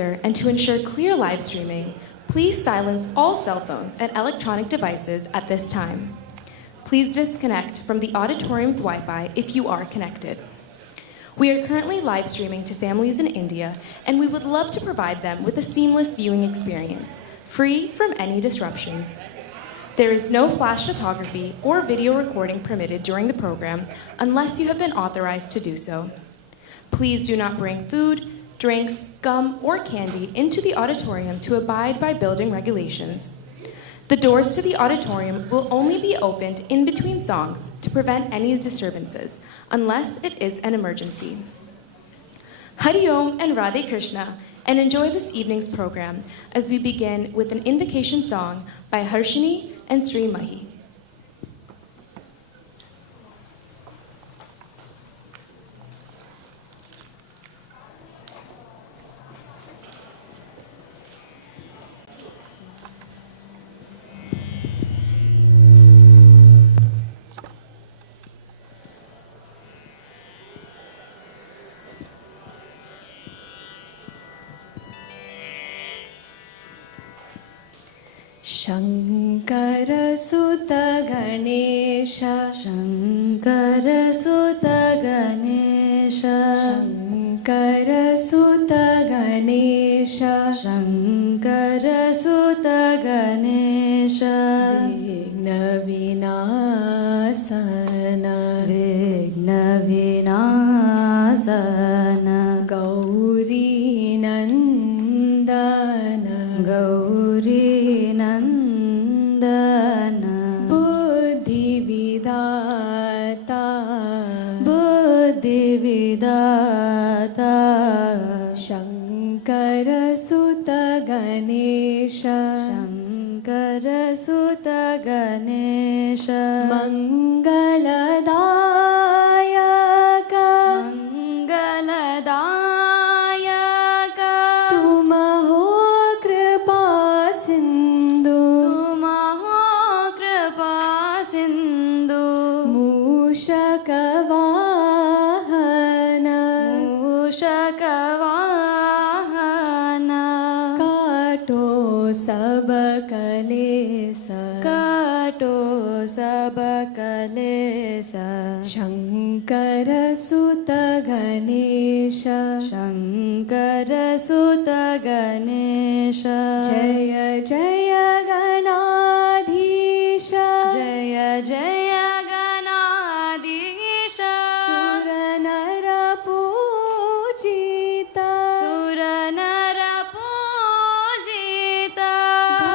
fundraiser and to ensure clear live streaming, please silence all cell phones and electronic devices at this time. Please disconnect from the auditorium's Wi-Fi if you are connected. We are currently live streaming to families in India, and we would love to provide them with a seamless viewing experience, free from any disruptions. There is no flash photography or video recording permitted during the program unless you have been authorized to do so. Please do not bring food, drinks, gum, or candy into the auditorium to abide by building regulations. The doors to the auditorium will only be opened in between songs to prevent any disturbances, unless it is an emergency. Hari Om and Radhe Krishna, and enjoy this evening's program as we begin with an invocation song by Harshini and Sri Mahi. Shankara Sutta Ganesha, Shankara Sutta Ganesha, Shankara Sutta Ganesha, Shankara Sutta Ganesha, Vigna Vinasana, Vigna Vinasana, Gauri Nandana, Gauri Nandana, Buddhi Vidata, Buddhi Vidata, Shankara Sutta Ganesha, Shankara Sutta Ganesha, Mangaladayaka, Mangaladayaka, Tumaho Kripa Sindhu, Tumaho Kripa Sindhu, Mushakavahana, Mushakavahana, Kato Sabakalesa, Kato Sabakalesa, Shankara Sutta Ganesha, Shankara Sutta Ganesha, Jaya Jaya Ganadhisha, Jaya Jaya Ganadhisha, Suranara Pujita, Suranara Pujita,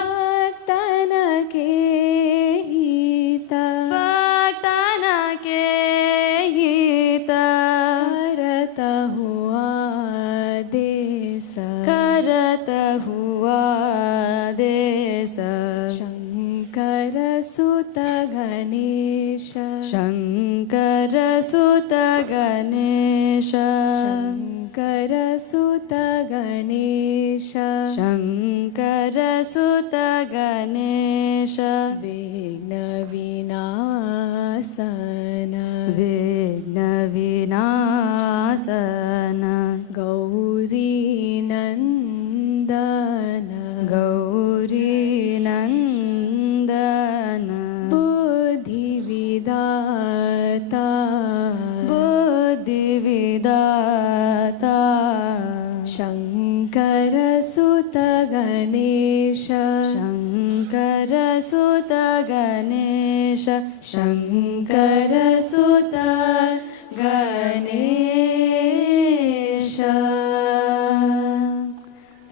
Bhaktana Kehita, Bhaktana Kehita, Karata Hua Desa, Karata Hua Desa, Shankara Sutta Ganesha, Shankara Sutta Ganesha, Shankara Sutta Ganesha, Shankara Sutta Ganesha, Vigna Vinasana, Vigna Vinasana, Gauri Nandana, Gauri Nandana, Buddhi Vidata, Buddhi Vidata, Shankara Sutta Ganesha, Shankara Sutta Ganesha, Shankara Sutta Ganesha.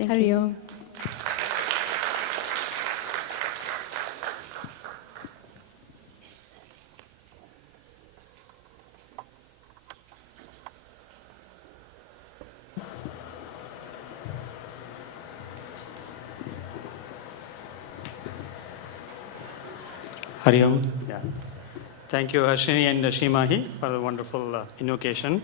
Hari Om. Hari Om. Yeah. Thank you, Harshini and Shimahi, for the wonderful invocation.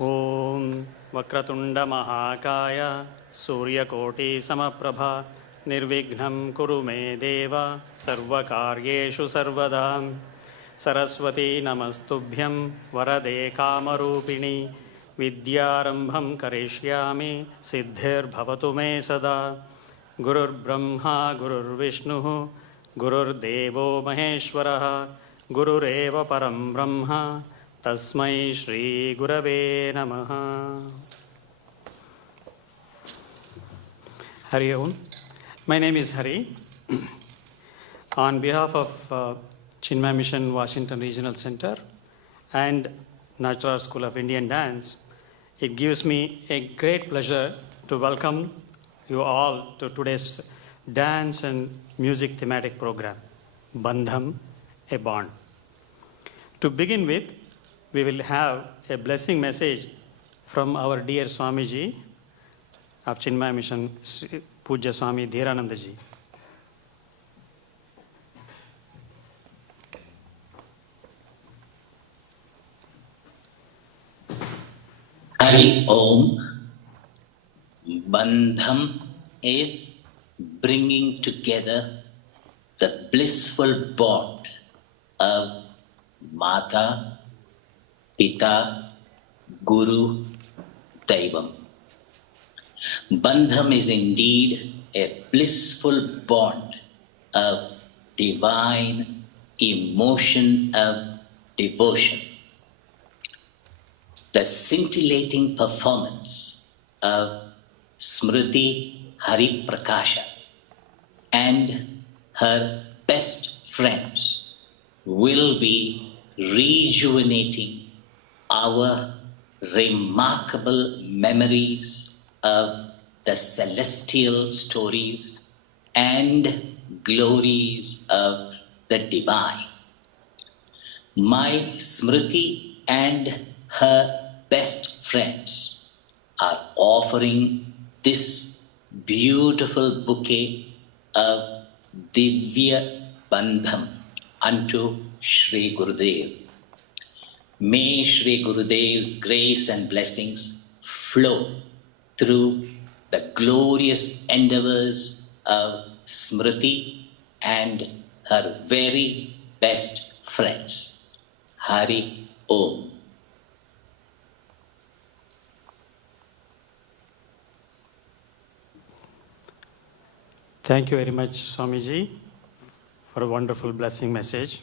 Om Vakratunda Mahakaya Suryakoti Samaprabha Nirvignam Kuru Me Deva Sarvakaryeshu Sarvadam Saraswati Namastubhyam Varade Kamarupini Vidyarambham karishyami siddhir bhavatu me sada. Gurur Brahma, Gurur Vishnu, Gurur Devo Maheshwara, Gurur Eva Param Brahma, Tasmai Shri Gurave Namaha. Hari Om. My name is Hari. On behalf of Chinmay Mission Washington Regional Center and Natraj School of Indian Dance, it gives me a great pleasure to welcome you all to today's dance and music thematic program, BANDHAM, a bond. To begin with, we will have a blessing message from our dear Swamiji of Chinmay Mission, Pujya Swami Dhirananda Ji. Hari Om. Bandham is bringing together the blissful bond of Mata, Pita, Guru, Daivam. Bandham is indeed a blissful bond of divine emotion of devotion. The scintillating performance of Smriti Hari Prakasha and her best friends will be rejuvenating our remarkable memories of the celestial stories and glories of the divine. My Smriti and her best friends are offering this beautiful bouquet of Divya Bandham unto Shri Gurudev. May Shri Gurudev's grace and blessings flow through the glorious endeavors of Smriti and her very best friends. Hari Om. Thank you very much, Swamiji, for a wonderful blessing message.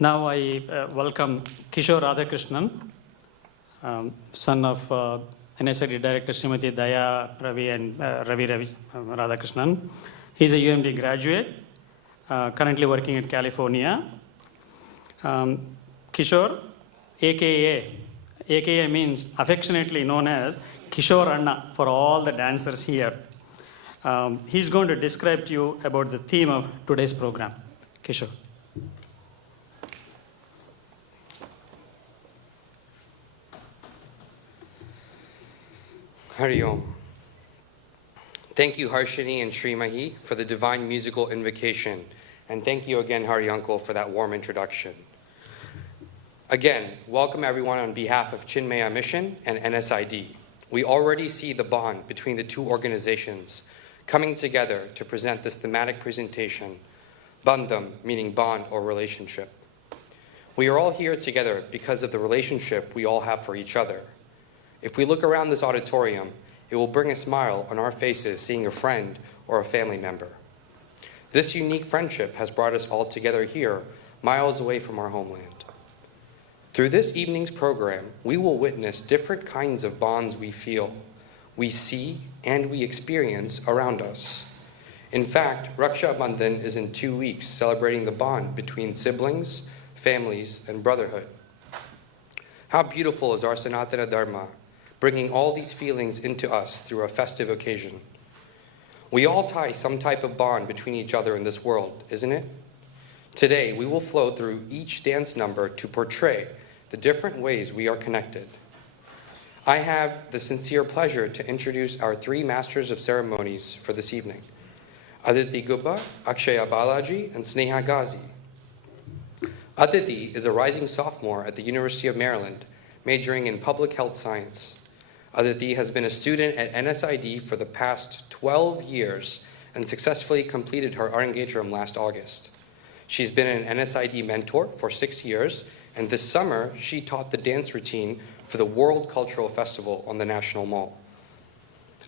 Now I welcome Kishore Radhakrishnan, son of NSID Director Srimati Daya Ravi and Ravi Radhakrishnan. He is a UMD graduate, currently working in California. Kishore, AKA means affectionately known as Kishore Anna for all the dancers here. He's going to describe to you about the theme of today's program. Kishore. Hari Om. Thank you, Harshini and Srimahi, for the divine musical invocation. And thank you again, Hari Uncle, for that warm introduction. Again, welcome everyone on behalf of Chinmaya Mission and NSID. We already see the bond between the two organizations coming together to present this thematic presentation, Bandham, meaning bond or relationship. We are all here together because of the relationship we all have for each other. If we look around this auditorium, it will bring a smile on our faces seeing a friend or a family member. This unique friendship has brought us all together here, miles away from our homeland. Through this evening's program, we will witness different kinds of bonds we feel, we see, and we experience around us. In fact, Raksha Bandhan is in 2 weeks, celebrating the bond between siblings, families, and brotherhood. How beautiful is our Sanatana Dharma, bringing all these feelings into us through a festive occasion. We all tie some type of bond between each other in this world, isn't it? Today, we will flow through each dance number to portray the different ways we are connected. I have the sincere pleasure to introduce our 3 masters of ceremonies for this evening, Aditi Gupta, Akshaya Balaji, and Sneha Ghazi. Aditi is a rising sophomore at the University of Maryland, majoring in public health science. Aditi has been a student at NSID for the past 12 years and successfully completed her Arangetram last August. She's been an NSID mentor for 6 years and this summer she taught the dance routine for the World Cultural Festival on the National Mall.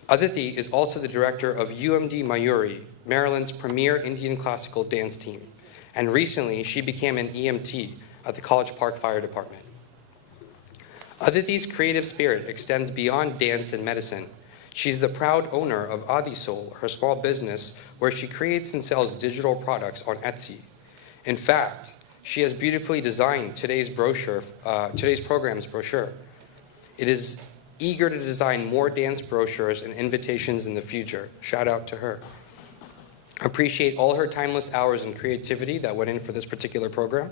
Aditi is also the director of UMD Mayuri, Maryland's premier Indian classical dance team, and recently she became an EMT at the College Park Fire Department. Aditi's creative spirit extends beyond dance and medicine. She's the proud owner of Adisol, her small business where she creates and sells digital products on Etsy. In fact, she has beautifully designed today's program's brochure. It is eager to design more dance brochures and invitations in the future. Shout out to her. Appreciate all her timeless hours and creativity that went in for this particular program.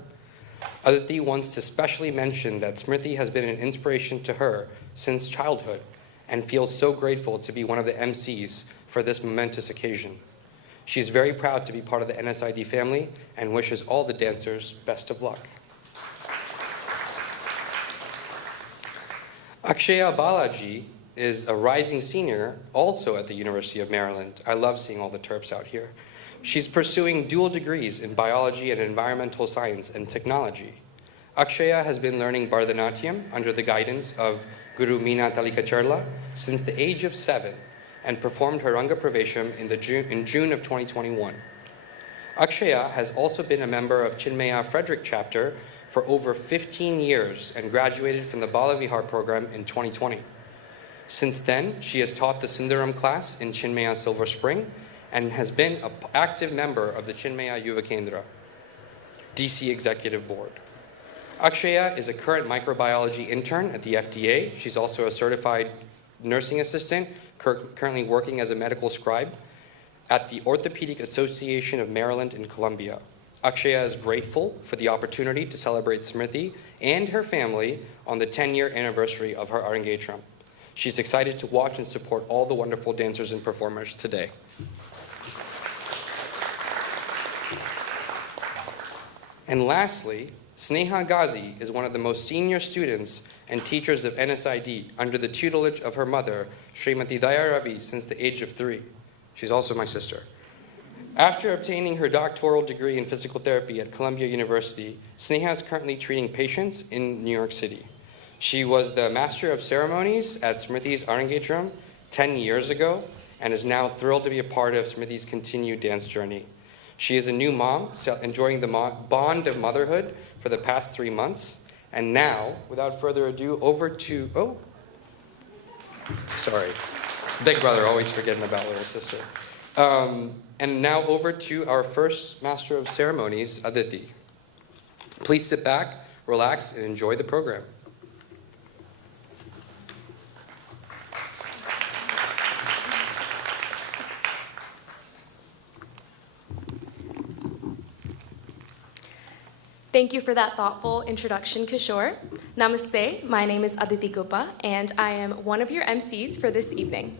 Aditi wants to specially mention that Smriti has been an inspiration to her since childhood and feels so grateful to be one of the MCs for this momentous occasion. She's very proud to be part of the NSID family and wishes all the dancers best of luck. Akshaya Balaji is a rising senior also at the University of Maryland. I love seeing all the Terps out here. She's pursuing dual degrees in biology and environmental science and technology. Akshaya has been learning Bharatanatyam under the guidance of Guru Meena Talikacharla since the age of 7 and performed her Ranga Pravesham in June of 2021. Akshaya has also been a member of Chinmaya Frederick chapter for over 15 years and graduated from the Bala Vihar program in 2020. Since then, she has taught the Sundaram class in Chinmaya Silver Spring and has been an active member of the Chinmaya Yuva Kendra, DC Executive Board. Akshaya is a current microbiology intern at the FDA. She's also a certified nursing assistant, currently working as a medical scribe at the Orthopedic Association of Maryland in Columbia. Akshaya is grateful for the opportunity to celebrate Smriti and her family on the 10-year anniversary of her Arangetram. She's excited to watch and support all the wonderful dancers and performers today. And lastly, Sneha Ghazi is one of the most senior students and teachers of NSID under the tutelage of her mother, Srimati Daya Ravi, since the age of 3. She's also my sister. After obtaining her doctoral degree in physical therapy at Columbia University, Sneha is currently treating patients in New York City. She was the Master of Ceremonies at Smriti's Arangetram 10 years ago and is now thrilled to be a part of Smriti's continued dance journey. She is a new mom, enjoying the bond of motherhood for the past 3 months. And now, without further ado, over to, sorry. Big brother, always forgetting about little sister. And now over to our first Master of Ceremonies, Aditi. Please sit back, relax, and enjoy the program. Thank you for that thoughtful introduction, Kishore. Namaste, my name is Aditi Gupta, and I am one of your MCs for this evening.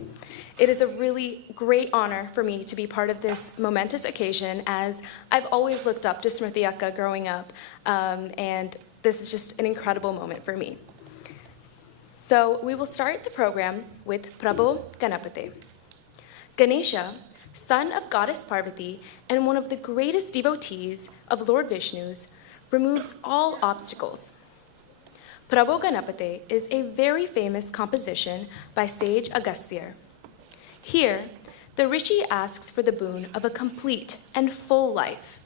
It is a really great honor for me to be part of this momentous occasion, as I've always looked up to Smriti Akka growing up, and this is just an incredible moment for me. So we will start the program with Prabhu Ganapate. Ganesha, son of goddess Parvati and one of the greatest devotees of Lord Vishnu's, removes all obstacles. Prabhu Ganapate is a very famous composition by sage Agastya. Here, the Rishi asks for the boon of a complete and full life.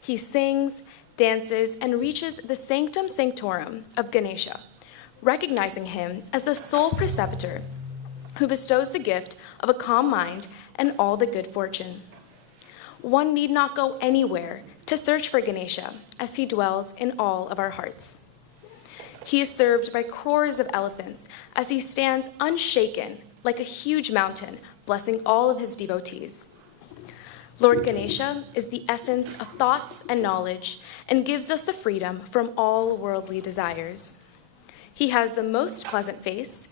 He sings, dances, and reaches the sanctum sanctorum of Ganesha, recognizing him as the sole preceptor who bestows the gift of a calm mind and all the good fortune. One need not go anywhere to search for Ganesha, as he dwells in all of our hearts. He is served by crores of elephants as he stands unshaken like a huge mountain, blessing all of his devotees. Lord Ganesha is the essence of thoughts and knowledge and gives us the freedom from all worldly desires. He has the most pleasant face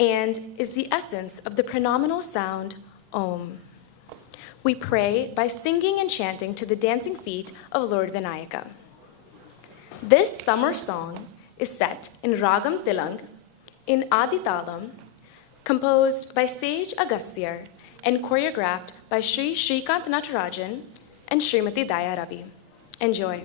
and is the essence of the pronominal sound Om. We pray by singing and chanting to the dancing feet of Lord Vinayaka. This summer song is set in Ragam Tilang, in Aditalam, composed by sage Agastya and choreographed by Sri Srikant Natarajan and Srimati Daya Ravi. Enjoy.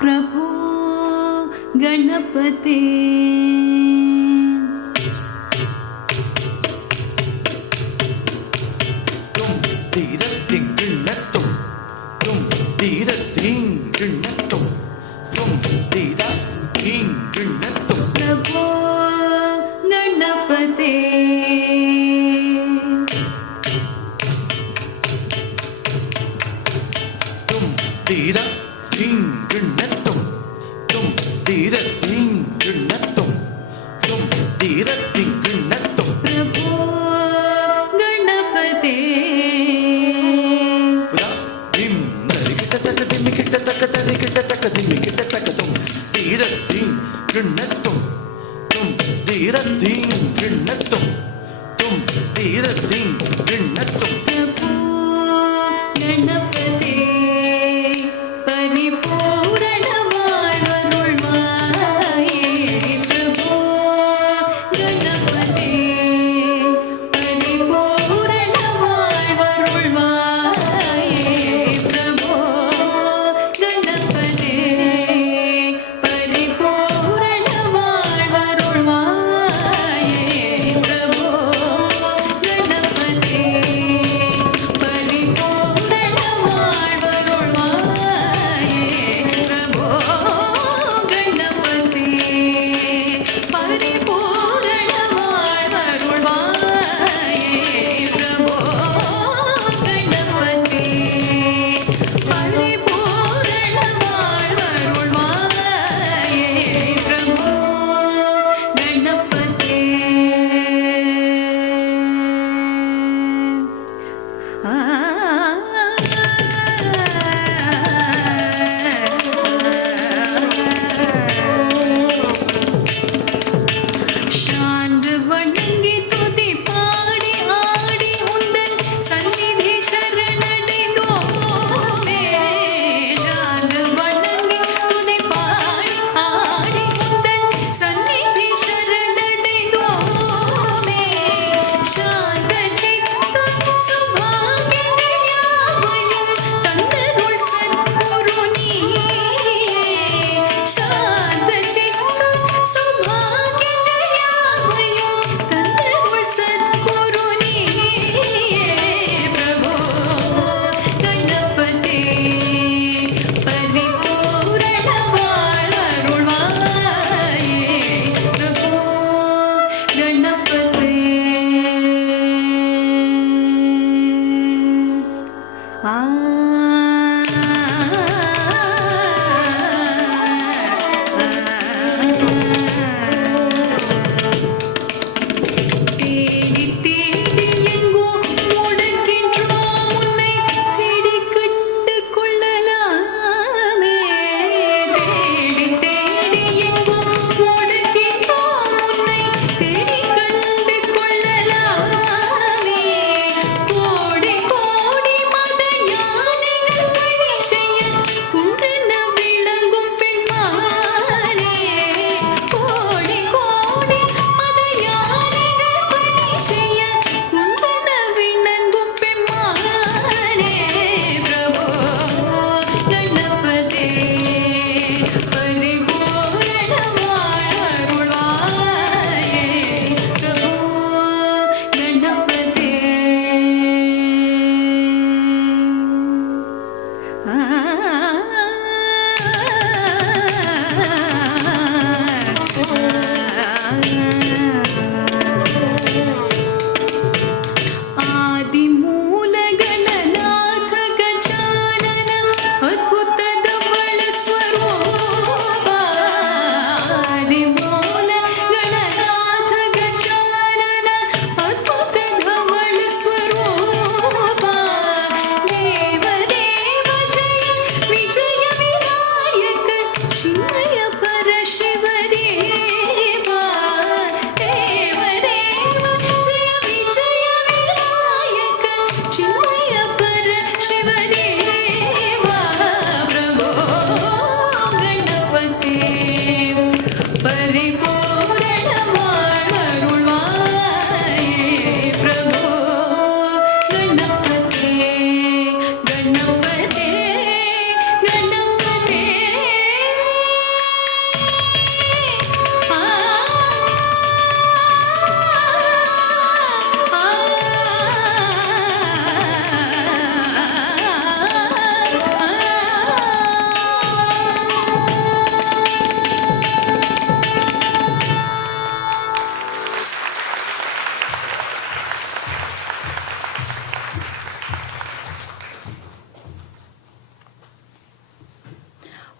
प्रभो गणपते प्रभो गणपते प्रभो गणपते प्रभो गणपते परिपूरणमाळरुळ्वाये प्रभो गणपते परिपूरणमाळरुळ्वाये प्रभो गणपते परिपूरणमाळरुळ्वाये प्रभो गणपते परिपूरणमाळरुळ्वाये प्रभो गणपते परिपूरणमाळरुळ्वाये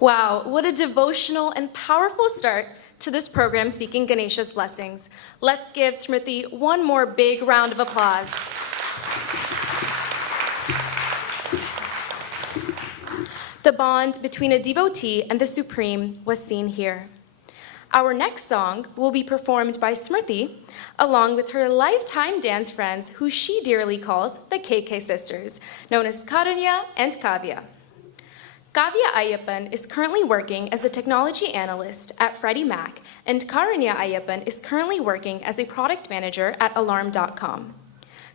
Wow, what a devotional and powerful start to this program seeking Ganesha's blessings. Let's give Smriti one more big round of applause. The bond between a devotee and the Supreme was seen here. Our next song will be performed by Smriti, along with her lifetime dance friends, who she dearly calls the KK sisters, known as Karunya and Kavya. Kavya Ayyappan is currently working as a technology analyst at Freddie Mac, and Karunya Ayyappan is currently working as a product manager at Alarm.com.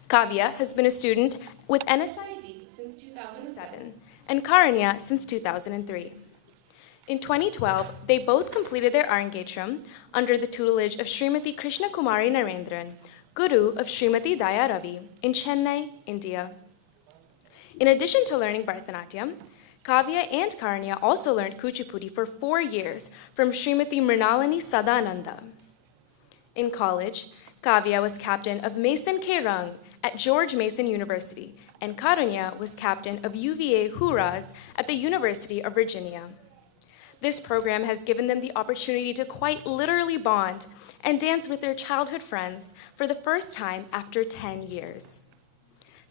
Kavya has been a student with NSID since 2007, and Karunya since 2003. In 2012, they both completed their Arangechram under the tutelage of Srimati Krishna Kumari Narendran, Guru of Srimati Daya Ravi, in Chennai, India. In addition to learning Bharatanatyam, Kavya and Karunya also learned Kuchipudi for 4 years from Srimati Mrinalini Sadananda. In college, Kavya was captain of Mason K. Rung at George Mason University, and Karunya was captain of UVA Huras at the University of Virginia. This program has given them the opportunity to quite literally bond and dance with their childhood friends for the first time after 10 years.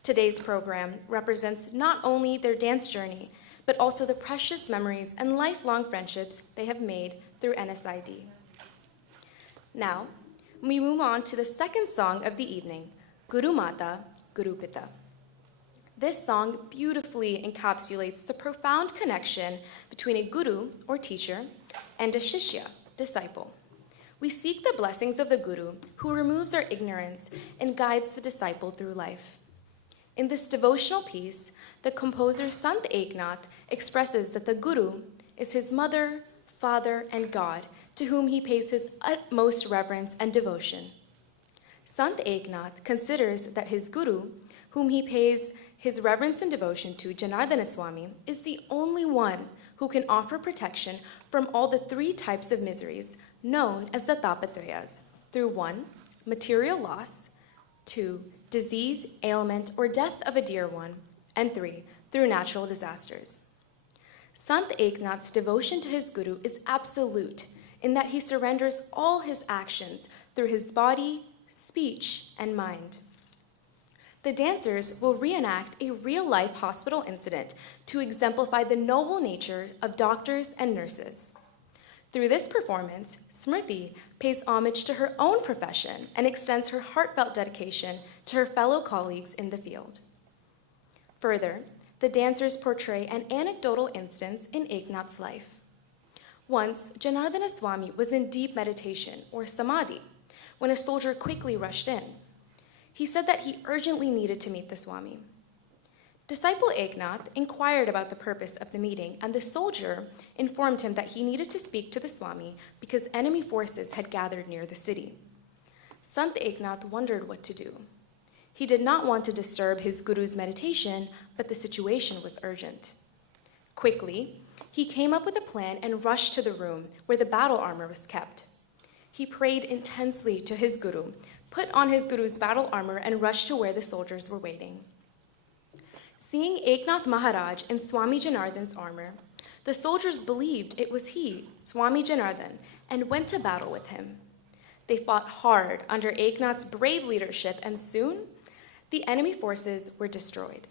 Today's program represents not only their dance journey, but also the precious memories and lifelong friendships they have made through NSID. Now, we move on to the second song of the evening, Guru Mata, Guru Pita. This song beautifully encapsulates the profound connection between a guru, or teacher, and a shishya, disciple. We seek the blessings of the guru, who removes our ignorance and guides the disciple through life. In this devotional piece, the composer Sant Eknath expresses that the guru is his mother, father, and God, to whom he pays his utmost reverence and devotion. Sant Eknath considers that his guru, whom he pays his reverence and devotion to, Janardana Swami, is the only one who can offer protection from all the 3 types of miseries known as the Tapatrayas, through 1, material loss, 2, disease, ailment, or death of a dear one, and 3, through natural disasters. Sant Eknath's devotion to his guru is absolute in that he surrenders all his actions through his body, speech, and mind. The dancers will reenact a real-life hospital incident to exemplify the noble nature of doctors and nurses. Through this performance, Smriti pays homage to her own profession and extends her heartfelt dedication to her fellow colleagues in the field. Further, the dancers portray an anecdotal instance in Eknath's life. Once, Janardana Swami was in deep meditation, or samadhi, when a soldier quickly rushed in. He said that he urgently needed to meet the Swami. Disciple Eknath inquired about the purpose of the meeting, and the soldier informed him that he needed to speak to the Swami because enemy forces had gathered near the city. Sant Eknath wondered what to do. He did not want to disturb his guru's meditation, but the situation was urgent. Quickly, he came up with a plan and rushed to the room where the battle armor was kept. He prayed intensely to his guru, put on his guru's battle armor, and rushed to where the soldiers were waiting. Seeing Eknath Maharaj in Swami Janardhan's armor, the soldiers believed it was he, Swami Janardhan, and went to battle with him. They fought hard under Eknath's brave leadership, and soon the enemy forces were destroyed.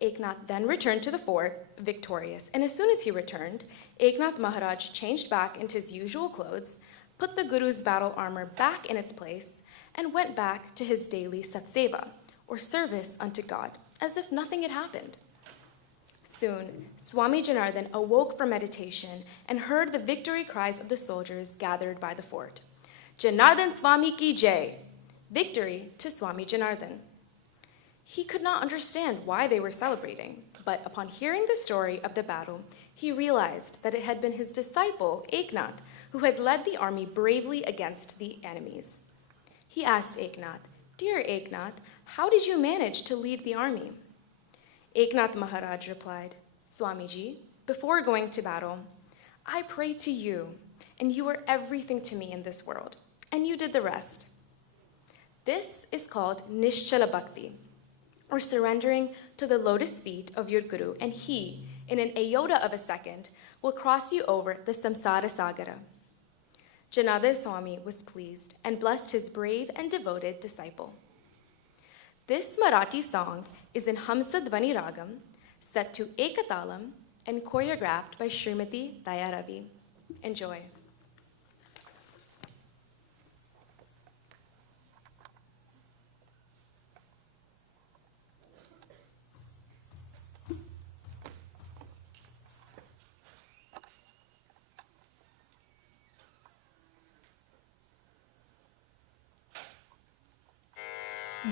Eknath then returned to the fort, victorious, and as soon as he returned, Eknath Maharaj changed back into his usual clothes, put the Guru's battle armor back in its place, and went back to his daily satseva, or service unto God, as if nothing had happened. Soon, Swami Janardhan awoke from meditation and heard the victory cries of the soldiers gathered by the fort. Janardhan Swami ki jai! Victory to Swami Janardhan. He could not understand why they were celebrating, but upon hearing the story of the battle, he realized that it had been his disciple, Eknath, who had led the army bravely against the enemies. He asked Eknath, "Dear Eknath, how did you manage to lead the army?" Eknath Maharaj replied, "Swamiji, before going to battle, I pray to you, and you are everything to me in this world, and you did the rest." This is called Nishchala Bhakti, or surrendering to the lotus feet of your Guru, and he, in an iota of a second, will cross you over the samsara sagara. Janardhan Swami was pleased and blessed his brave and devoted disciple. This Marathi song is in Hamsa Dvani Ragam, set to Ekatalam, and choreographed by Srimati Daya Ravi. Enjoy.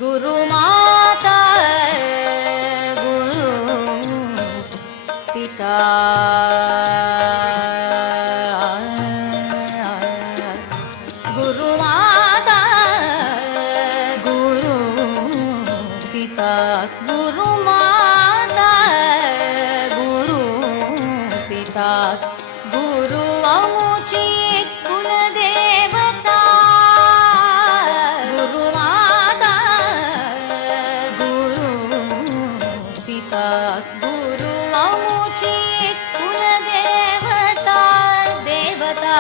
गुरु माता गुरु पिता गुरु माता गुरु पिता गुरु माता गुरु पिता गुरु अमुची कुलदेवता गुरु माता गुरु पिता गुरु अमुची कुलदेवता देवता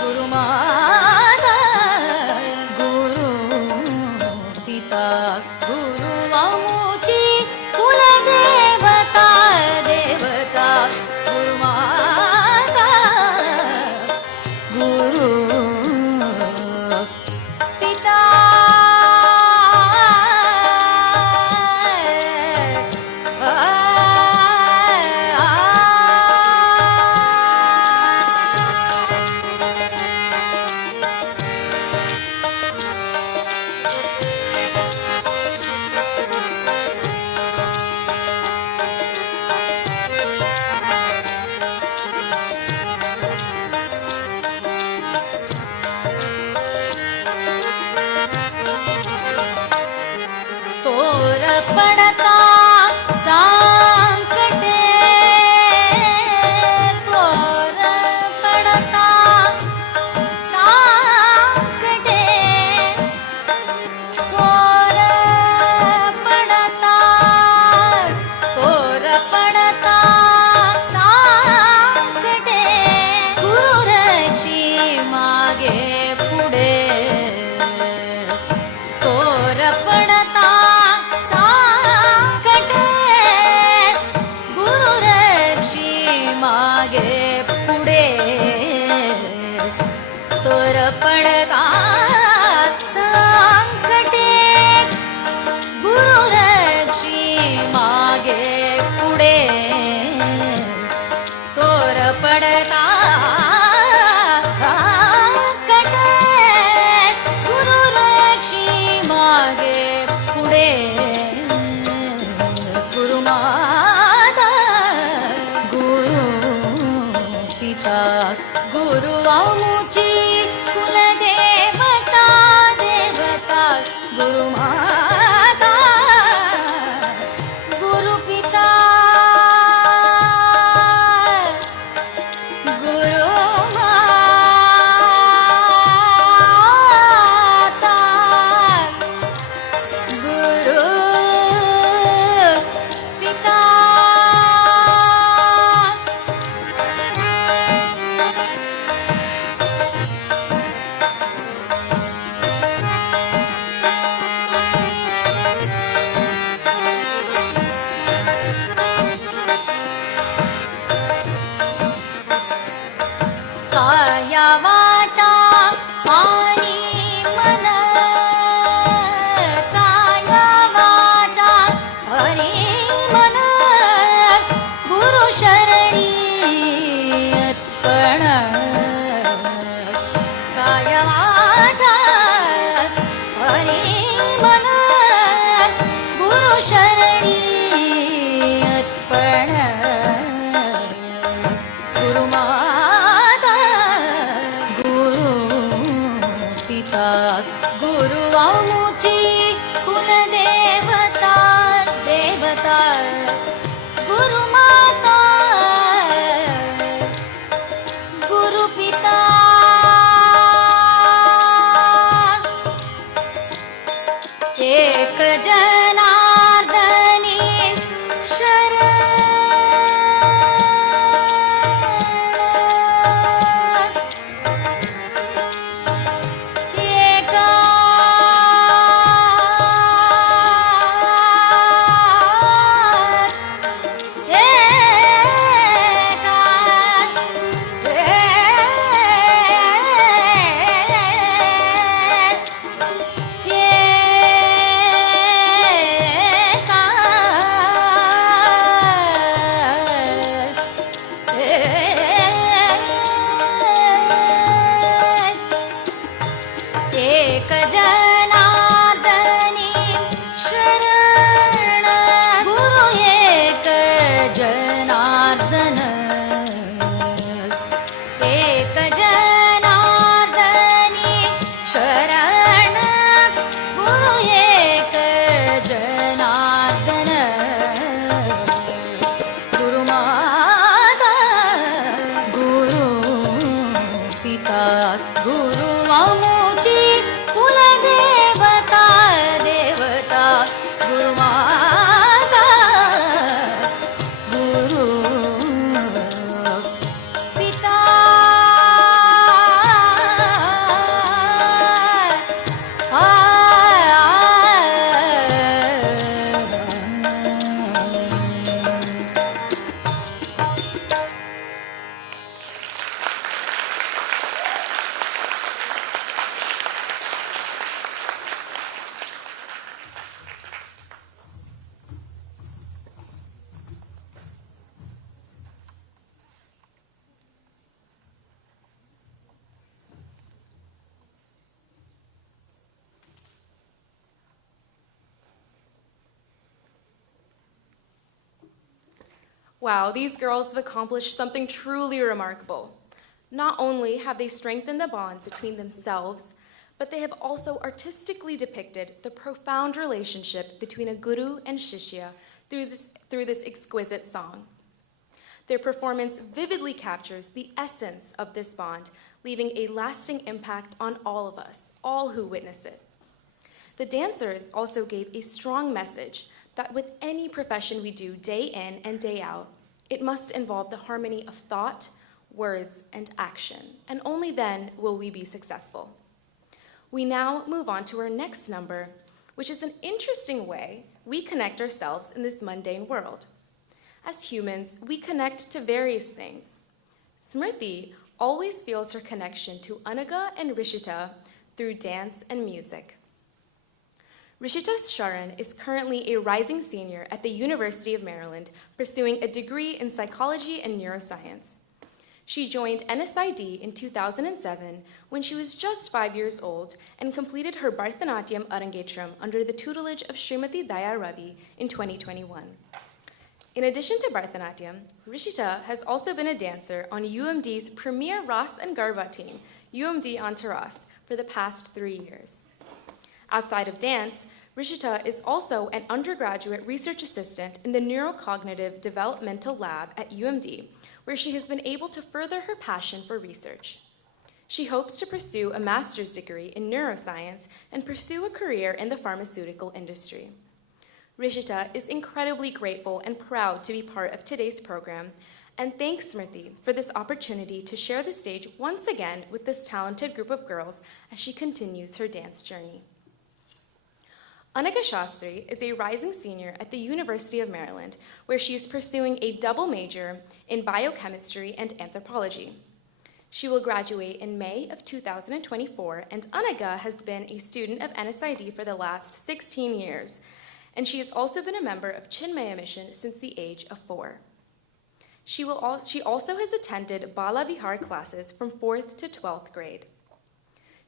गुरु माता गुरु पिता गुरु अमुची कुलदेवता देवता गुरु माता गुरु पिता तोर पड़ता संकटे तोर पड़ता संकटे तोर पड़ता संकटे गुरु रक्षी मागे पुढे तोर पड़ता संकटे गुरु रक्षी मागे पुढे तोर पड़ता संकटे गुरु रक्षी मागे पुढे तोर पड़ता संकटे गुरु रक्षी मागे पुढे गुरु माता गुरु पिता गुरु अमुची कुलदेवता देवता गुरु माता गुरु पिता गुरु माता गुरु पिता काया वाचा आणि मन काया वाचा आणि मन गुरु शरणी अर्पण काया वाचा आणि मन गुरु शरणी अर्पण गुरु माता गुरु पिता गुरु अमुची कुलदेवता देवता गुरु माता गुरु पिता एक जनार्दनी शरण Wow, these girls have accomplished something truly remarkable. Not only have they strengthened the bond between themselves, but they have also artistically depicted the profound relationship between a guru and shishya through this exquisite song. Their performance vividly captures the essence of this bond, leaving a lasting impact on all of us, all who witness it. The dancers also gave a strong message that with any profession we do day in and day out, it must involve the harmony of thought, words, and action, and only then will we be successful. We now move on to our next number, which is an interesting way we connect ourselves in this mundane world. As humans, we connect to various things. Smriti always feels her connection to Anaga and Rishita through dance and music. Rishita Sharan is currently a rising senior at the University of Maryland, pursuing a degree in psychology and neuroscience. She joined NSID in 2007 when she was just 5 years old and completed her Bharatanatyam Arangetram under the tutelage of Srimati Daya Ravi in 2021. In addition to Bharatanatyam, Rishita has also been a dancer on UMD's premier Ras and Garba team, UMD Antaras, for the past 3 years. Outside of dance, Rishita is also an undergraduate research assistant in the Neurocognitive Developmental Lab at UMD, where she has been able to further her passion for research. She hopes to pursue a master's degree in neuroscience and pursue a career in the pharmaceutical industry. Rishita is incredibly grateful and proud to be part of today's program, and thanks Smriti for this opportunity to share the stage once again with this talented group of girls as she continues her dance journey. Anaga Shastri is a rising senior at the University of Maryland, where she is pursuing a double major in biochemistry and anthropology. She will graduate in May of 2024, and Anaga has been a student of NSID for the last 16 years, and she has also been a member of Chinmaya Mission since the age of 4. She also has attended Bala Vihar classes from 4th to 12th grade.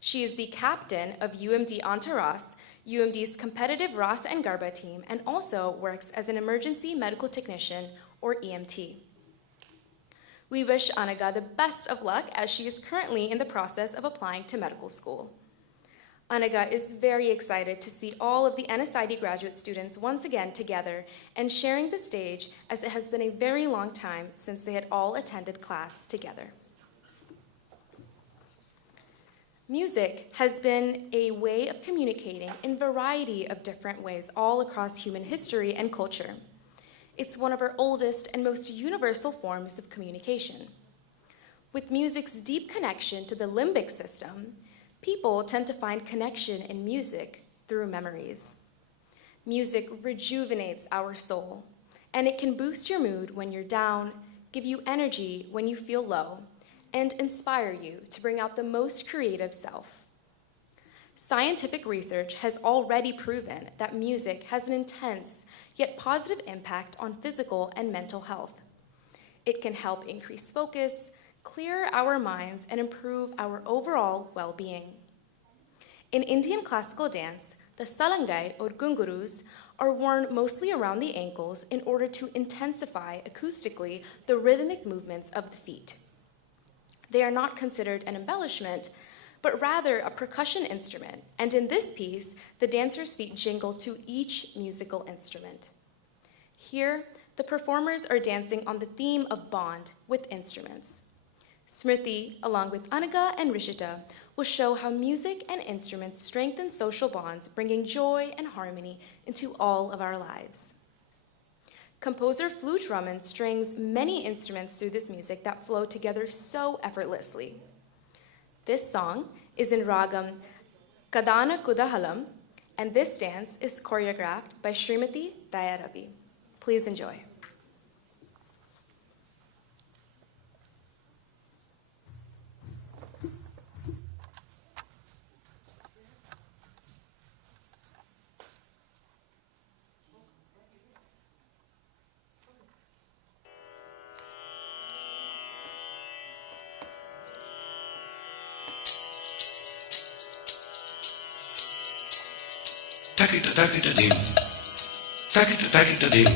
She is the captain of UMD Antaras, UMD's competitive Ras and Garba team, and also works as an emergency medical technician, or EMT. We wish Anaga the best of luck as she is currently in the process of applying to medical school. Anaga is very excited to see all of the NSID graduate students once again together and sharing the stage, as it has been a very long time since they had all attended class together. Music has been a way of communicating in a variety of different ways all across human history and culture. It's one of our oldest and most universal forms of communication. With music's deep connection to the limbic system, people tend to find connection in music through memories. Music rejuvenates our soul, and it can boost your mood when you're down, give you energy when you feel low, and inspire you to bring out the most creative self. Scientific research has already proven that music has an intense yet positive impact on physical and mental health. It can help increase focus, clear our minds, and improve our overall well-being. In Indian classical dance, the salangai or gungurus are worn mostly around the ankles in order to intensify acoustically the rhythmic movements of the feet. They are not considered an embellishment, but rather a percussion instrument, and in this piece, the dancer's feet jingle to each musical instrument. Here, the performers are dancing on the theme of bond with instruments. Smriti, along with Anaga and Rishita, will show how music and instruments strengthen social bonds, bringing joy and harmony into all of our lives. Composer Flute Raman strings many instruments through this music that flow together so effortlessly. This song is in Ragam Kadana Kudahalam, and this dance is choreographed by Srimati Daya Ravi. Please enjoy. Takita takita dim, takita takita dim,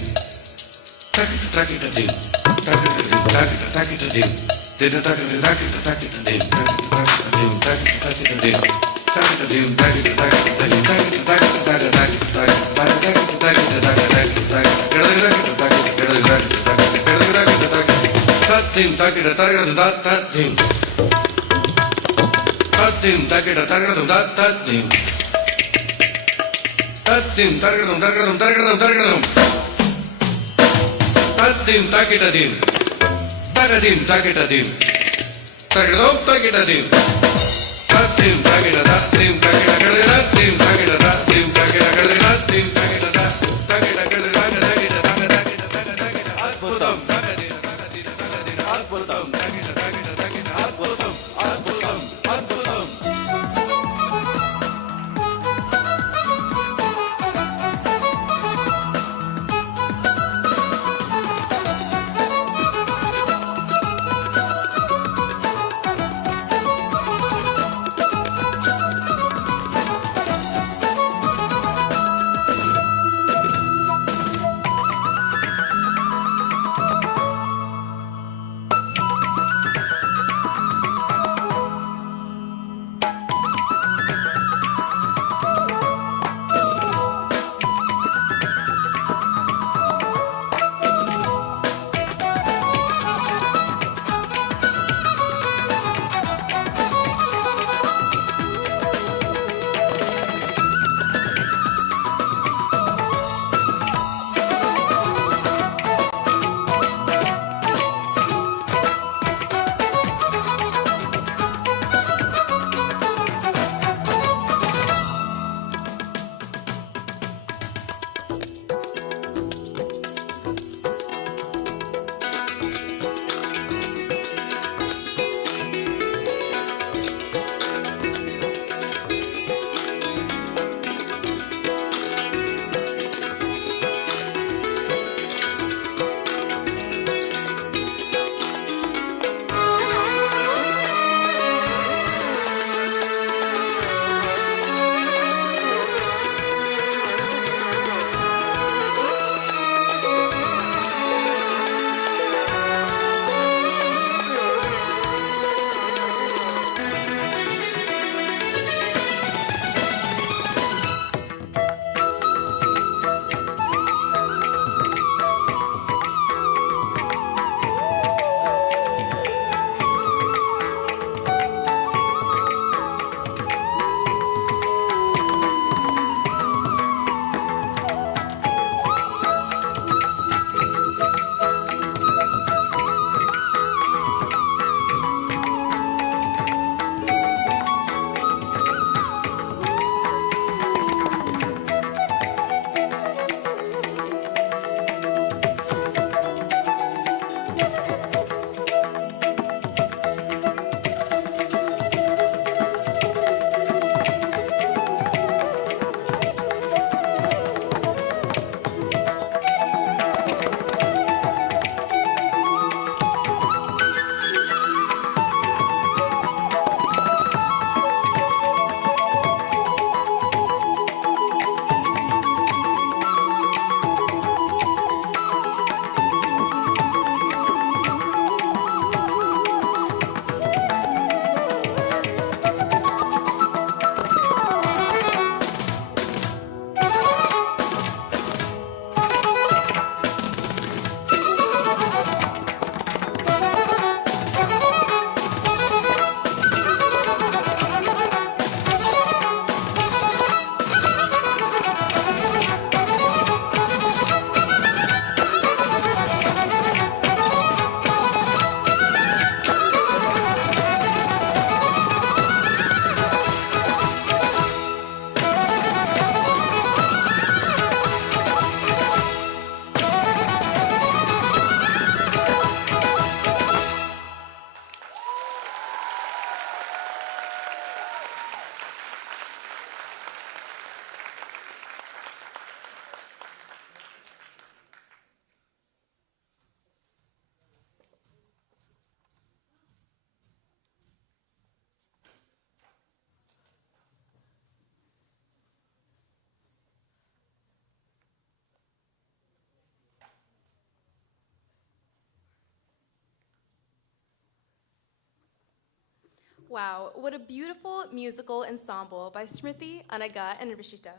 Wow, what a beautiful musical ensemble by Smriti, Anaga, and Rishita.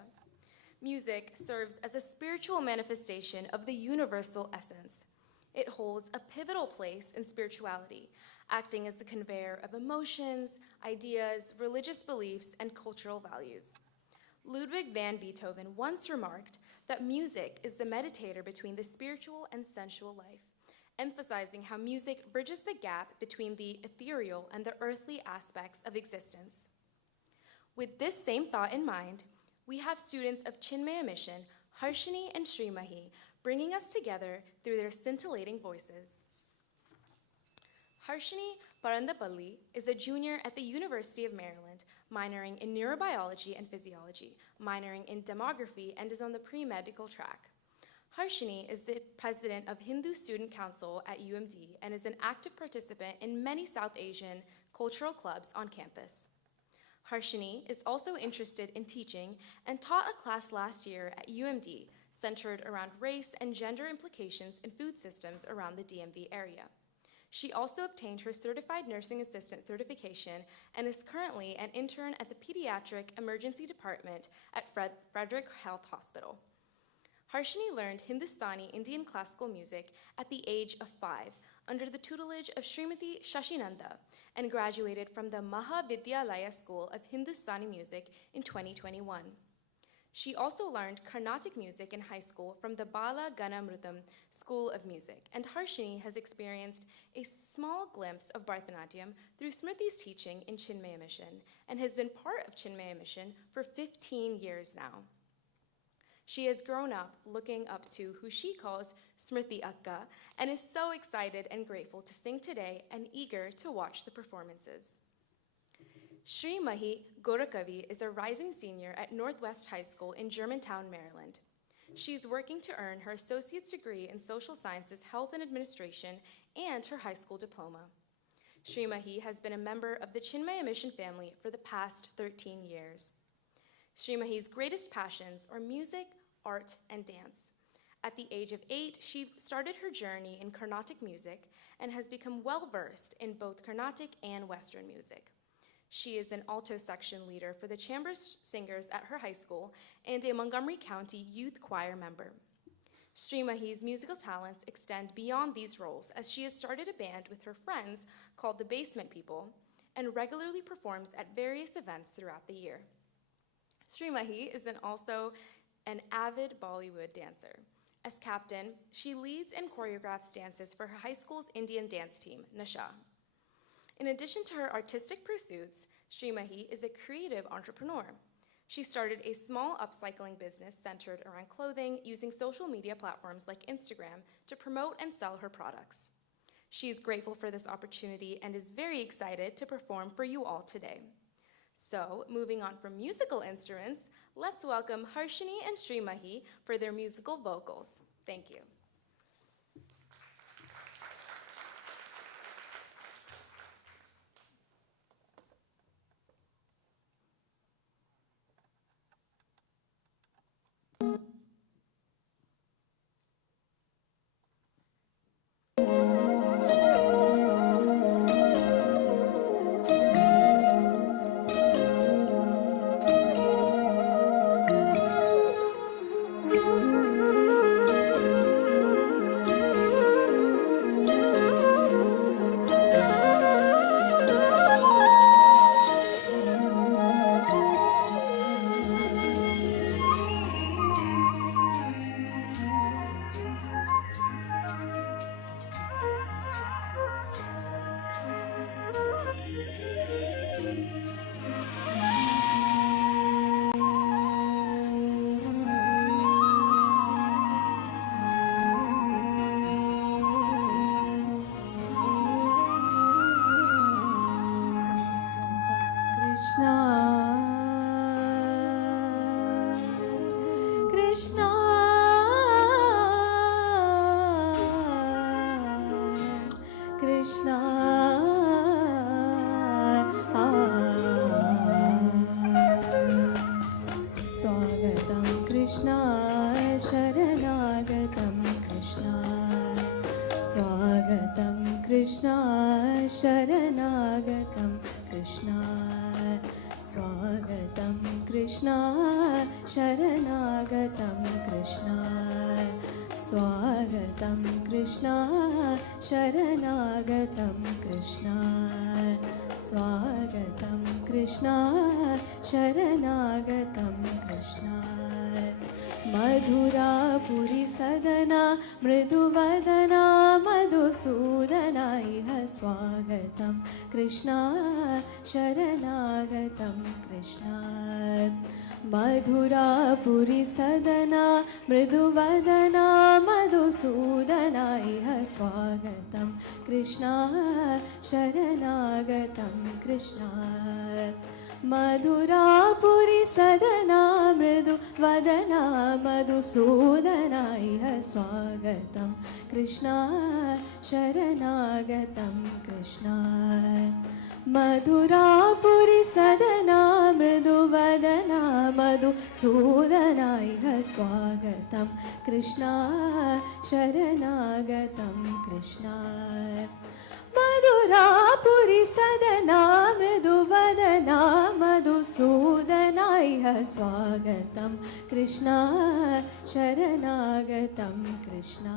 Music serves as a spiritual manifestation of the universal essence. It holds a pivotal place in spirituality, acting as the conveyor of emotions, ideas, religious beliefs, and cultural values. Ludwig van Beethoven once remarked that music is the meditator between the spiritual and sensual life, emphasizing how music bridges the gap between the ethereal and the earthly aspects of existence. With this same thought in mind, we have students of Chinmaya Mission, Harshini and Srimahi, bringing us together through their scintillating voices. Harshini Parandapalli is a junior at the University of Maryland, minoring in neurobiology and physiology, minoring in demography, and is on the pre-medical track. Harshini is the president of Hindu Student Council at UMD and is an active participant in many South Asian cultural clubs on campus. Harshini is also interested in teaching and taught a class last year at UMD centered around race and gender implications in food systems around the DMV area. She also obtained her Certified Nursing Assistant certification and is currently an intern at the Pediatric Emergency Department at Frederick Health Hospital. Harshini learned Hindustani Indian classical music at the age of 5 under the tutelage of Srimati Shashinanda and graduated from the Mahavidyalaya School of Hindustani Music in 2021. She also learned Carnatic music in high school from the Bala Ganamrutam School of Music, and Harshini has experienced a small glimpse of Bharatanatyam through Smriti's teaching in Chinmaya Mission and has been part of Chinmaya Mission for 15 years now. She has grown up looking up to who she calls Smriti Akka and is so excited and grateful to sing today and eager to watch the performances. Sri Mahi Gorakavi is a rising senior at Northwest High School in Germantown, Maryland. She's working to earn her associate's degree in social sciences, health and administration, and her high school diploma. Sri Mahi has been a member of the Chinmaya Mission family for the past 13 years. Srimahi's greatest passions are music, art, and dance. At the age of 8, she started her journey in Carnatic music and has become well-versed in both Carnatic and Western music. She is an alto section leader for the Chamber Singers at her high school and a Montgomery County Youth Choir member. Srimahi's musical talents extend beyond these roles as she has started a band with her friends called the Basement People and regularly performs at various events throughout the year. Srimahi is also an avid Bollywood dancer. As captain, she leads and choreographs dances for her high school's Indian dance team, Nasha. In addition to her artistic pursuits, Srimahi is a creative entrepreneur. She started a small upcycling business centered around clothing using social media platforms like Instagram to promote and sell her products. She is grateful for this opportunity and is very excited to perform for you all today. So, moving on from musical instruments, let's welcome Harshini and Srimahi for their musical vocals. Thank you. Krishna Sharanagatam Krishna स्वागतं कृष्णा शरणागतं कृष्णा स्वागतं कृष्णा शरणागतं कृष्णा स्वागतं कृष्णा शरणागतं कृष्णा मधुरापुरी सदना मृदुवदना मधुसूदना इह स्वागतं कृष्णा शरणागतं कृष्णा मधुरापुरी सदना मृदुवदना मधुसूदना इह स्वागतं कृष्णा शरणागतं कृष्णा मधुरापुरी सदना मृदुवदना मधुसूदना इह स्वागतं कृष्णा शरणागतं कृष्णा मधुरापुरी सदना मृदुवदना मधुसूदना इह स्वागतं कृष्णा शरणागतं कृष्णा मधुरापुरी सदना मृदुवदना मधुसूदना इह स्वागतं कृष्णा शरणागतं कृष्णा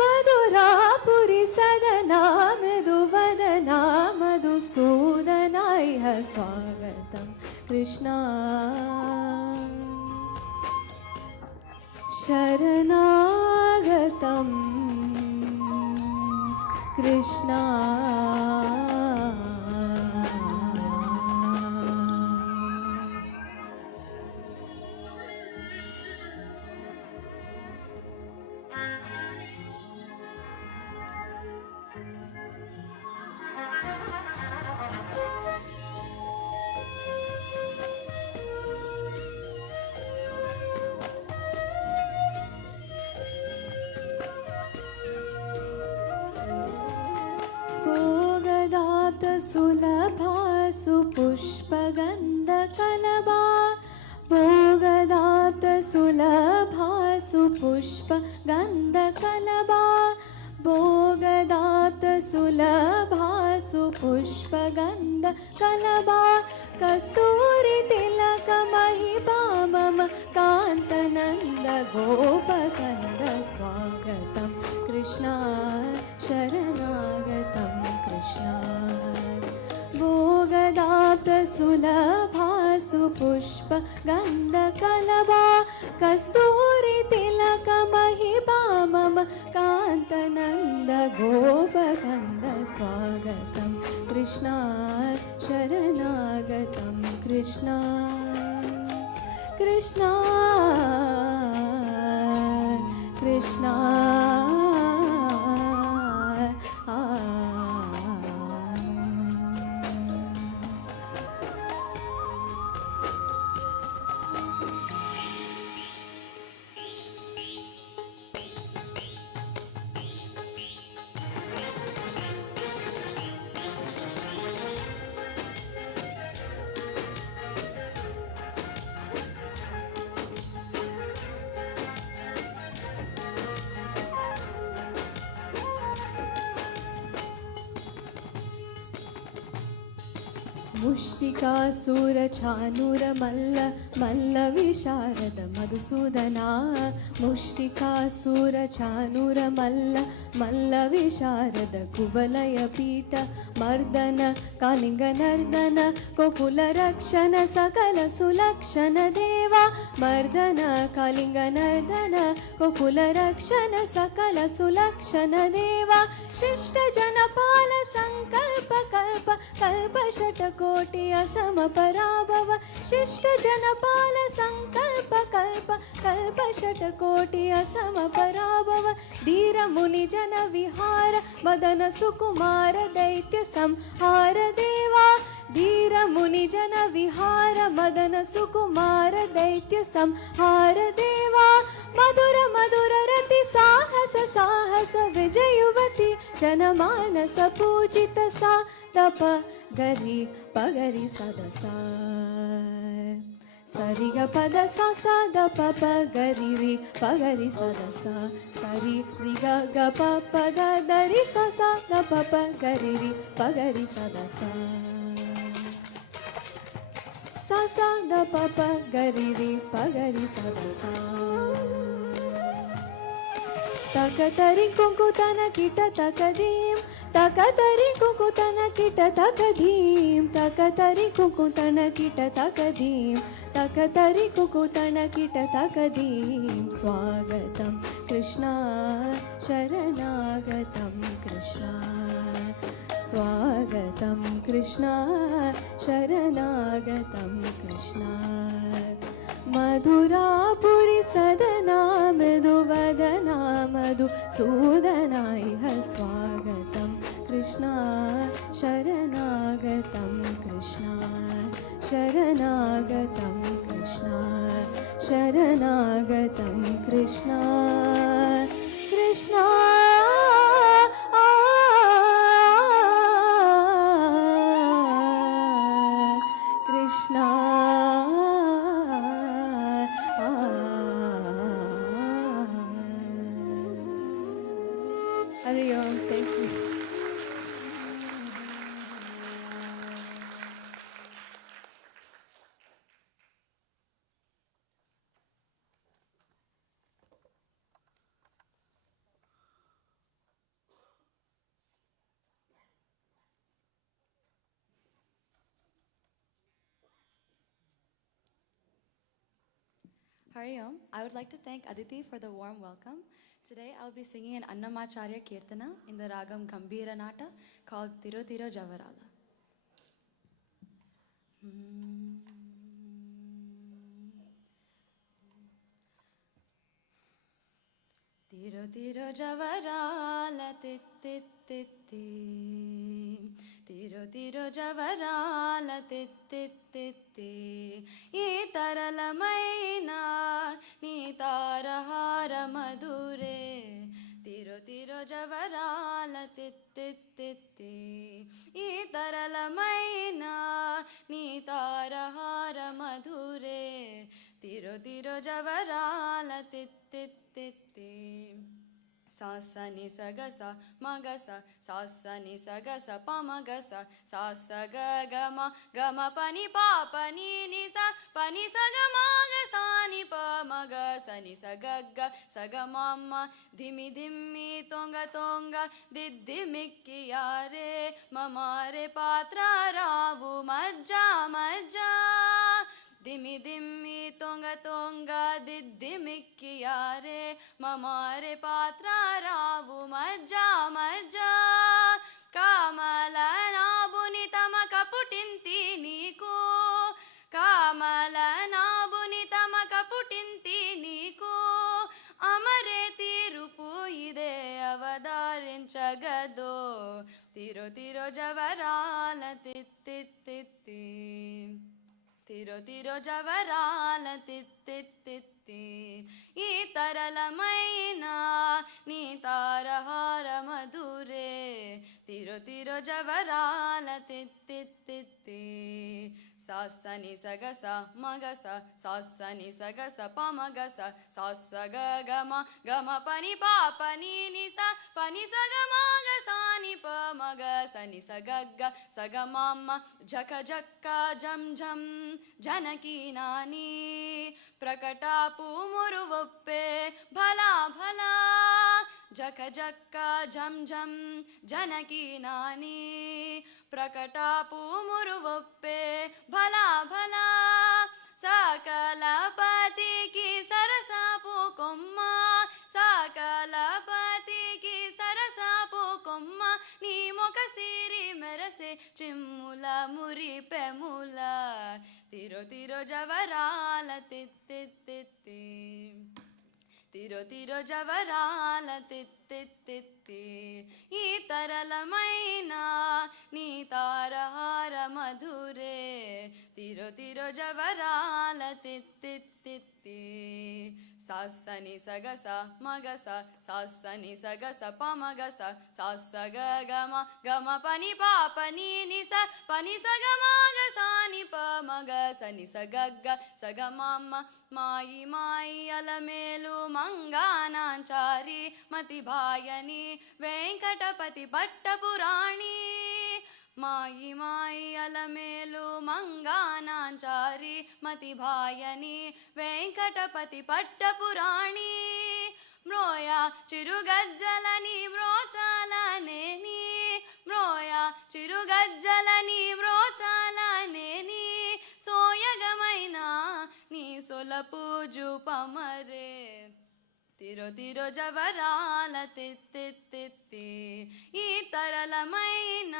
मधुरापुरी सदना मृदुवदना मधुसूदना इह स्वागतं कृष्णा शरणागतं कृष्णा सुलभा सुपुष्पगन्धकलबा भोगदाप्त सुलभा सुपुष्पगन्धकलबा भोगदाप्त सुलभा सुपुष्पगन्धकलबा कस्तूरी तिलक महिमा मम कान्तनन्द गोपकन्द स्वागतं कृष्णा शरणागतं कृष्णा भोगदाप्त सुलभा सुपुष्पगन्धकलबा कस्तूरी तिलक महिमा मम कान्तनन्द गोपकन्द स्वागतं कृष्णा शरणागतं कृष्णा कृष्णा कृष्णा मुष्टिकासुरचाणूरमल्ल मल्लविशारद मधुसूदना मुष्टिकासुरचाणूरमल्ल मल्लविशारद कुवलय पीठ मर्दन कालिङ्गनर्दन कोकुलरक्षण सकल सुलक्षण देवा मर्दन कालिङ्गनर्दन कोकुलरक्षण सकल सुलक्षण देवा शिष्ट जनपाल संकल्प कल्प कल्प षटकोटि असम पराभव शिष्ट जनपाल संकल्प कल्प कल्प षटकोटि असम पराभव धीर मुनि जन विहार मदन सुकुमार दैत्य संहार देवा धीर मुनि जन विहार मदन सुकुमार दैत्य संहार देवा मधुर मधुर रति साहस साहस विजय युवती जनमानस पूजित सा तप गरी पगरी सदसा సరి గ పద సా సా ద ప ప గరి రి ప గరి స ద సా సరి రి గ గ ప ప ద ద రి స సా ద ప ప గరి రి ప గరి స the saw saw saw the ప ప గరి రి ప గరి స ద సా తక తరి కుంకు తన కిట తక ధీం తక తరి కుంకు తన కిట తక ధీం తక తరి కుంకు తన కిట తక ధీం తక తరి కుంకు తన కిట తక ధీం స్వాగతం కృష్ణ శరణాగతం కృష్ణ స్వాగతం కృష్ణ శరణాగతం కృష్ణ మధురాపురి సదనా మృదువదనా మధు సూదనా ఇహ స్వాగతం Krishna శరణాగతం Krishna శరణాగతం Krishna శరణాగతం Krishna Krishna Krishna Hari Om, thank you. Hari Om. I would like to thank Aditi for the warm welcome. Today I'll be singing an Annamacharya Kirtana in the ragam Gambhira Nata called Tiro Tiro Javarala. Tiro Tiro Javarala tit tit tit tit. Tiro Tiro Javarala tit tit tit tit. Ee taralamaina nee tarahara madhure. Tiro Tiro Javarala tit tit tit tit. Ee taralamaina nee tarahara madhure. Tiro Tiro Javarala tit tit tit tit. Sa sa ni sa ga sa ma ga sa sa sa ni sa ga sa pa ma ga sa sa sa ga ga ma pa ni sa pa ni sa ga ma ga sa ni pa ma ga sa ni sa ga ma ma dhimi dhimi tonga tonga diddi mikki yare mamare patra ravu majja majja Dimi dimi tonga tonga diddi mikki yare mamare patra ravu majja majja kamala nabuni tama kaputinti niku kamala nabuni tama kaputinti niku amare tirupu ide avadarinchagado tiro tiro javarala tit tit tit tit Tiro tiro javarala tit tit tit tit. Ee taralamaina nee tarahara madhure. Tiro tiro javarala tit tit tit tit. Sa sa ni sa ga sa ma ga sa sa sa ni sa ga sa pa ma ga sa sa sa ga ga ma pa ni sa pa ni sa ga ma ga sa ni pa ma ga sa ni sa ga ma jaka jaka jam jam janaki nani prakatapu muruvoppe bhala bhala jaka jaka jam jam janaki nani prakatapu muruvoppe bhala bhala sakalapati ki sarasapu komma sakalapati ki sarasapu komma ni mokasiri merase chimmula muri pemula tiro tiro javarala tit tit tit tit Tiro tiro javarala tit tit tit tit. Ee taralamaina nee tarahara madhure. Tiro tiro javarala tit tit titti. Sa sa ni sa ga sa ma ga sa ni sa ga sa pa ma ga sa ga ga ma pa ni ni sa ga ma ga sa ni pa ma ga sa ni sa ga ma ma mai mai alamelu mangananchari mati bhayani venkatapati pattapurani. माई माई अलमेलु मंगानांचारी मति भायनी वेंकटपति पट्टपुराणी म्रोया चिरुगज्जलनी म्रोतालनेनी म्रोया चिरुगज्जलनी म्रोतालनेनी सोयगमैना नी सोलपूजु पमरे తిరో తిరో జవరాల తిత్తి ఈ తరళమైన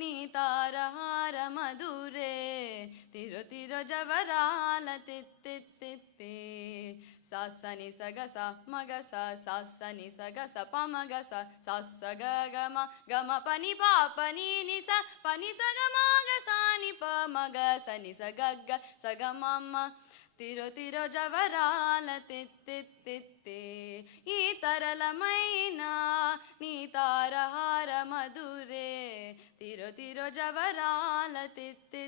నీ తారహార మధురే తిరో తిరో జవరాల తిత్తి సాసని సగ స మగ సాసని సగ స ప మగ స గ గమ పని పాపని ని స పని సగ మగ సాని ప మగ సని సగ సగ మమ్మ తిరో తిరో జవరాల తిత్తి ఈ తరళమైన నీ తారహార మధురే తిరో తిరో జవరాల తిత్తి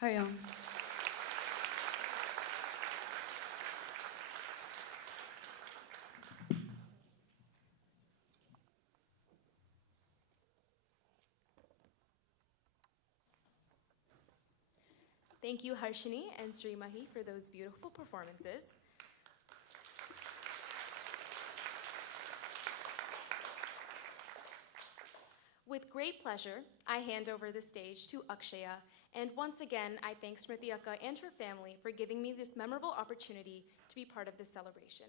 Hari Om. Thank you, Harshini and Sri Mahi, for those beautiful performances. With great pleasure, I hand over the stage to Akshaya, and once again, I thank Smriti Akka and her family for giving me this memorable opportunity to be part of this celebration.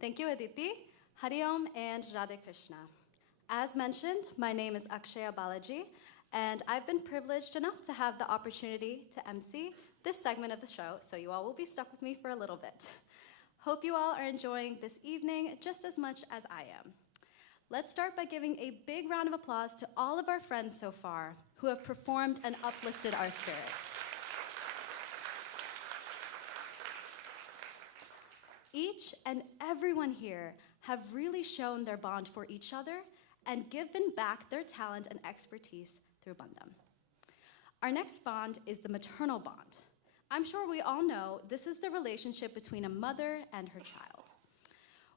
Thank you, Aditi. Hari Om and Radhe Krishna. As mentioned, my name is Akshaya Balaji, and I've been privileged enough to have the opportunity to MC this segment of the show, so you all will be stuck with me for a little bit. Hope you all are enjoying this evening just as much as I am. Let's start by giving a big round of applause to all of our friends so far who have performed and uplifted our spirits. Each and everyone here have really shown their bond for each other and given back their talent and expertise through BANDHAM. Our next bond is the maternal bond. I'm sure we all know this is the relationship between a mother and her child.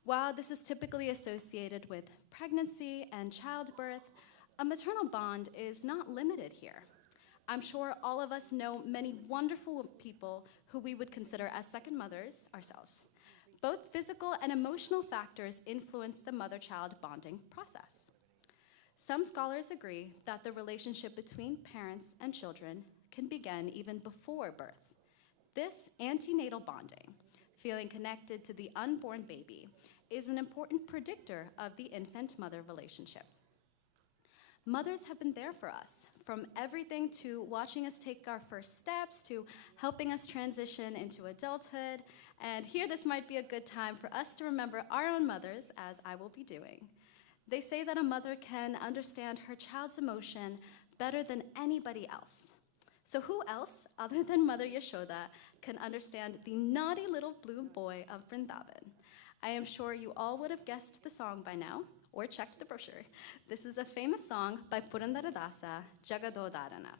While this is typically associated with pregnancy and childbirth, a maternal bond is not limited here. I'm sure all of us know many wonderful people who we would consider as second mothers ourselves. Both physical and emotional factors influence the mother-child bonding process. Some scholars agree that the relationship between parents and children can begin even before birth. This antenatal bonding, feeling connected to the unborn baby, is an important predictor of the infant-mother relationship. Mothers have been there for us, from everything to watching us take our first steps to helping us transition into adulthood. And here, this might be a good time for us to remember our own mothers, as I will be doing. They say that a mother can understand her child's emotion better than anybody else. So who else, other than Mother Yashoda, can understand the naughty little blue boy of Vrindavan? I am sure you all would have guessed the song by now, or checked the brochure. This is a famous song by Purandaradasa, Jagadodharana.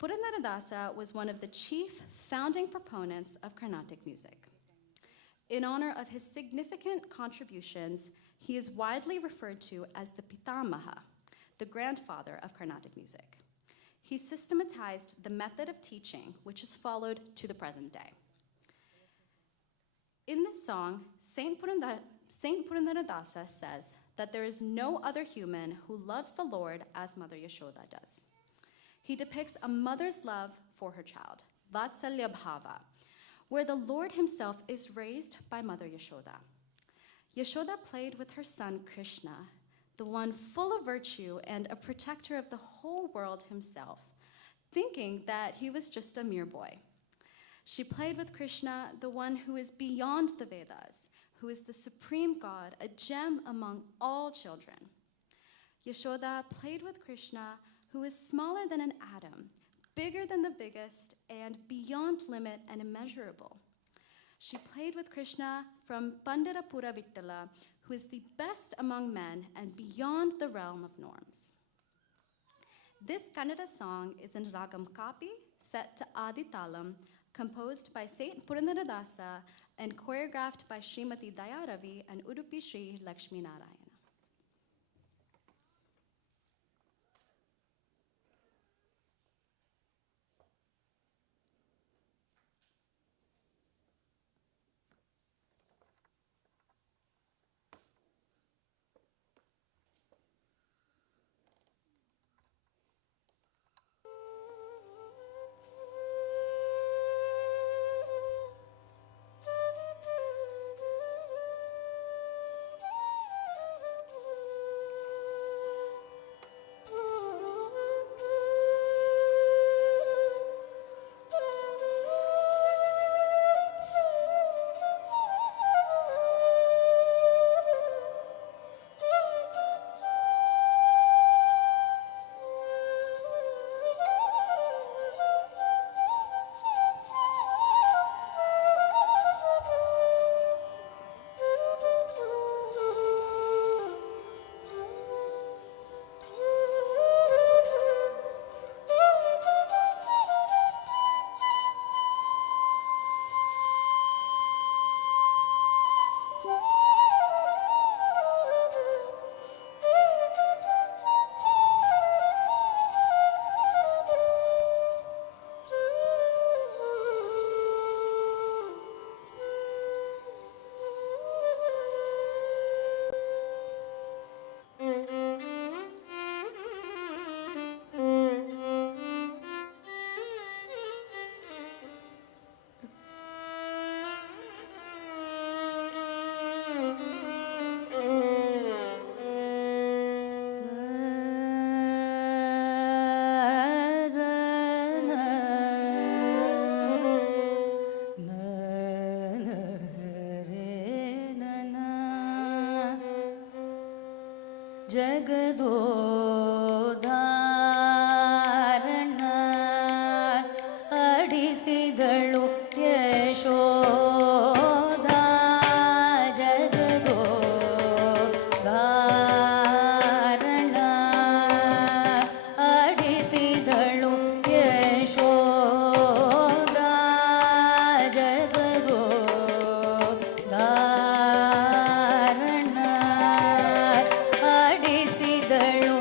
Purandaradasa was one of the chief founding proponents of Carnatic music. In honor of his significant contributions, he is widely referred to as the Pitamaha, the grandfather of Carnatic music. He systematized the method of teaching, which is followed to the present day. In this song, Saint Purandaradasa says that there is no other human who loves the Lord as Mother Yashoda does. He depicts a mother's love for her child, Vatsalya Bhava, where the Lord himself is raised by Mother Yashoda. Yashoda played with her son Krishna, the one full of virtue and a protector of the whole world himself, thinking that he was just a mere boy. She played with Krishna, the one who is beyond the Vedas, who is the supreme God, a gem among all children. Yashoda played with Krishna, who is smaller than an atom, bigger than the biggest, and beyond limit and immeasurable. She played with Krishna from Pandarapura Vittala, who is the best among men and beyond the realm of norms. This Kannada song is in Ragam Kapi, set to Adi Talam, composed by Saint Purandaradasa and choreographed by Srimati Daya Ravi and Udupi Sri Lakshmi Narayana. ಜಗದೋಧಾರಣ ಅಡಿಸಿದಳು Yashoda ಜಗದೋಧಾರಣ ಅಡಿಸಿದಳು Yashoda ಜಗದೋಧಾರಣ ಅಡಿಸಿದಳು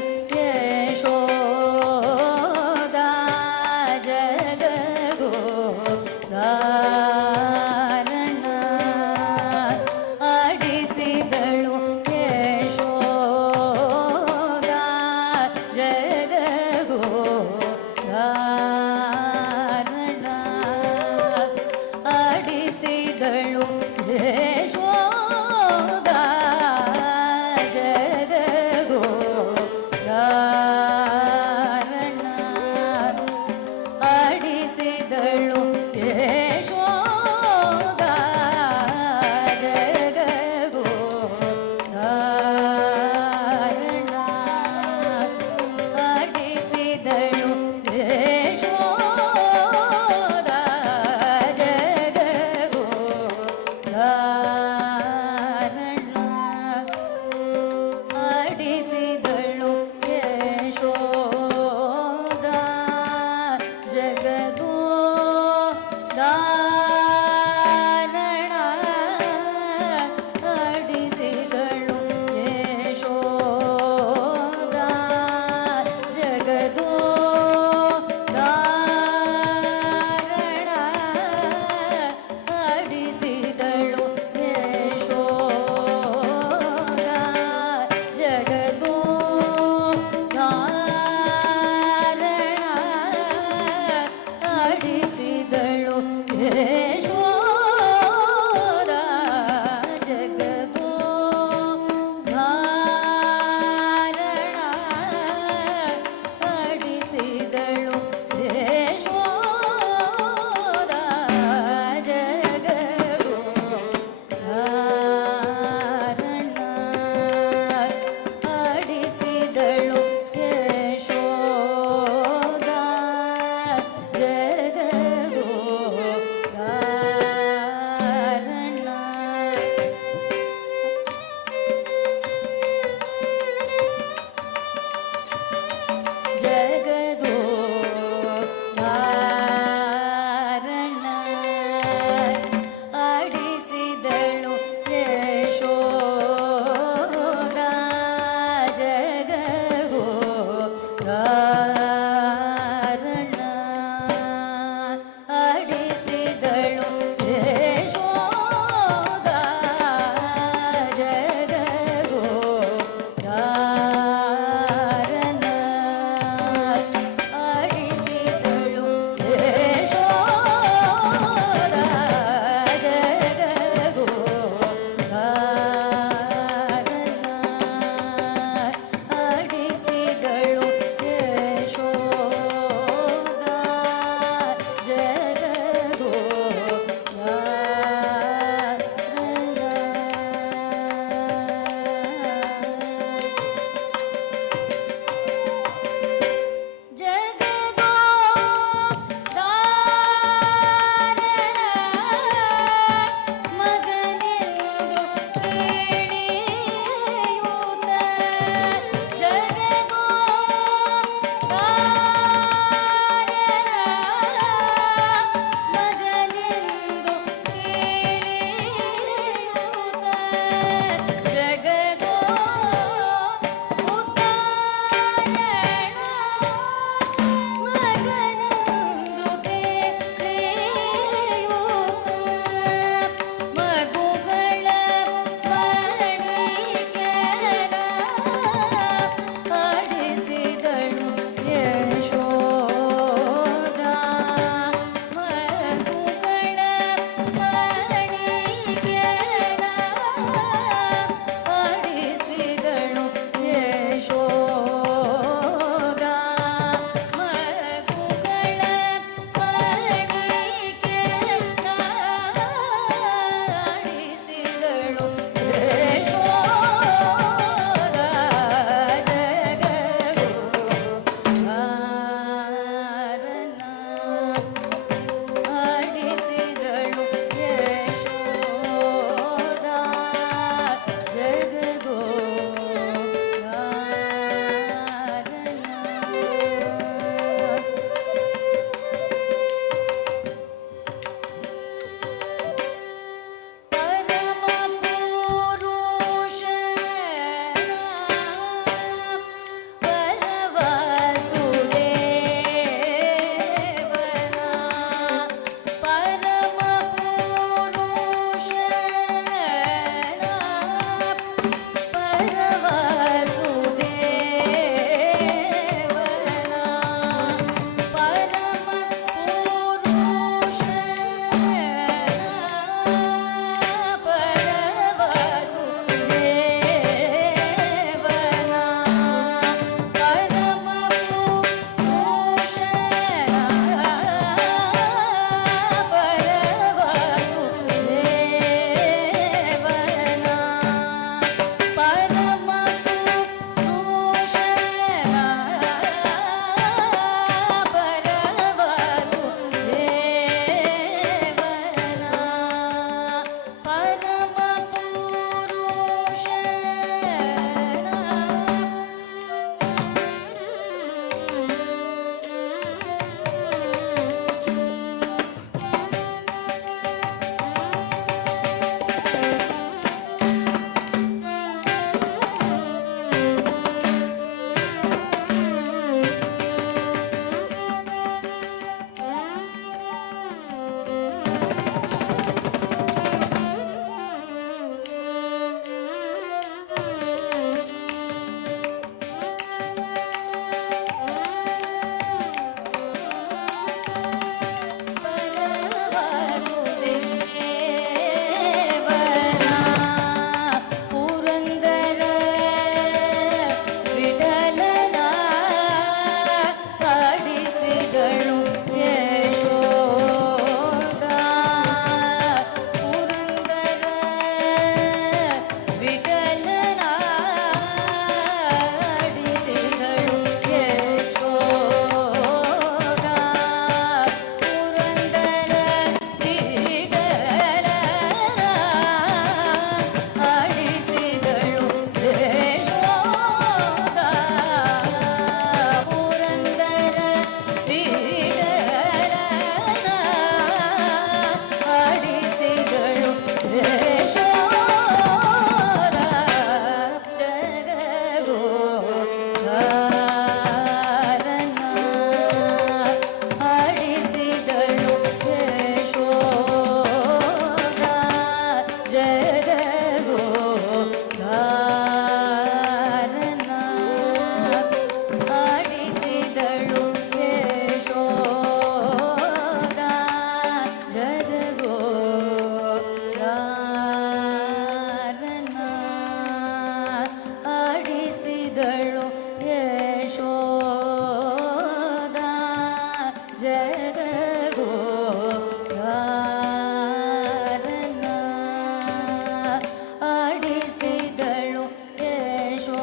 ಆಡಿಸಿದಳು Yashoda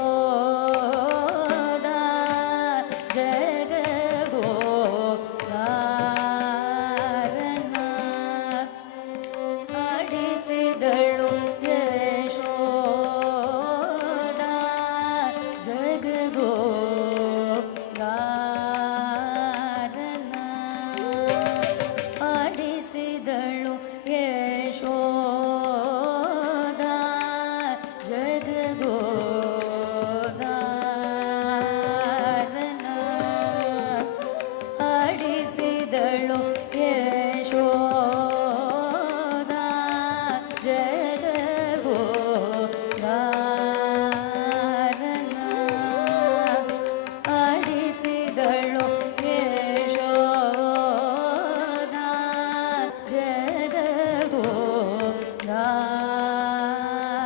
ಜಗಗೋಗಾರನ ಆಡಿಸಿದಳು Yashoda ಜಗಗೋಗಾರನ ಆಡಿಸಿದಳು Yashoda ಜಗಗೋದಾರನ ಆಡಿಸಿದಳು Yashoda ಜಗಗೋದಾರನ ಆಡಿಸಿದಳು Yashoda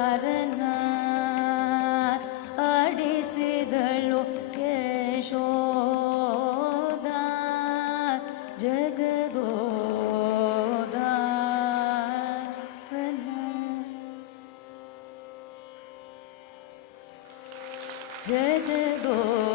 ಜಗಗೋದಾರನ ಆಡಿಸಿದಳು Yashoda ಜಗಗೋದಾರನ ಜಗಗೋದಾರನ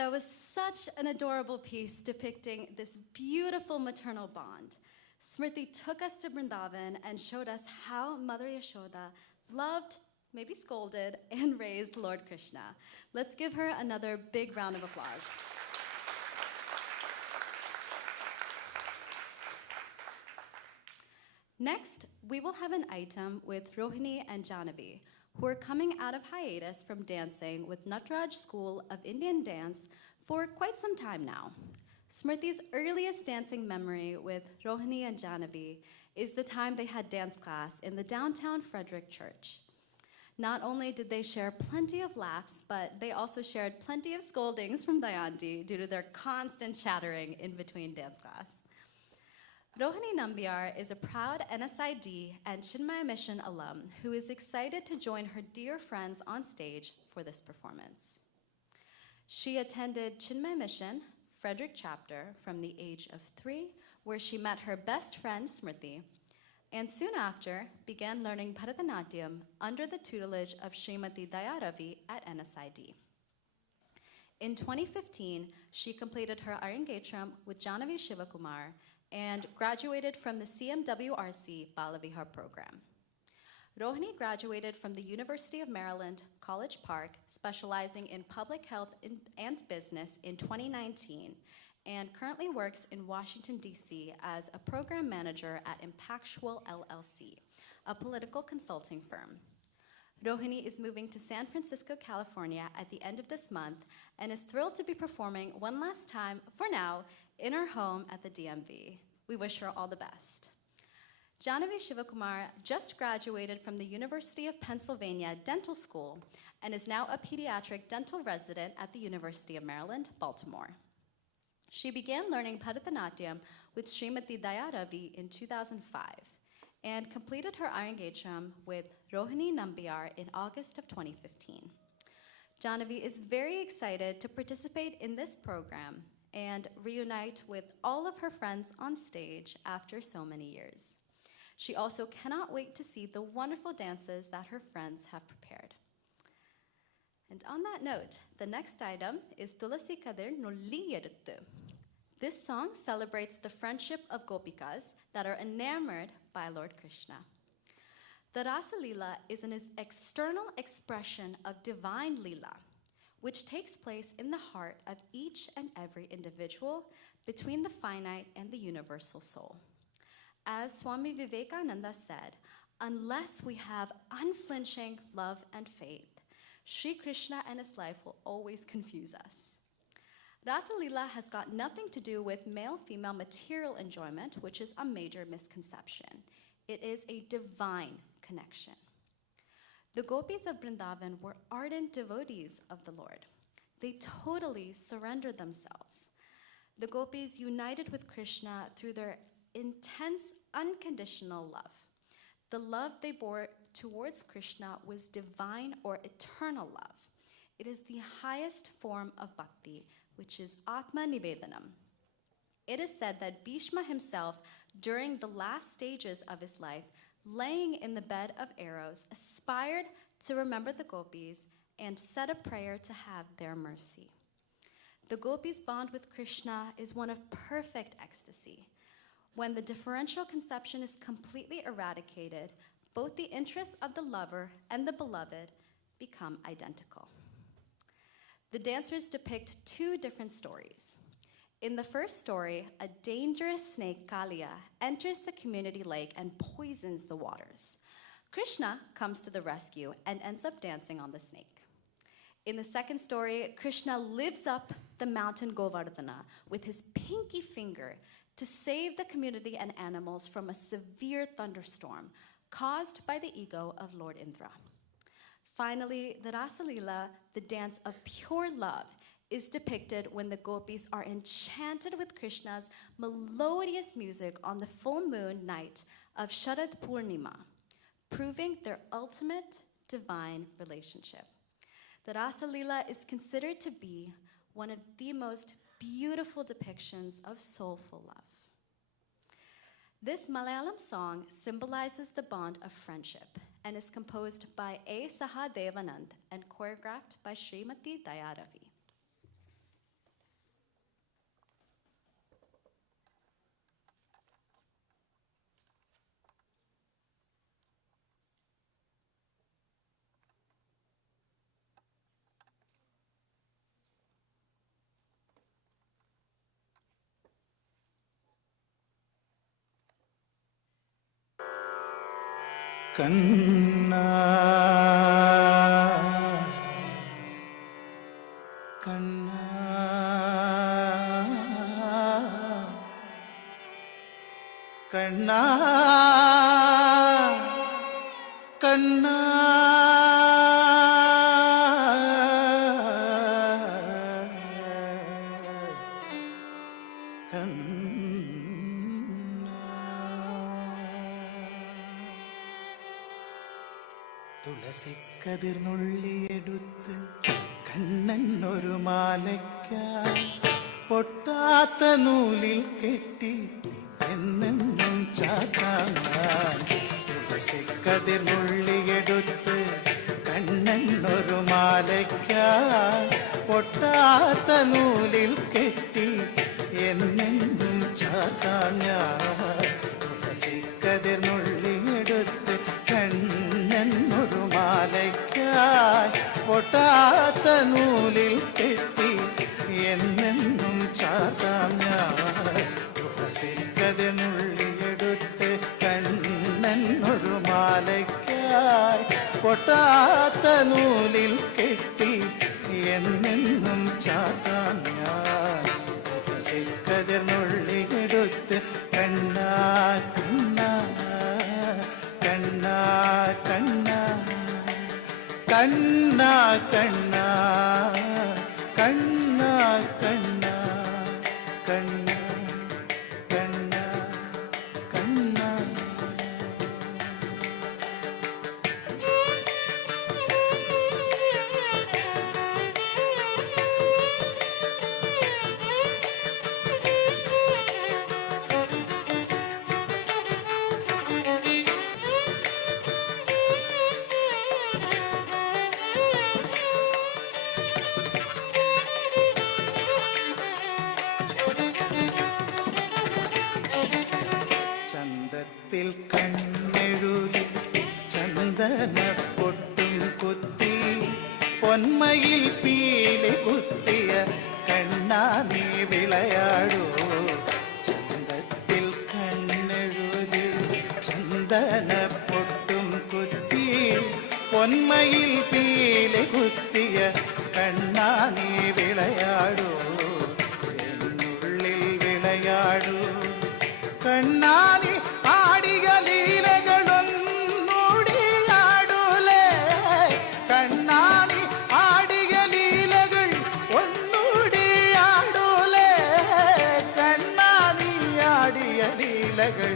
That was such an adorable piece depicting this beautiful maternal bond. Smriti took us to Vrindavan and showed us how Mother Yashoda loved, maybe scolded, and raised Lord Krishna. Let's give her another big round of applause. Next, we will have an item with Rohini and Janavi, who are coming out of hiatus from dancing with Natraj School of Indian Dance for quite some time now. Smriti's earliest dancing memory with Rohini and Janavi is the time they had dance class in the downtown Frederick Church. Not only did they share plenty of laughs, but they also shared plenty of scoldings from Dayandi due to their constant chattering in between dance class. Rohini Nambiar is a proud NSID and Chinmaya Mission alum who is excited to join her dear friends on stage for this performance. She attended Chinmaya Mission, Frederick chapter, from the age of 3, where she met her best friend Smriti, and soon after began learning Bharatanatyam under the tutelage of Srimati Dayaravi at NSID. In 2015, she completed her Arangachram with Janavi Shivakumar and graduated from the CMWRC Balavihar program. Rohini graduated from the University of Maryland, College Park, specializing in public health and business in 2019, and currently works in Washington, D.C. as a program manager at Impactual LLC, a political consulting firm. Rohini is moving to San Francisco, California at the end of this month and is thrilled to be performing one last time, for now, in her home at the DMV. We wish her all the best. Janavi Shivakumar just graduated from the University of Pennsylvania Dental School and is now a pediatric dental resident at the University of Maryland, Baltimore. She began learning Bharatanatyam with Srimati Dayaravi in 2005 and completed her Arangachram with Rohini Nambiar in August of 2015. Janavi is very excited to participate in this program and reunite with all of her friends on stage after so many years. She also cannot wait to see the wonderful dances that her friends have prepared. And on that note, the next item is Tulasi Kadir Nolli Eduttu. This song celebrates the friendship of Gopikas that are enamored by Lord Krishna. The Rasa Leela is an external expression of divine Leela, which takes place in the heart of each and every individual between the finite and the universal soul. As Swami Vivekananda said, unless we have unflinching love and faith, Sri Krishna and his life will always confuse us. Rasa Leela has got nothing to do with male-female material enjoyment, which is a major misconception. It is a divine connection. The Gopis of Vrindavan were ardent devotees of the Lord. They totally surrendered themselves. The Gopis united with Krishna through their intense, unconditional love. The love they bore towards Krishna was divine or eternal love. It is the highest form of bhakti, which is Atma Nivedanam. It is said that Bhishma himself, during the last stages of his life, laying in the bed of arrows, aspired to remember the Gopis and said a prayer to have their mercy. The Gopis' bond with Krishna is one of perfect ecstasy. When the differential conception is completely eradicated, both the interests of the lover and the beloved become identical. The dancers depict two different stories. In the first story, a dangerous snake, Kalia, enters the community lake and poisons the waters. Krishna comes to the rescue and ends up dancing on the snake. In the second story, Krishna lifts up the mountain Govardhana with his pinky finger to save the community and animals from a severe thunderstorm caused by the ego of Lord Indra. Finally, the Rasa Leela, the dance of pure love, is depicted when the Gopis are enchanted with Krishna's melodious music on the full moon night of Sharad Purnima, proving their ultimate divine relationship. The Rasa Leela is considered to be one of the most beautiful depictions of soulful love. This Malayalam song symbolizes the bond of friendship and is composed by A. Sahadevanand and choreographed by Srimati Dayaravi. Kanna, Kanna, Kanna, Kanna, തുളസിക്കതിർന്നുള്ളിയെടുത്ത് Kannan ഒരു മാലയ്ക്കായി പൊട്ടാത്ത നൂലിൽ കെട്ടി എന്നെന്നും ചാത്താൻ. തുളസിക്കതിർന്നുള്ളിയെടുത്ത് കണ്ണൻ ഒരു മാലയ്ക്കായി പൊട്ടാത്ത നൂലിൽ കെട്ടി എന്നെന്നും ചാത്താൻ ഞാൻ. തുളസിക്കതിർന്നുള്ളിയെടുത്ത് കണ്ണൻ ഒരു മാലയ്ക്കായി പൊട്ടാത്ത നൂലിൽ കെട്ടി എന്നെന്നും ചാത്താം ഞാൻ. തുളസിക്കതിർന്നുള്ളിയെടുത്ത് കണ്ണൻ ഒരു മാലയ്ക്കായി പൊട്ടാത്ത നൂലിൽ കെട്ടി എന്നെന്നും ചാത്താം ഞാൻ. തുളസിക്കതിർന്നുള്ളിയെടുത്ത് കണ്ണാ കണ്ണാ കണ്ണാ കണ്ണാ കണ്ണാ കണ്ണാ കണ്ണാ കണ്ണാ കണ്ണാ കണ്ണാ കണ്ണാ. ചന്തത്തിൽ കണ്ണെഴുതി ചന്ദന പൊട്ടും കുത്തി പൊന്മയിൽ പീലി കുത്തിയ കണ്ണാ നീ വിളയാടൂ. ചന്തത്തിൽ കണ്ണെഴുതി ചന്ദന പൊട്ടും കുത്തി പൊന്മയിൽ പീലി കുത്തിയ കണ്ണാ നീ വിളയാടൂ. കണ്ണാനി ആടിയ ലീലകളൊന്നൂടി ആടൂലേ കണ്ണാനി ആടിയ ലീലകൾ ഒന്നൂടി ആടൂലേ കണ്ണാനി ആടിയ ലീലകൾ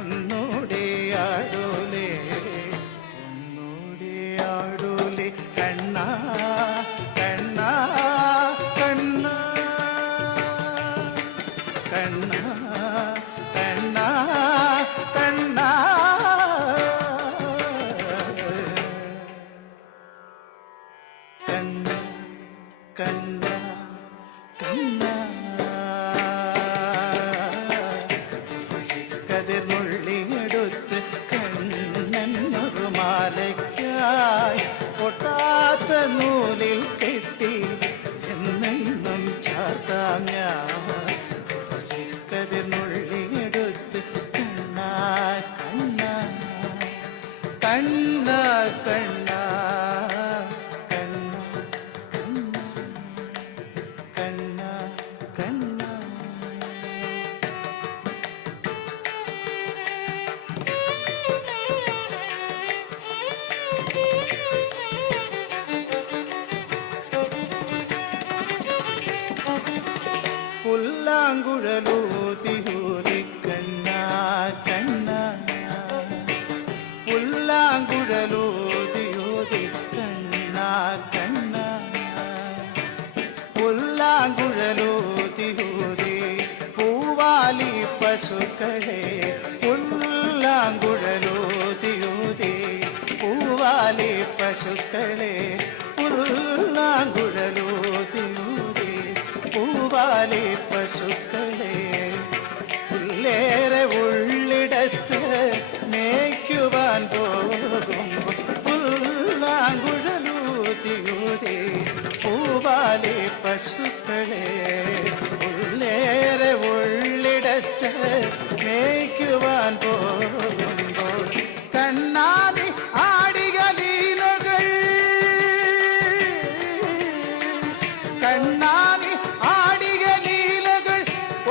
ഒന്നൂടി ആടൂലേ ഒന്നൂടി ആടൂലേ കണ്ണാ കണ്ണാ കണ്ണാ കണ്ണാ കണ്ണാ കണ്ണാ കണ്ണ കണ്ണ കണ്ണ കതിർന്നുള്ളിയെടുത്ത് കണ്ണനൊരു മാലയ്ക്കായി പൊട്ടാത്ത നൂലിൽ കെട്ടി എന്നെന്നും ചാർത്താം ഞാൻ കതിർന്നുള്ളിയെടുത്ത് കണ്ണ കണ്ണ കണ്ണ കണ്ണ കണ്ണ കണ്ണ പുല്ലാങ്കുഴലൂതിയൂതി കണ്ണ കണ്ണ പുല്ലാങ്കുഴലൂതിയൂതി കണ്ണ കണ്ണ പുല്ലാങ്കുഴലൂതിയൂതി പൂവാലി പശുക്കളെ പുല്ലാങ്കുഴലൂതിയൂതി പൂവാലി പശുക്കളെ പുല്ലാങ്കുഴലൂതിയൂതി പൂവാലി പശുക്കളെ പുല്ലേറെ ഉള്ളിടത്ത് മേയ്ക്കുവാൻ പോകുമ്പോൾ പുല്ലാങ്കുഴലൂതിയൂതി പൂവാലി പശുക്കളെ പുല്ലേറെ ഉള്ളിടത്ത് മേയ്ക്കുവാൻ പോകുമ്പോൾ കണ്ണാതി ആടിക ലീലകൾ കണ്ണാതി ആടിക ലീലകൾ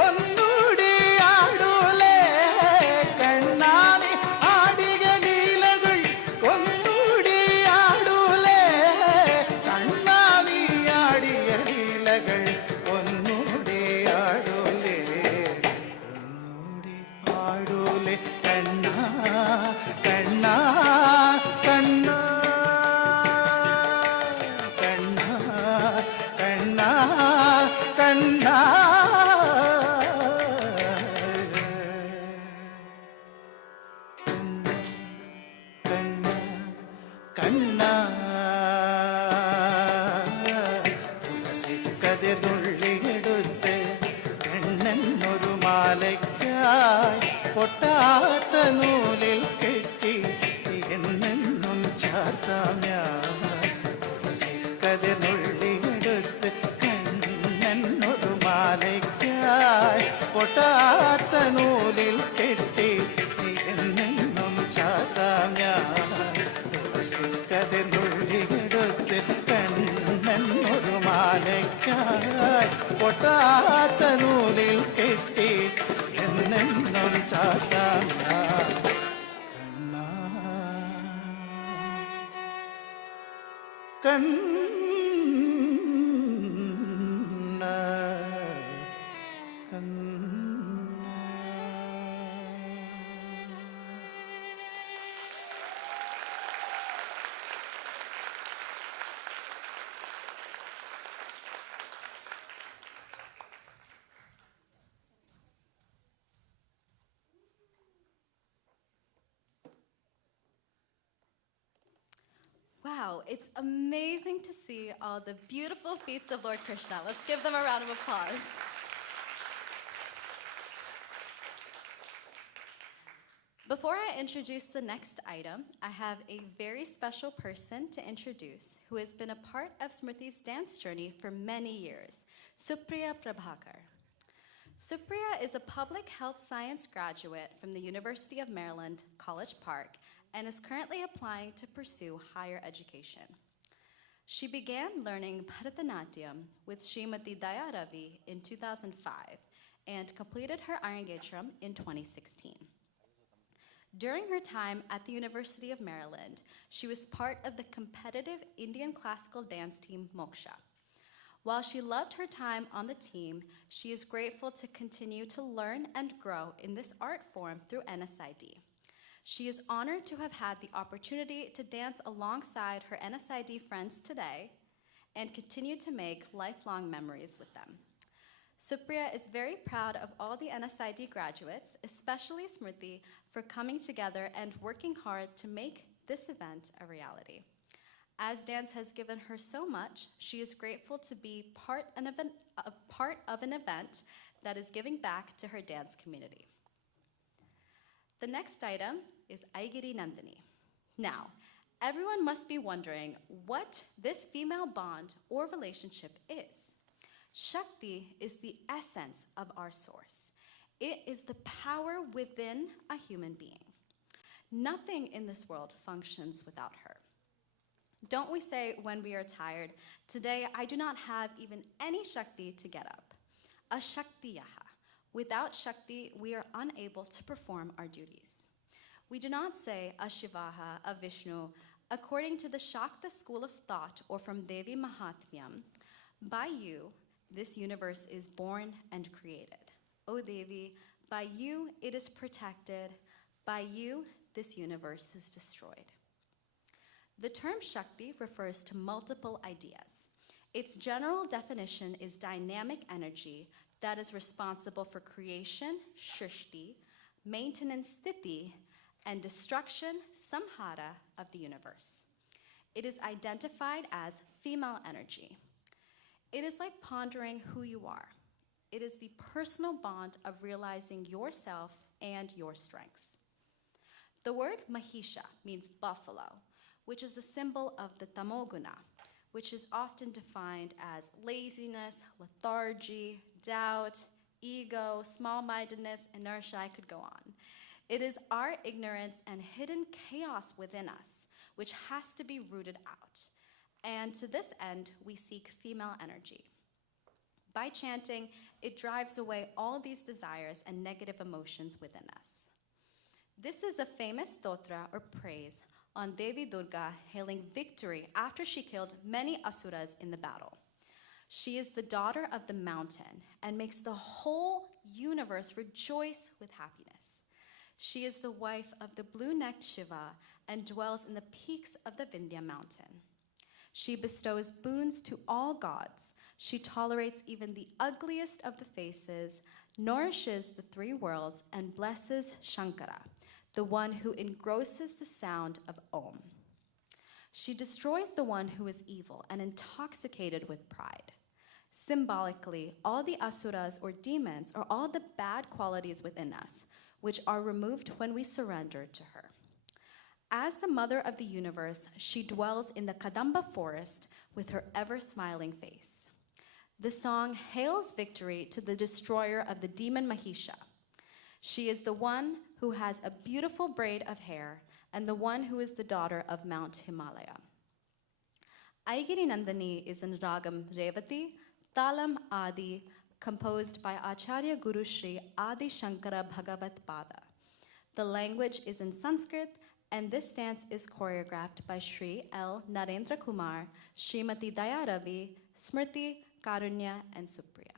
ഒന്നൂടി ആടൂലേ കണ്ണാതി ആടിക ലീലകൾ ഒന്നൂടി ആടൂലേ കണ്ണാതി ആടിയ ലീലകൾ ഒന്നൂടി ആടൂലേ ഒന്നൂടി ആടൂലേ കണ്ണാ കണ്ണാ കണ്ണാ കണ്ണാ കണ്ണാ കണ്ണാ കണ്ണാ തുളസി കതിർന്നുള്ളിയെടുത്ത് കണ്ണനൊരു മാലയ്ക്കായി പൊട്ടാത്ത നൂലിൽ കെട്ടി എന്നെന്നും ചാർത്താം ഞാൻ തുളസി കതിർന്നുള്ളിയെടുത്ത് കണ്ണനൊരു മാലയ്ക്കായി പൊട്ടാത്ത നൂലിൽ കെട്ടി എന്നെന്നും ചാർത്താം ഞാൻ തുളസി കതിർന്നുള്ളിയെടുത്ത് കണ്ണനൊരു മാലയ്ക്കായി പൊട്ടാത്ത നൂലിൽ കെട്ടി എന്നെന്നും ചാർത്താം ഞാൻ കണ്ണാ കണ്ണ Wow, it's amazing to see all the beautiful feats of Lord Krishna. Let's give them a round of applause. Before I introduce the next item, I have a very special person to introduce who has been a part of Smriti's dance journey for many years, Supriya Prabhakar. Supriya is a public health science graduate from the University of Maryland, College Park, and is currently applying to pursue higher education. She began learning Bharatanatyam with Srimati Daya Ravi in 2005 and completed her Arangetram in 2016. During her time at the University of Maryland, she was part of the competitive Indian classical dance team Moksha. While she loved her time on the team, she is grateful to continue to learn and grow in this art form through NSID. She is honored to have had the opportunity to dance alongside her NSID friends today and continue to make lifelong memories with them. Supriya is very proud of all the NSID graduates, especially Smriti, for coming together and working hard to make this event a reality. As dance has given her so much, she is grateful to be part of an event that is giving back to her dance community. The next item is Aigiri Nandini. Now, everyone must be wondering what this female bond or relationship is. Shakti is the essence of our source. It is the power within a human being. Nothing in this world functions without her. Don't we say when we are tired, today I do not have even any Shakti to get up? Ashaktiyaha. Without Shakti, we are unable to perform our duties. We do not say Ashivaha, a Vishnu, according to the Shakta school of thought or from Devi Mahatmyam. By you, this universe is born and created. O Devi, by you it is protected. By you, this universe is destroyed. The term Shakti refers to multiple ideas. Its general definition is dynamic energy that is responsible for creation, Shrishti, maintenance, Sthiti, and destruction, Samhara, of the universe. It is identified as female energy. It is like pondering who you are. It is the personal bond of realizing yourself and your strengths. The word Mahisha means buffalo, which is a symbol of the Tamoguna, which is often defined as laziness, lethargy, doubt, ego, small-mindedness, inertia. I could go on. It is our ignorance and hidden chaos within us, which has to be rooted out. And to this end, we seek female energy. By chanting, it drives away all these desires and negative emotions within us. This is a famous stotra or praise on Devi Durga hailing victory after she killed many asuras in the battle. She is the daughter of the mountain and makes the whole universe rejoice with happiness. She is the wife of the blue-necked Shiva and dwells in the peaks of the Vindhya mountain. She bestows boons to all gods. She tolerates even the ugliest of the faces, nourishes the three worlds, and blesses Shankara, the one who engrosses the sound of Om. She destroys the one who is evil and intoxicated with pride. Symbolically, all the asuras or demons are all the bad qualities within us, which are removed when we surrender to her. As the mother of the universe, she dwells in the Kadamba forest with her ever-smiling face. The song hails victory to the destroyer of the demon Mahisha. She is the one who has a beautiful braid of hair and the one who is the daughter of Mount Himalaya. Aigiri Nandini is in Ragam Revati, Talam Adi, composed by Acharya Guru Sri Adi Shankara Bhagavat Pada. The language is in Sanskrit, and this dance is choreographed by Sri L. Narendra Kumar, Srimati Daya Ravi, Smriti, Karunya, and Supriya.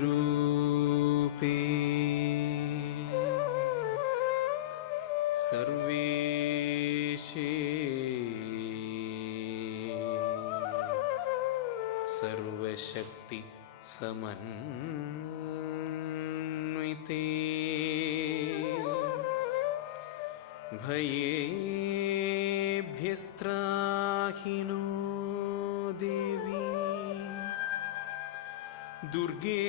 सर्वस्वरूपे सर्वेशे सर्वशक्ति समन्विते भयेभ्यस्त्राहिनो देवी दुर्गे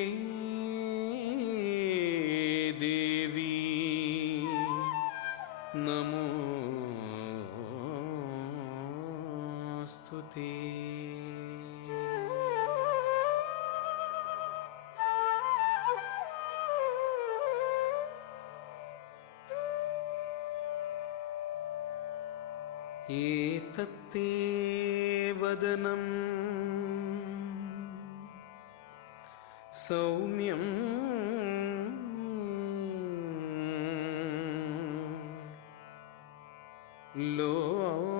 देवी नमोस्तुते। एतत्ते वदनं सौम्यं लोचन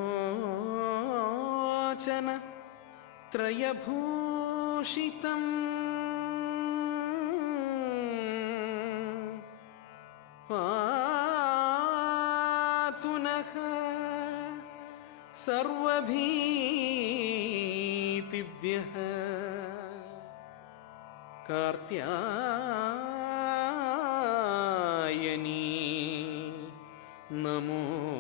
त्रयभूषितं पातु नः सर्वभीतिभ्यः कार्त्यायनी नमोस्तुते।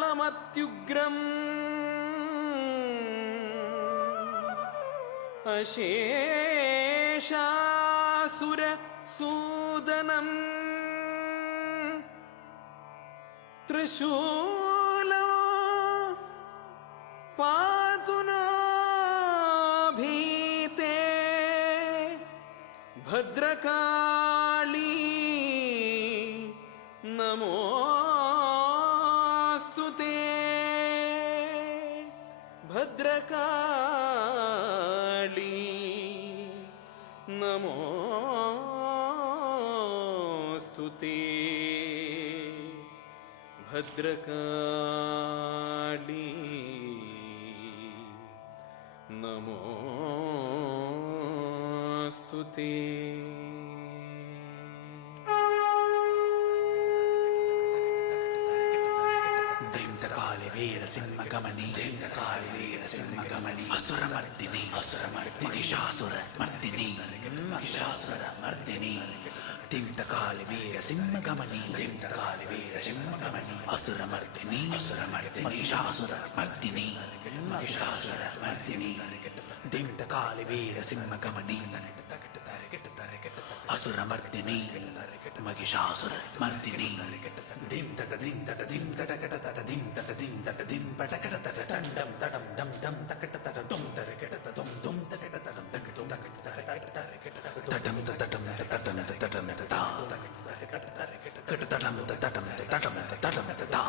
ज्वालाकराळमत्युग्रम् अशेषासुरसूदनम् त्रिशूलो पातु no भीते Bhadrakali नमोस्तुते। भद्रकाली नमोस्तुते। भद्रकाली नमोस्तुते। वीरसिंहगमनी वीरसिंहगमनी असुरमर्दिनी महिषासुरमर्दिनी दिम्तकाली वीरसिंहगमनी असुरमर्दिनी महिषासुरमर्दिनी दिम्तकाली वीरसिंहगमनी असुरमर्दिनी महिषासुरमर्दिनी धिं तट धिं तट धिं तट कट तट धिं तट धिं तट धिं पट कट तट टं डं तडं डं डं तकट तट तुम तर कट तुम तुम तकट तटं तक तुम तकट तटं तटं तटं तटं तटा कट तटं तटं तटं तटं तटा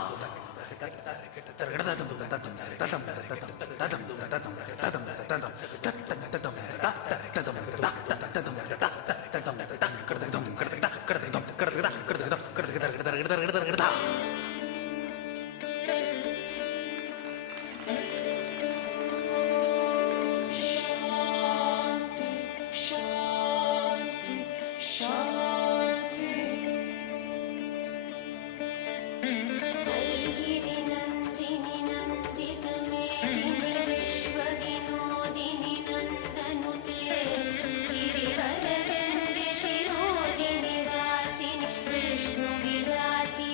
गिरिवरदण्डशिरोधिनि दासिनि विष्णुविलासिनि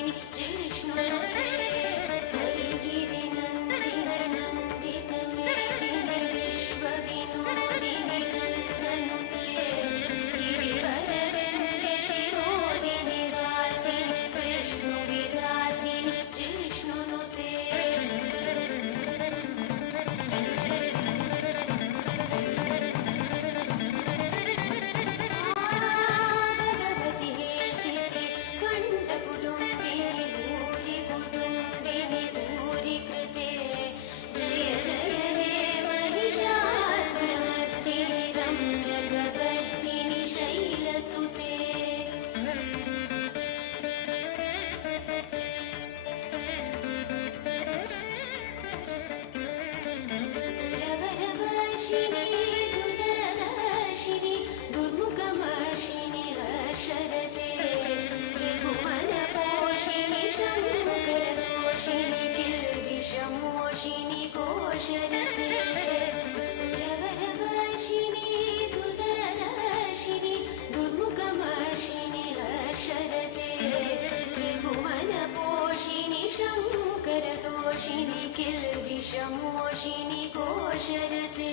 त्रिभुवनपोषिणि शङ्करतोषिणि किल्बिषमोषिणि कोशरते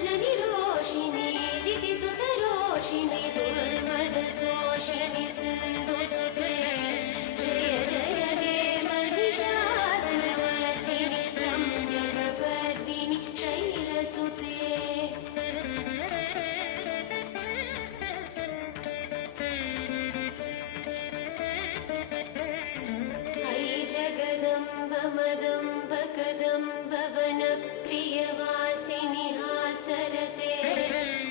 धनुजनिरोषिणि दितिसुतरोषिणि दुर्मदशोषिणि सिन्धुसुते जय जय हे महिषासुरमर्दिनि रम्यकपर्दिनि शैलसुते अयि जगदम्ब मदम्ब कदम्ब वनप्रियवासिनि हासरते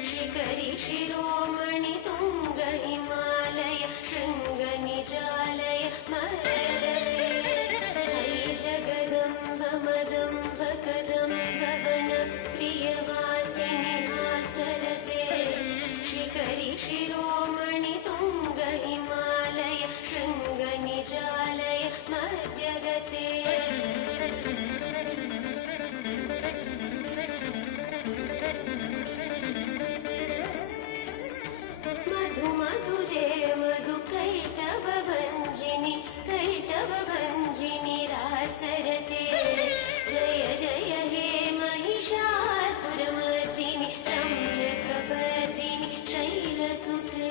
शिखरि शिरोमणि तुङ्ग हिमालय शृङ्गनिजालय मरदते अयि जगदम्ब मदम्ब कदम्ब वनप्रियवासिनि हासरते शिखरि शिरोमणि तुङ्ग हिमालय शृङ्गनिजालय मध्यगते मधु मधुरे मधु कैटवभञ्जिनि कैटवभञ्जिनि रासरते जय जय हे महिषासुरमर्दिनि रम्यकपर्दिनि शैलसुते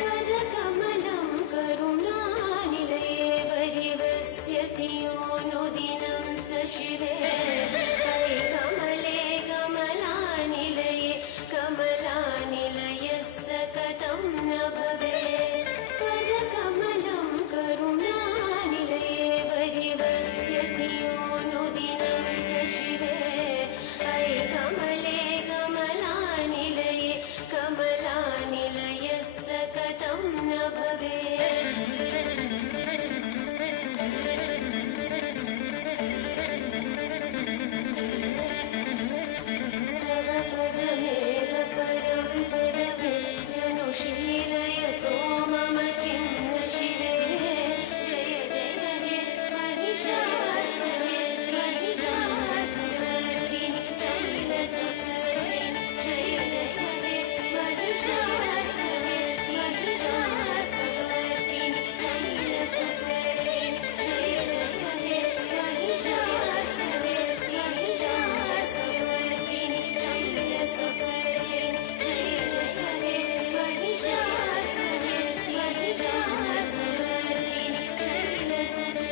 पदकमलं करुणानिलये वरिवस्यति योऽनुदिनं सशिवे अयि कमले कमलानिलये कमलानिलयः सकतं न भवेत् पदकमलं करुणानिलये वरिवस्यति योऽनुदिनं सशिवे अयि कमले कमलानिलये कमलानिलयः सकतं न भवेत् तव पदमेव परं पदमेत्यनुशीलयतो मम किं न शिवे जय जय हे महिषासुरमर्दिनि शैलसुते जय जय हे महिषासुरमर्दिनि शैलसुते जय जय हे महिषासुरमर्दिनि शैलसुते जय जय हे Mahishasuramardini शैलसुते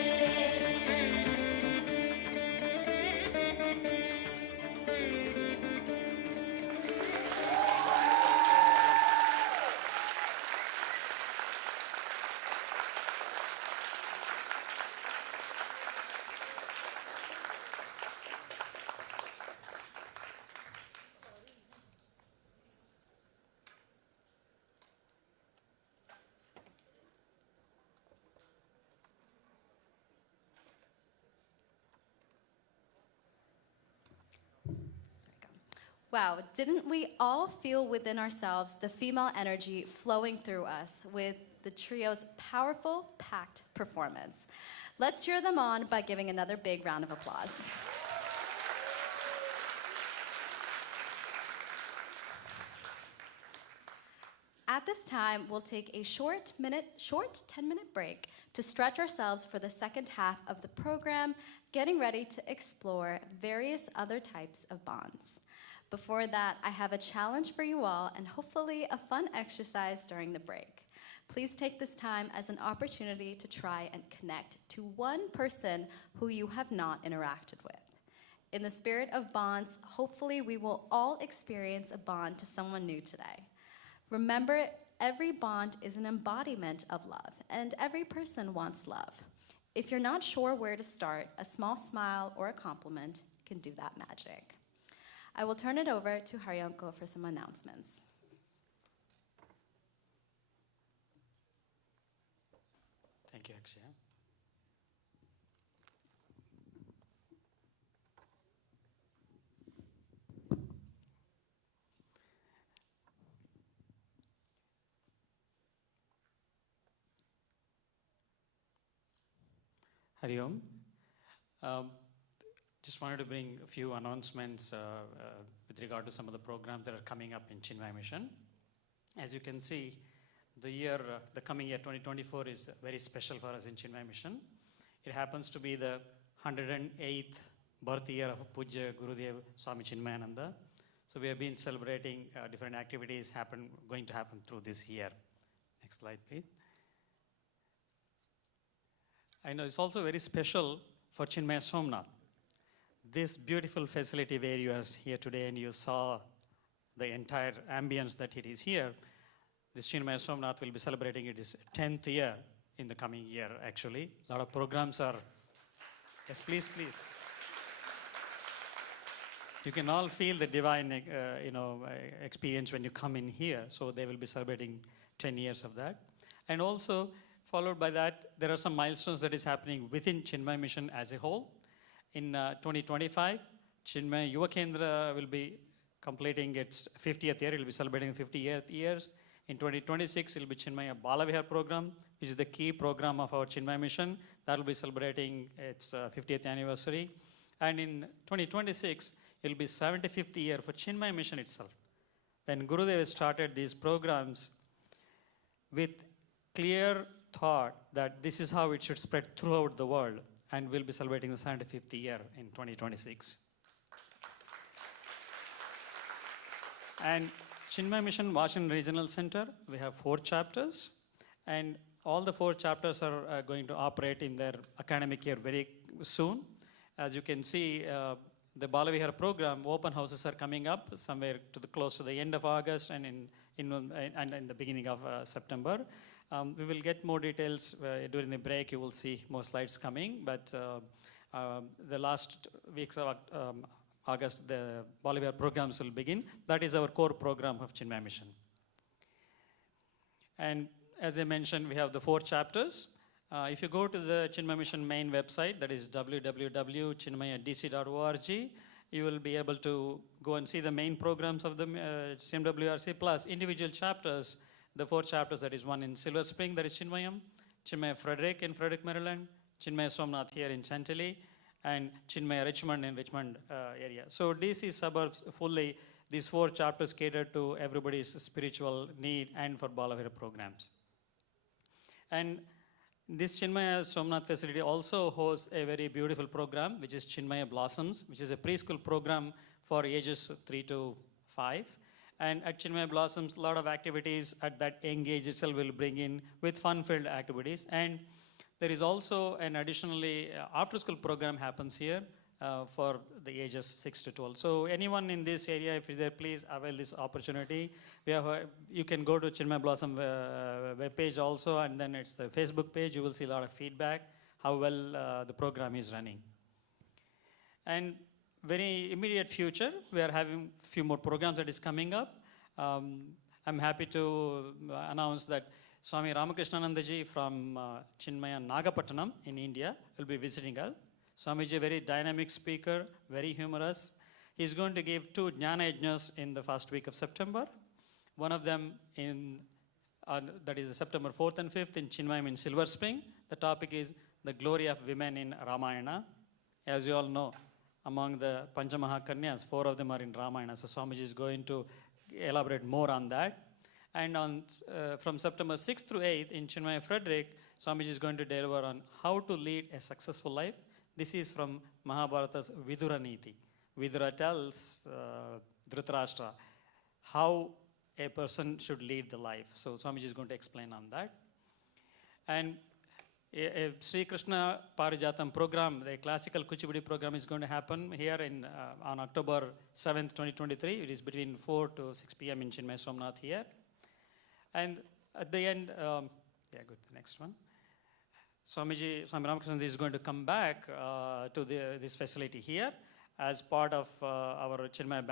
Wow, didn't we all feel within ourselves the female energy flowing through us with the trio's powerful, packed performance? Let's cheer them on by giving another big round of applause. At this time, we'll take a short 10-minute break to stretch ourselves for the second half of the program, getting ready to explore various other types of bonds. Before that, I have a challenge for you all and hopefully a fun exercise during the break. Please take this time as an opportunity to try and connect to one person who you have not interacted with. In the spirit of bonds, hopefully we will all experience a bond to someone new today. Remember, every bond is an embodiment of love, and every person wants love. If you're not sure where to start, a small smile or a compliment can do that magic. I will turn it over to Haryanko for some announcements. Thank you, Akshaya. Hari Om. Just wanted to bring a few announcements with regard to some of the programs that are coming up in Chinmaya Mission. As you can see, the coming year 2024 is very special for us in Chinmaya Mission. It happens to be the 108th birth year of Pujya Gurudev Swami Chinmayananda. So we have been celebrating different activities going to happen through this year. Next slide, please. I know it's also very special for Chinmaya Somnath. This beautiful facility where you are here today and you saw the entire ambience that it is here, this Chinmaya Somnath will be celebrating its 10th year in the coming year, actually. A lot of programs are... Yes, please, please. You can all feel the divine experience when you come in here. So they will be celebrating 10 years of that. And also, followed by that, there are some milestones that is happening within Chinmaya Mission as a whole. In 2025, Chinmaya Yuva Kendra will be completing its 50th year. It will be celebrating 50th years. In 2026, it will be Chinmaya Balavihar program, which is the key program of our Chinmaya Mission. That will be celebrating its 50th anniversary. And in 2026, it will be 75th year for Chinmaya Mission itself. When Gurudev started these programs with clear thought that this is how it should spread throughout the world, and we'll be celebrating the 75th year in 2026. And Chinmaya Mission Washington Regional Center, we have 4 chapters, and all the 4 chapters are going to operate in their academic year very soon. As you can see, the Balavihar program, open houses are coming up somewhere close to the end of August and in the beginning of September. We will get more details during the break. You will see more slides coming, but the last weeks of August, the Balavihar programs will begin. That is our core program of Chinmaya Mission. And as I mentioned, we have the 4 chapters. If you go to the Chinmaya Mission main website, that is www.chinmayadc.org, you will be able to go and see the main programs of the CMWRC plus individual chapters, the 4 chapters, that is one in Silver Spring, that is Chinmayam, Chinmaya Frederick in Frederick, Maryland, Chinmaya Somnath here in Chantilly, and Chinmaya Richmond in Richmond area. So DC suburbs fully, these 4 chapters cater to everybody's spiritual need and for Balavihar programs. And this Chinmaya Somnath facility also hosts a very beautiful program, which is Chinmaya Blossoms, which is a preschool program for ages 3 to 5. And at Chinmaya Blossoms, a lot of activities at that young age itself will bring in with fun-filled activities. And there is also an additionally after-school program happens here for the ages 6 to 12. So anyone in this area, if you're there, please avail this opportunity. You can go to Chinmaya Blossom webpage also, and then it's the Facebook page. You will see a lot of feedback, how well the program is running. And very immediate future, we are having a few more programs that is coming up. I'm happy to announce that Swami Ramakrishnanandaji from Chinmaya Nagapattinam in India will be visiting us. Swamiji, a very dynamic speaker, very humorous. He's going to give 2 Jnana Yajnas in the first week of September. One of them that is September 4th and 5th in Chinmayam in Silver Spring. The topic is the glory of women in Ramayana. As you all know, among the Panchamahakanyas, 4 of them are in Ramayana. So Swamiji is going to elaborate more on that. And from September 6th through 8th in Chinmaya Frederick, Swamiji is going to deliver on how to lead a successful life. This is from Mahabharata's Vidura Niti. Vidura tells Dhritarashtra how a person should lead the life. So Swamiji is going to explain on that. And a Sri Krishna Parijatam program, the classical Kuchipudi program is going to happen here on October 7th, 2023. It is between 4 to 6 p.m. in Chinmaya Somnath here. And at the end, go to the next one. Swami Ramakrishnan is going to come back to this facility here as part of our Chinmaya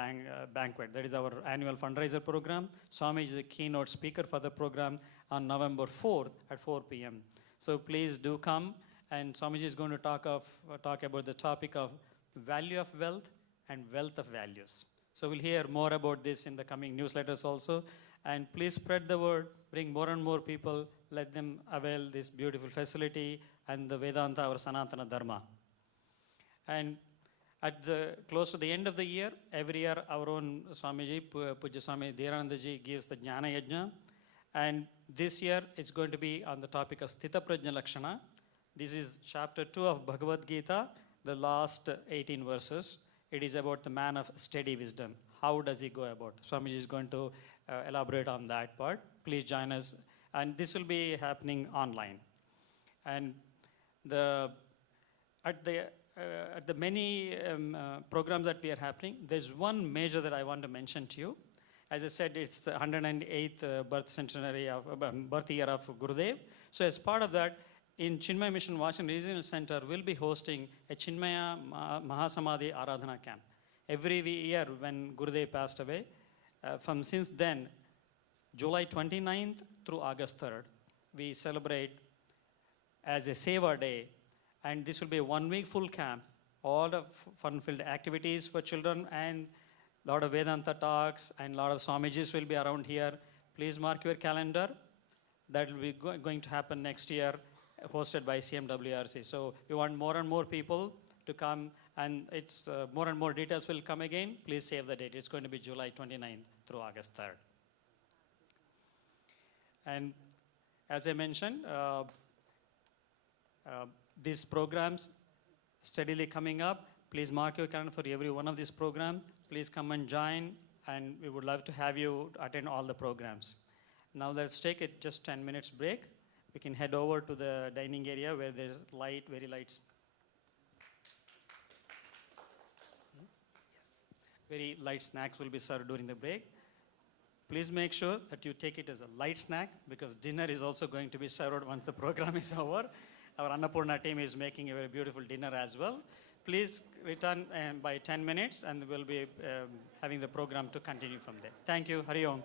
banquet. That is our annual fundraiser program. Swami is the keynote speaker for the program on November 4th at 4 p.m. So please do come. And Swamiji is going to talk about the topic of value of wealth and wealth of values. So we'll hear more about this in the coming newsletters also. And please spread the word, bring more and more people, let them avail this beautiful facility and the Vedanta, our Sanatana Dharma. And close to the end of the year, every year our own Swamiji, Pujya Swami Dhiranandaji gives the Jnana Yajna. And this year it's going to be on the topic of Sthita Prajna Lakshana. This is chapter 2 of Bhagavad Gita, the last 18 verses. It is about the man of steady wisdom. How does he go about? Swamiji is going to elaborate on that part. Please join us. And this will be happening online. And at the many programs that we are happening, there's one major that I want to mention to you. As I said, it's the 108th birth year of Gurudev. So as part of that, in Chinmaya Mission Washington Regional Center, we'll be hosting a Chinmaya Mahasamadhi Aradhana camp. Every year when Gurudev passed away, since then, July 29th through August 3rd, we celebrate as a Seva Day. And this will be a 1 week full camp, all of fun-filled activities for children and a lot of Vedanta talks and a lot of Swamijis will be around here. Please mark your calendar. That will be going to happen next year, hosted by CMWRC. So we want more and more people to come, and it's more and more details will come again. Please save the date. It's going to be July 29th through August 3rd. And as I mentioned, these programs steadily coming up. Please mark your calendar for every one of these programs. Please come and join, and we would love to have you attend all the programs. Now let's take a just 10 minutes break. We can head over to the dining area where there's very light. Very light snacks will be served during the break. Please make sure that you take it as a light snack because dinner is also going to be served once the program is over. Our Annapurna team is making a very beautiful dinner as well. Please return by 10 minutes and we'll be having the program to continue from there. Thank you. Hari Om.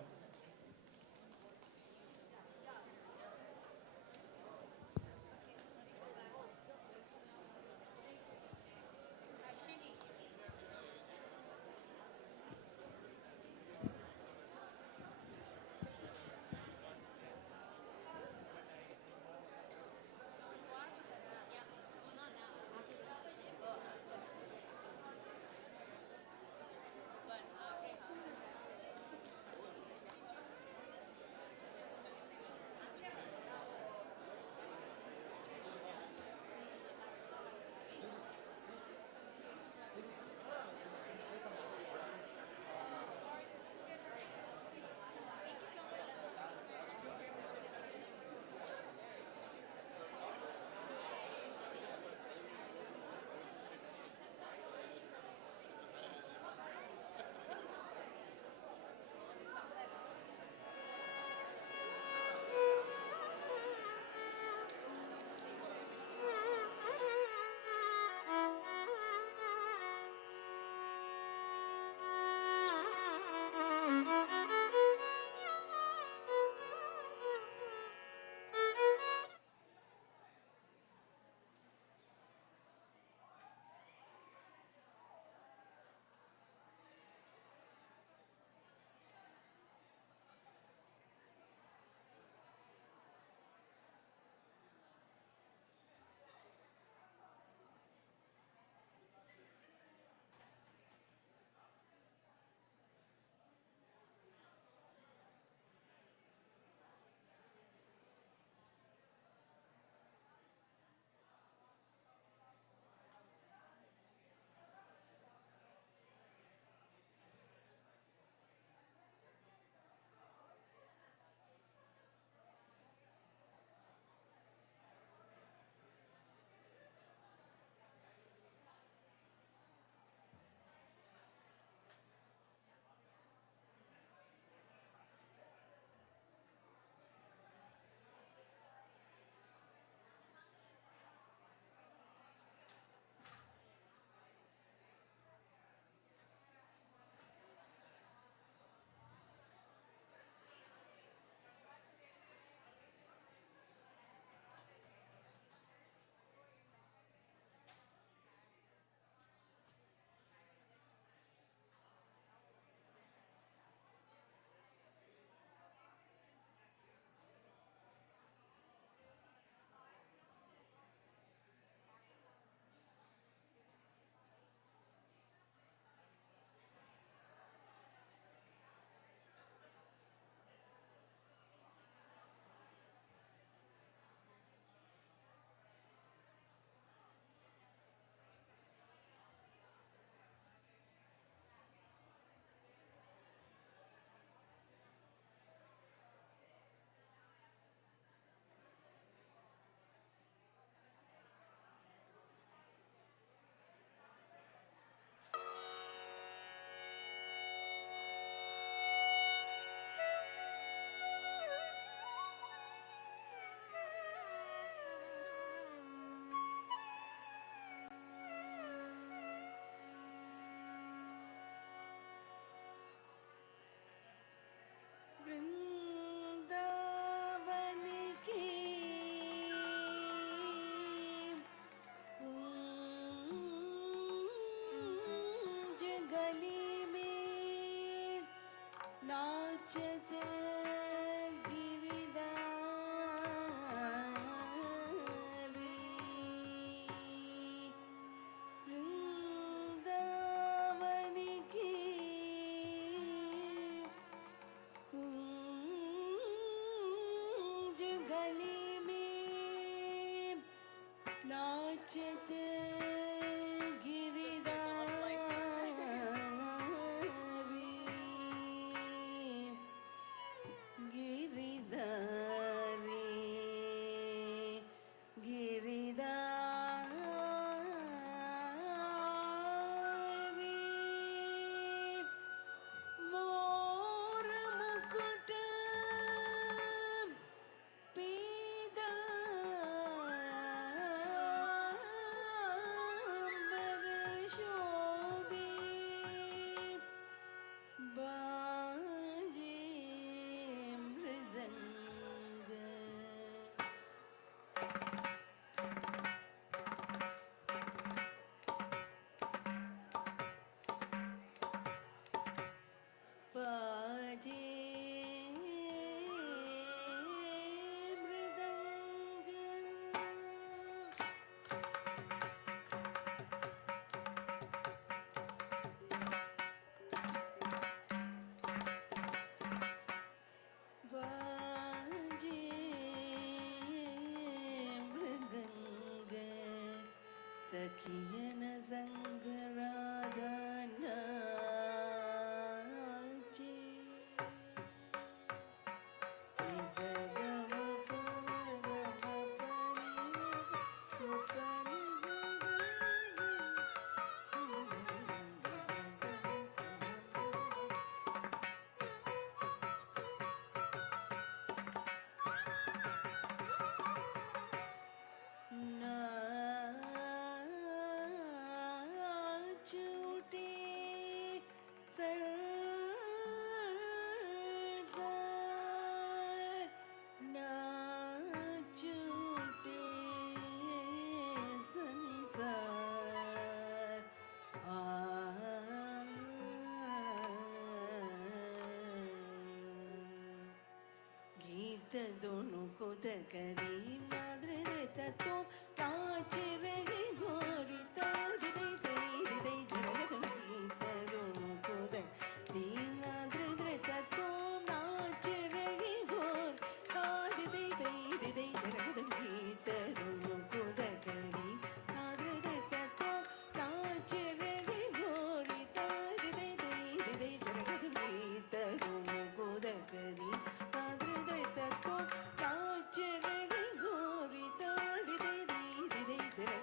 सखियन संग राधा नाचे गीत दोनों को दकरी नाद्रे देता तो ताचे रही गोरी तादी दे दे दे जरग गीत दोनों को दकरी नाद्रे देता तो नाचे रही गोरी तादी दे दे जरग गीत दोनों को दकरी नाद्रे देता तो नाचे रही गोरी तादी दे दे जरग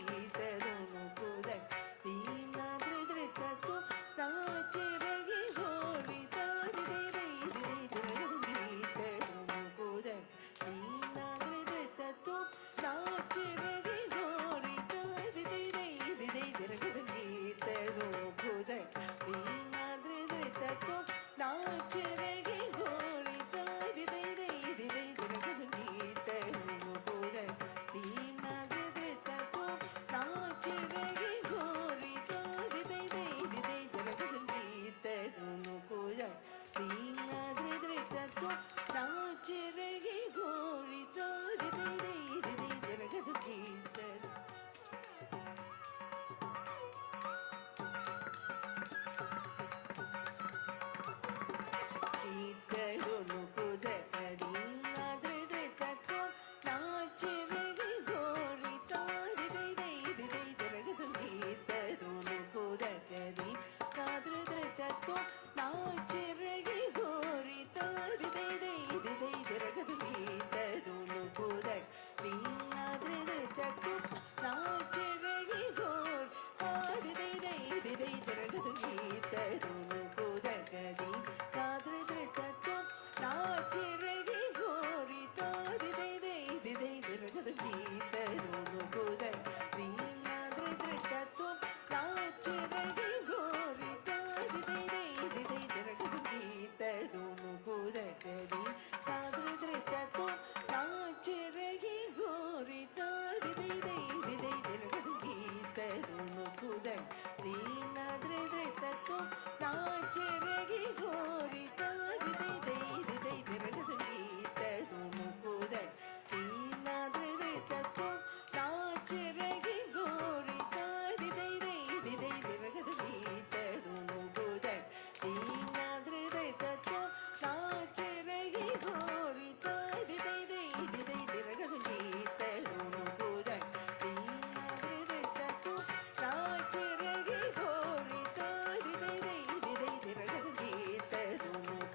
गीत दोनों को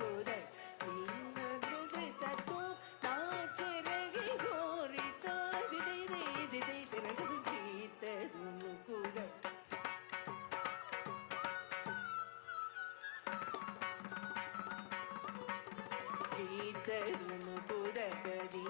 दकरी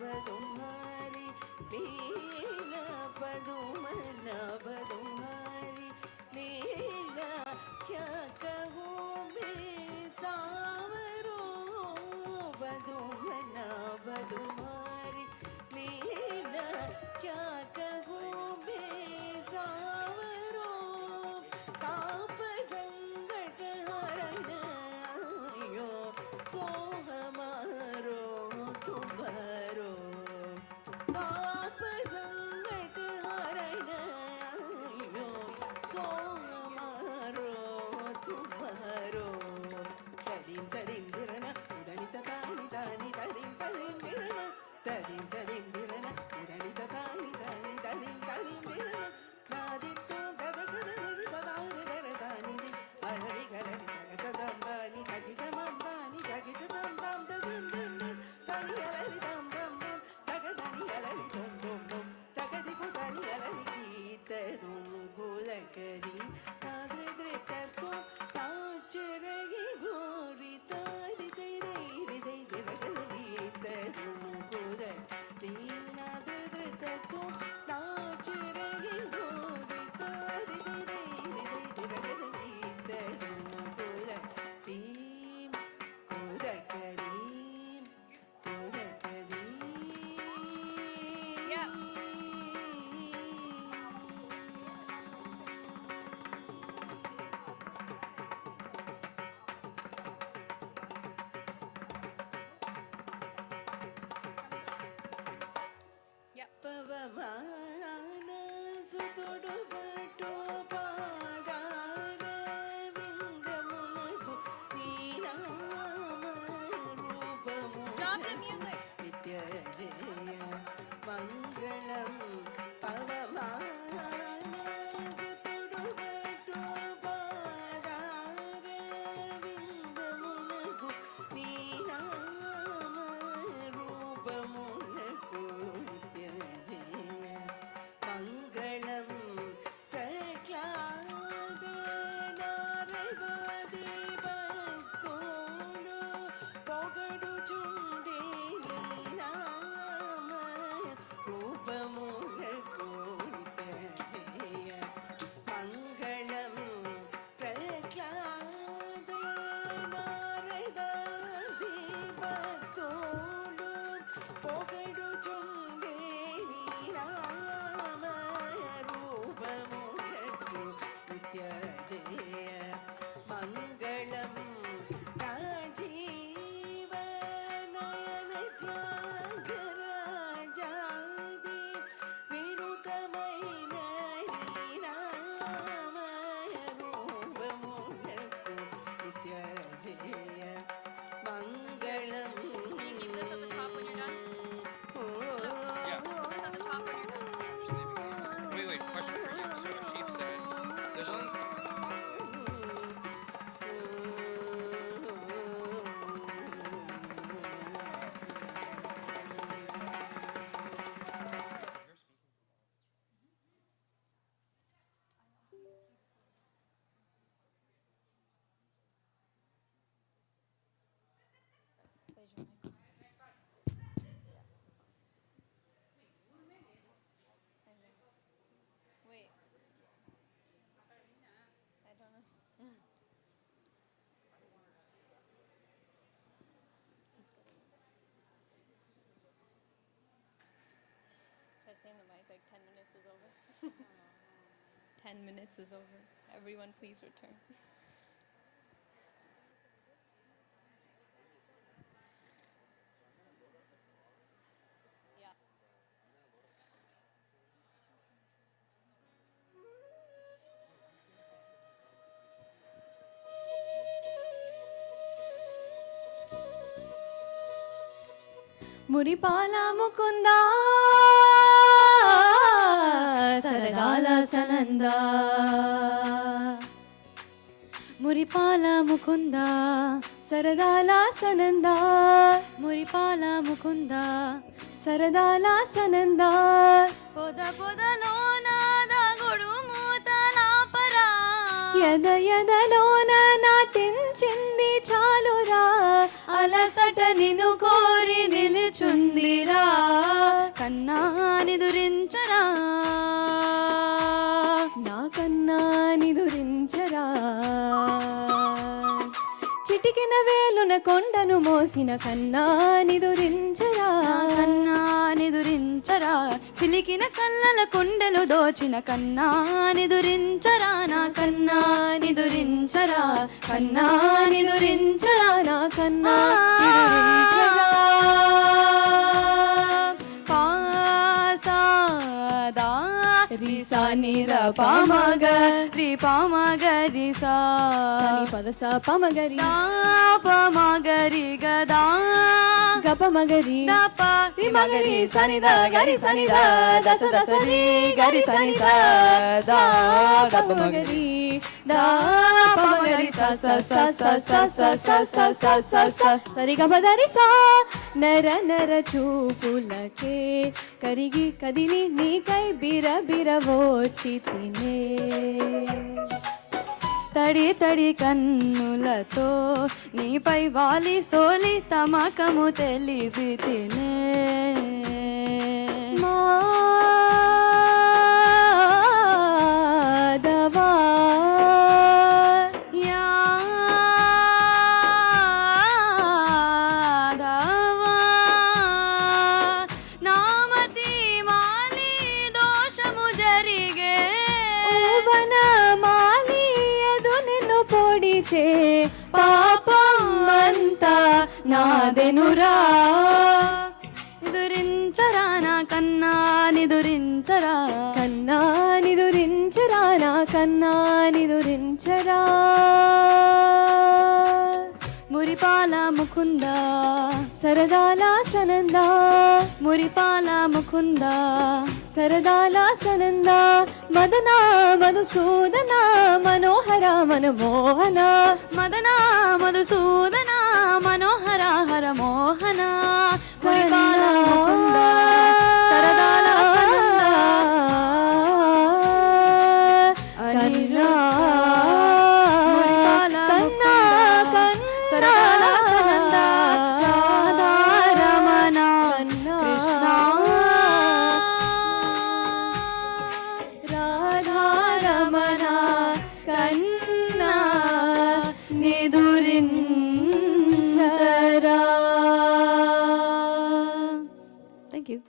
तुम्हारी लीला पदुम नाभ तुम्हारी लीला क्या कहूँ मैं सावरो पदुम नाभ तुम्हारी लीला क्या कहूँ मैं सावरो ताप संकट हरण आयो सो हमारो तुम्हारो ताप संकट हरण आयो सो हमारो तुम्हारो तदिम तदिम बिरना उदनी तानी तानी तदिम तदिम बिरना तदिम तदिम बिरना उदनी तानी तानी तदिम तदिम बिरना नादी तो ददकदनि सदानि दरदानि दि हरि गरनि तगदम दानि तगिदमम दानि तगिदमम दम दम दम तानि हरि दम दम दम तगदनि हरि दम दम दम तगदि को तानि हरि गीत दुम गुलकरी ताद्रे द्रे तत्व ताच रही गोरी तादि तेरे हृदय देवगली तरुम गुल दीना द्रे तत्व ताच रही गोरी तादि तेरे हृदय देवगली तरुम गुल दीम गुलकरी गुलकरी పవమాన సుతుడు పటు పాదార విందమునకు నీనామ రూపము నిత్య జయ మంగళం పవమాన సుతుడు పటు పాదార విందమునకు నీనామ రూపమునకు నిత్య జయ మంగళం ప్రఖ్యాత నారదాది భక్తులు పొగడుచుండే నీ నామ రూపమునకు నిత్య జయ మంగళం ప్రఖ్యాత నారదాది భక్తులు పొగడుచుండే నీ నామ రూపమునకు నిత్య జయ మంగళం రాజీవ నయన త్యాగరాజాది వినుతమైన నీ నామ రూపమునకు నిత్య జయ మంగళం Wait, question for you. So Chief said, there's only... Wait. I don't know. Should I say in the mic like 10 minutes is over? 10 minutes is over. Everyone please return. Yeah. మురిపాల ముకుంద సరదాల సనంద మురిపాల ముకుంద సరదాల సనంద మురిపాల ముకుంద సరదాల సనంద పొద పొదలోన దాగుడు మూతలాపరా ఎద ఎదలోన నాటించింది చాలురా అలసట నిన్ను కోరి నిలుచుందిరా చిటికిన వేలున కొండను మోసిన కన్నా నిదురించరా కన్నా నిదురించరా చిలికిన కళ్ళల కొండలు దోచిన కన్నా నిదురించరా నా కన్నా నిదురించరా కన్నా నిదురించరా నా కన్నా నిదురించరా పాసాదా రిసా నిద పామగ రి పామగ రిసా సని పదస పమగరి పామగరి గదా గపమగరి దప రి మగరి సనిద గరి సనిద దస దస రి గరి సని స ద గపమగరి ద పమగరి స స స స స స స స స స స సరి గపదరి స నర నర చూపులకే కరిగి కదిలి నీకై బిర బిరవోచి తినే తడి తడి కన్నులతో నీపై వాలి సోలి తమకము తెలివి తినే మాధవా యాదవా నామతి మాలి దోషము జరిగే ఓవన మాలి ఎదు నిన్ను పొడిచే పాపం అంతా నాదెనురా నిదురించరా నా కన్నా నిదురించరా కన్నా నిదురించరా నా కన్నా నిదురించరా మురిపాల ముకుంద సరదాల సనంద మురిపాల ముకుంద సరదాల సనంద మదన మధుసూదన మనోహర మనమోహన మదన మధుసూదన మనోహర హర మోహన మురిపాల ముకుంద సరదాల సనంద కన్నా మురిపాల కన్నా ముకుంద సరదాల సనంద రాధా రమణ కృష్ణ రాధా రమణ కన్నా నిదురించరా. Thank you.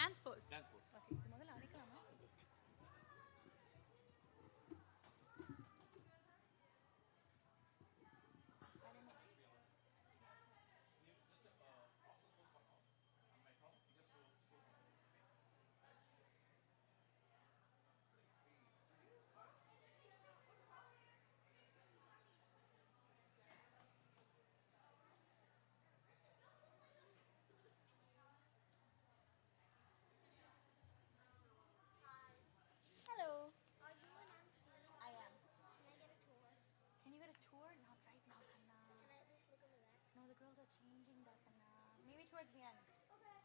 Dance pose. Dance pose. Okay, இது முதல்ல அடிக்கலாமா? Hello. Are you an MC? I am. Can I get a tour? Can you get a tour? Not right now, Kanna. Can I at least look in the back? No, the girls are changing that, Kanna. Maybe towards the end. Okay.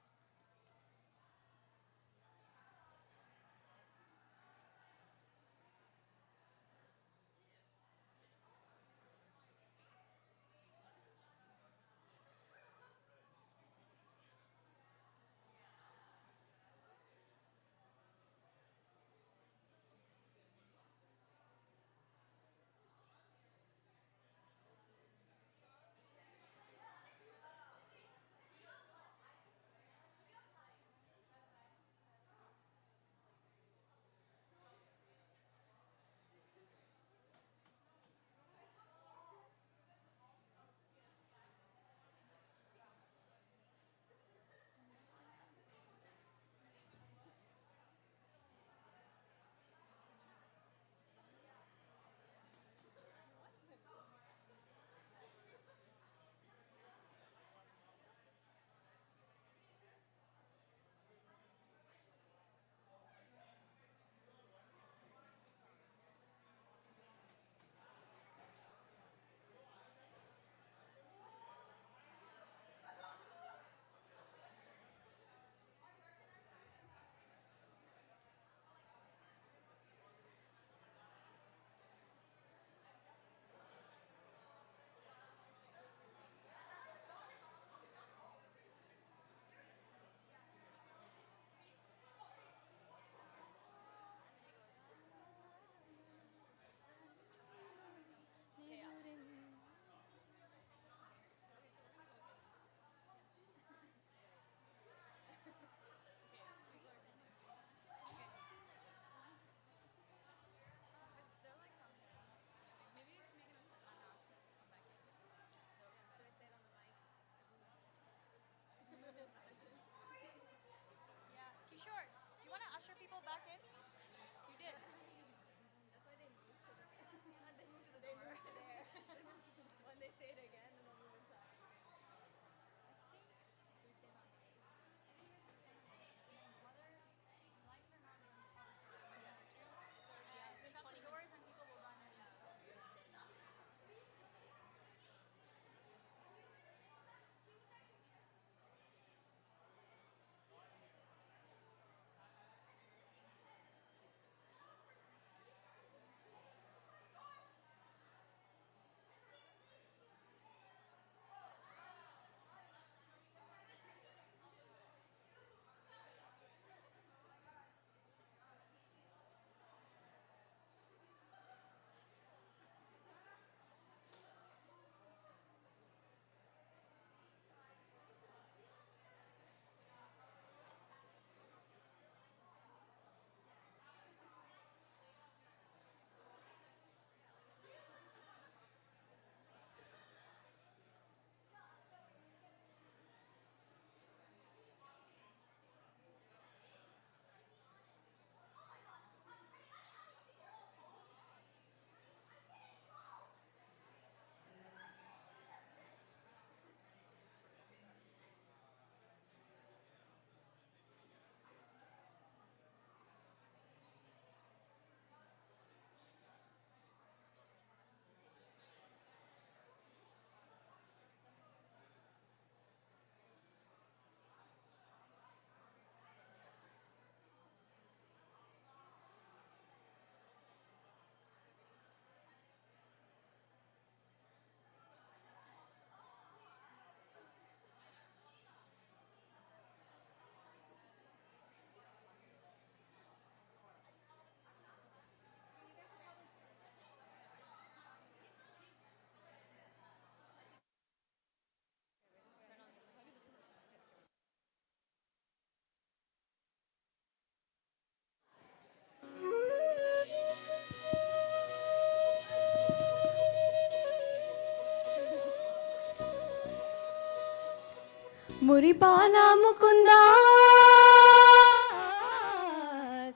మురిపాల ముకుంద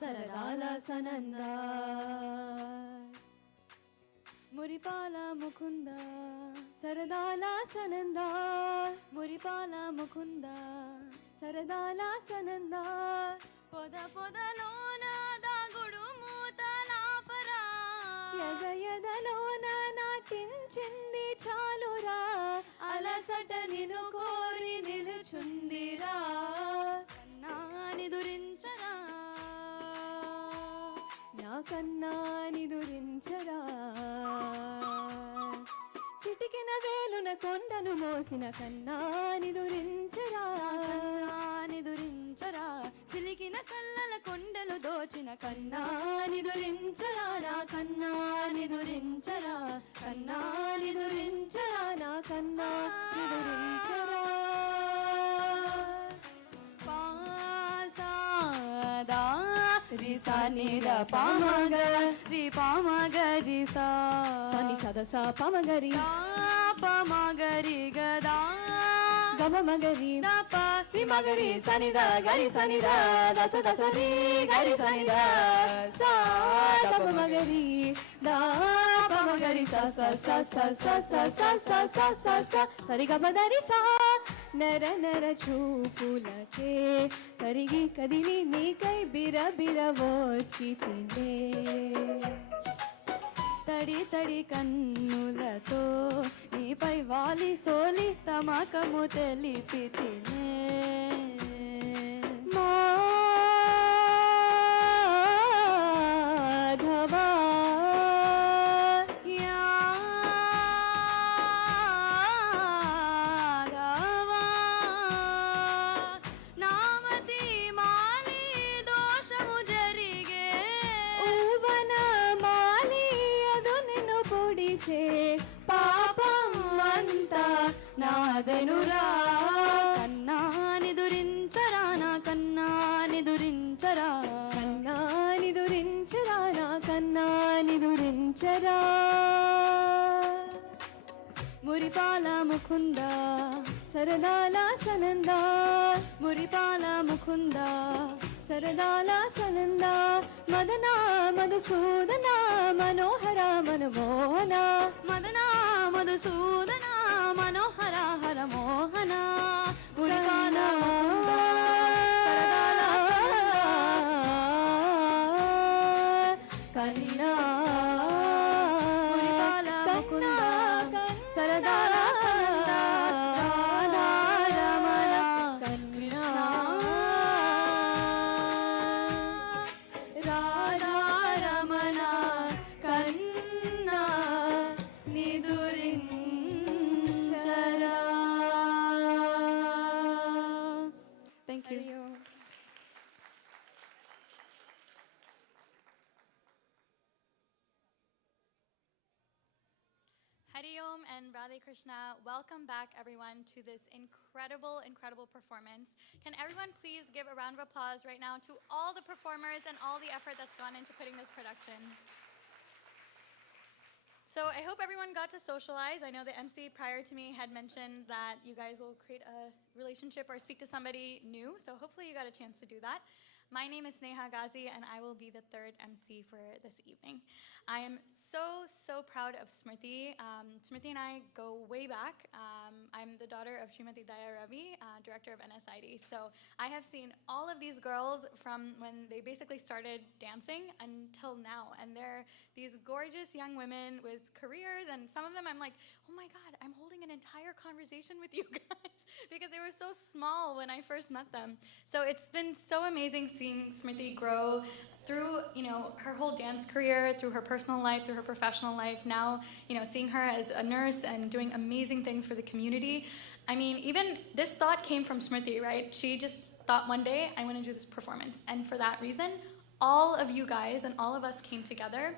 సరదాల సనంద మురిపాల ముకుంద సరదాల సనంద మురిపాల ముకుంద సరదాల సనంద పొద పొదలోన దాగుడు మూతలాపరా ఎద ఎదలోన నాటించింది చాలురా అలసట నిన్ను కోరి నిలుచుందిరా కన్నాని దురించరా నా కన్నాని దురించరా చిటికిన వేలున కొండను మోసిన కన్నాని దురించరా కన్నాని దురించరా చిలికిన చల్లల కొండలు దోచిన కన్నాని దురించరా నా కన్నాని దురించరా కన్నాని దురించరా నా కన్నాని దురించరా పాసాదా రిసా నిద పామగ రి పామగ రిసా సని సదసా పామగరి పామగరి గదా గమమగరి దప రి మగరి సనిద గరి సనిద దస దస రి గరి సనిద సా దపమగరి దా పమగరి స స స స స స స స స స స సరి గమదరి సా నర నర చూపులకే కరిగి కదిలి నీకై బిర బిర వచ్చితినే తడి తడి కన్నులతో నీపై వాలి సోలి తమకము తెలిపితినే మాధవా పాపం అంతా నాదెనురా కన్నాని దురించరా నా కన్నాని దురించరా కన్నాని దురించరా నా కన్నాని దురించరా మురిపాల ముకుంద సరదాల సనంద మురిపాల ముకుంద సరదాల సనంద మదన మధుసూదన మనోహర మనమోహన మదన మధుసూదన మనోహర హర మోహన మురిపాల ముకుంద సరదాల సనంద కన్నా మురిపాల ముకుంద సరదాల సనంద రాధా రమణ కృష్ణ రాధా రమణ కన్నా నిదురించరా. Thank you. Hari Om and Radhe Krishna. Welcome back, everyone, to this incredible performance. Can everyone please give a round of applause right now to all the performers and all the effort that's gone into putting this production. So I hope everyone got to socialize. I know the MC prior to me had mentioned that you guys will create a relationship or speak to somebody new. So hopefully you got a chance to do that. My name is Sneha Ghazi, and I will be the third MC for this evening. I am so proud of Smriti. Smriti and I go way back. I'm the daughter of Srimati Daya Ravi, director of NSID. So I have seen all of these girls from when they basically started dancing until now. And they're these gorgeous young women with careers, and some of them I'm like, oh my God, I'm holding an entire conversation with you guys because they were so small when I first met them. So it's been so amazing seeing Smriti grow through, her whole dance career, through her personal life, through her professional life. Now, seeing her as a nurse and doing amazing things for the community. I mean, even this thought came from Smriti, right? She just thought one day, I want to do this performance. And for that reason, all of you guys and all of us came together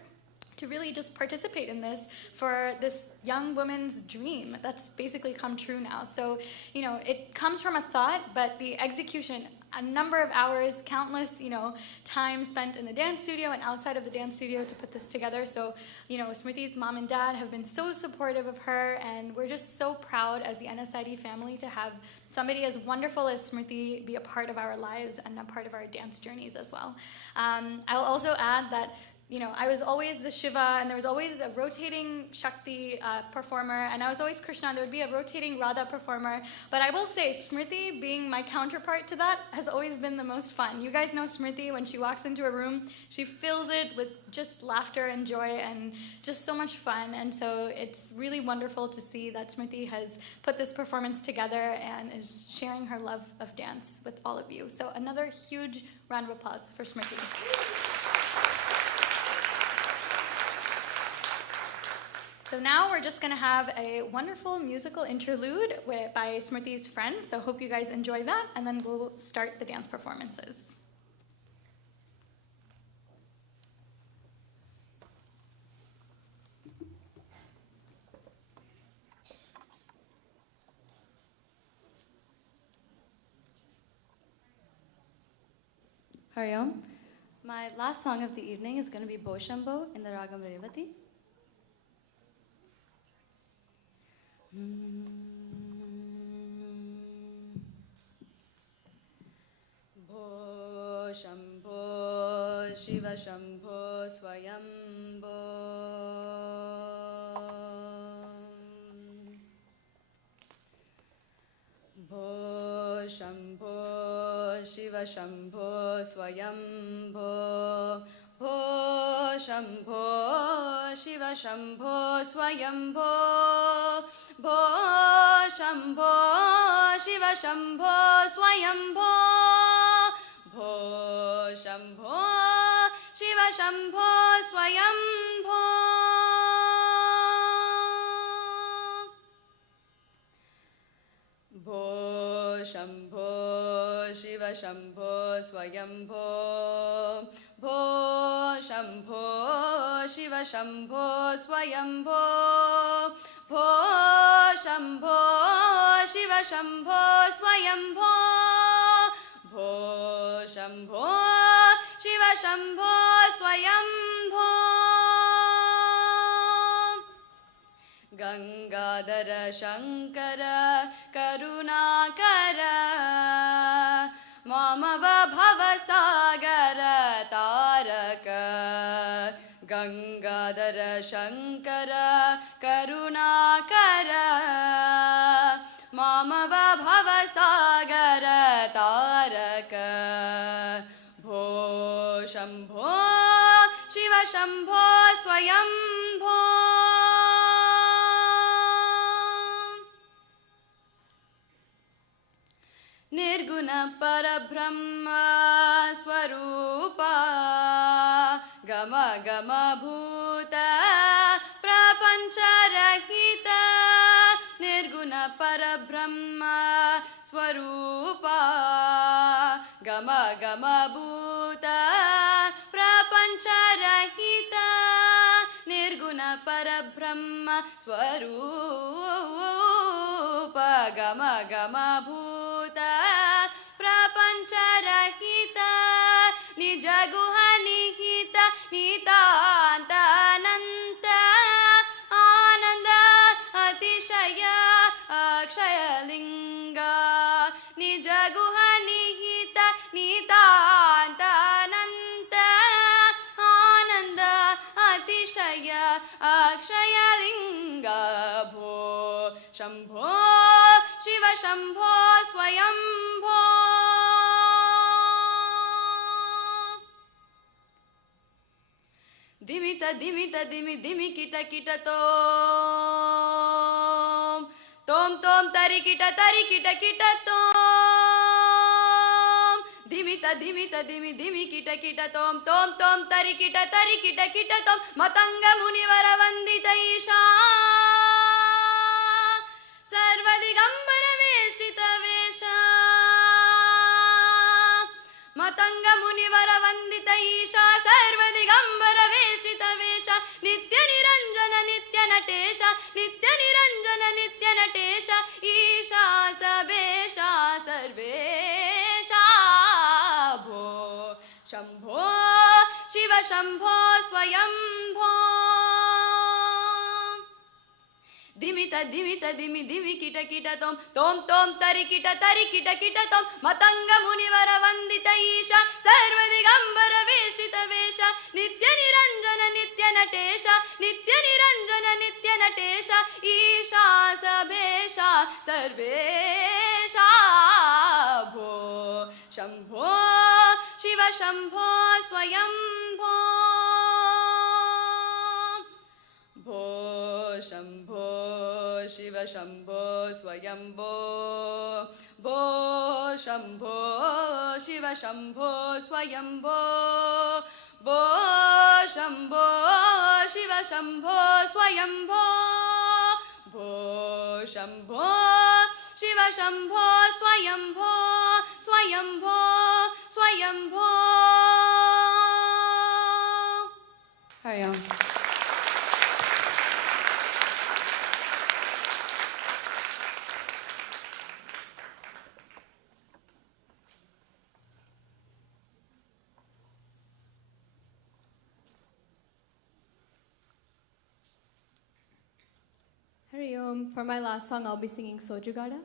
to really just participate in this for this young woman's dream that's basically come true now. So, it comes from a thought, but the execution, a number of hours, countless, time spent in the dance studio and outside of the dance studio to put this together. So, Smriti's mom and dad have been so supportive of her, and we're just so proud as the NSID family to have somebody as wonderful as Smriti be a part of our lives and a part of our dance journeys as well. I'll also add that I was always the Shiva, and there was always a rotating Shakti performer, and I was always Krishna, and there would be a rotating Radha performer. But I will say, Smriti, being my counterpart to that, has always been the most fun. You guys know Smriti, when she walks into a room, she fills it with just laughter and joy and just so much fun. And so it's really wonderful to see that Smriti has put this performance together and is sharing her love of dance with all of you. So another huge round of applause for Smriti. So now we're just going to have a wonderful musical interlude by Smriti's friends. So hope you guys enjoy that, and then we'll start the dance performances. Hari Om. My last song of the evening is going to be Boshambo in the Ragam Revati. Bho Shambho Shiva Shambho Swayambho Bho Shambho Shiva Shambho Swayambho Bho Shambho Shiva Shambho Swayambho Bho Shambho Shiva Shambho Swayambho Bho Shambho Shiva Shambho Swayambho Bho Shambho Shiva Shambho Swayambho Bho Shambho Shiva Shambho Swayambho Bho Shambho Shiva Shambho Swayambho Bho Shambho Shiva Shambho Swayambho Gangadhara Shankara Karunakara Mamava Bhavasagara Taraka Gangadhara Shankara Karunakara Mamava Bhavasagara Taraka Bho Shambho Shiva Shambho Swayambho Nirguna Parabrahma Swarupa Gama Gama Bhuta Prapancha Rahita Nirguna Parabrahma Swarupa Gama Gama Bhuta Prapancha Rahita Nirguna Parabrahma Swarupa Gama Gama Bhuta Prapancharahita Nijaguha Nihita Nitanta Ananta Ananda Atishaya Akshaya Linga Nijaguha Nihita Nitanta Ananta Ananda Atishaya Akshaya Linga Bho Shambho Shiva Shambho Swayambho Dimita Dimita Dimi Dimi Kita Kita Tom Tom Tom Tari Kita Kita Tom Dimita Dimita Dimi Dimi Kita Kita Tom Tom Tom Tari Kita Tom Matanga Munivara Vandita Isha Sarvadigambara Vestita Vesha Matanga Munivara Vandita Isha Sarvadigambara Vestita Vesha Nitya Niranjana Nitya Natesha Nitya Niranjana Nitya Natesha Isha Sabesha Sarvesha Shiva शम्भो स्वयम्भो दिमित दिमित दिमि दिमि किट किट तोम तोम तोम तरि किट किट तोम मतंग मुनिवर वंदित ईशा सर्वदिगंबर वेष्टित वेश नित्य निरंजन नित्य नटेश नित्य निरंजन नित्य नटेश ईशा सबेशा सर्वेशा भो शंभो शिव शंभो स्वयंभो भो शंभो शिव शंभो स्वयंभो भो शंभो शिव शंभो स्वयंभो भो शंभो शिव शंभो स्वयंभो भो Shambho Shiv Shambho Swayambho Swayambho Swayambho Hari Om. Hari Om. For my last song, I'll be singing Sojugada.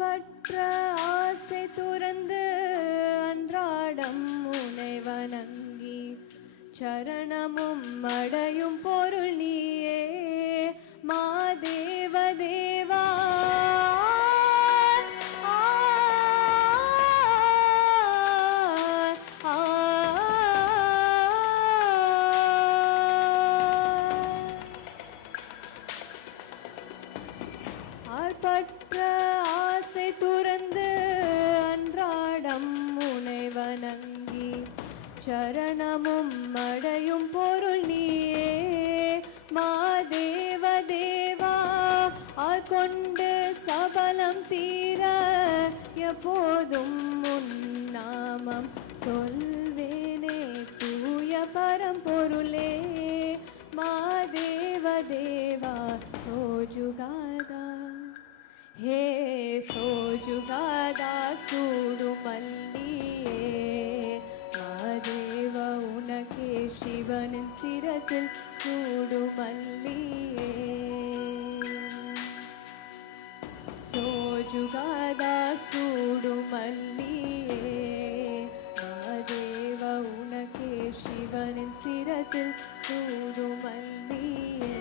ஆர்ப்பற்ற ஆசை துறந்து அன்றாடம் உனை வணங்கி சரணமும் அடையும் பொருள் நீயே மாதேவ தேவா. ஆர்ப்பற்ற ஆசை துறந்து அன்றாடம் உனை வணங்கி சரணமும் அடையும் பொருள் நீயே மாதேவ தேவா. ஆட்கொண்டு சபலம் தீர எப்போதும் உன் நாமம் சொல்வேனே தூய பரம்பொருளே மாதேவ தேவா. சோஜுகாதா ஹே சோஜுகாதா சூடு மல்லியே மாதேவ உனக்கே சிவனின் சிரத்தில் சூடு மல்லியே. சோஜுகாதா சூடு மல்லியே மாதேவ உனக்கே சிவனின் சிரத்தில் சூடு மல்லியே.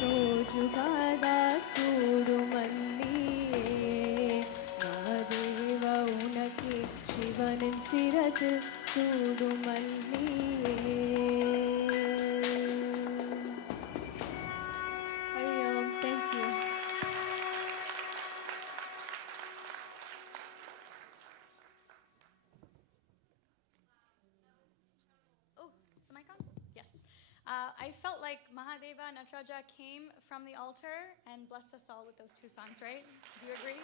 சோஜுகாதா சூடு மல்லியே மாதேவ உனக்கே சிவனின் சிரத்தில் சூடு மல்லியே. Hariom. Thank you. Oh, is the mic on? Yes. I felt like Mahadeva Natraja came from the altar and blessed us all with those two songs, right? Do you agree?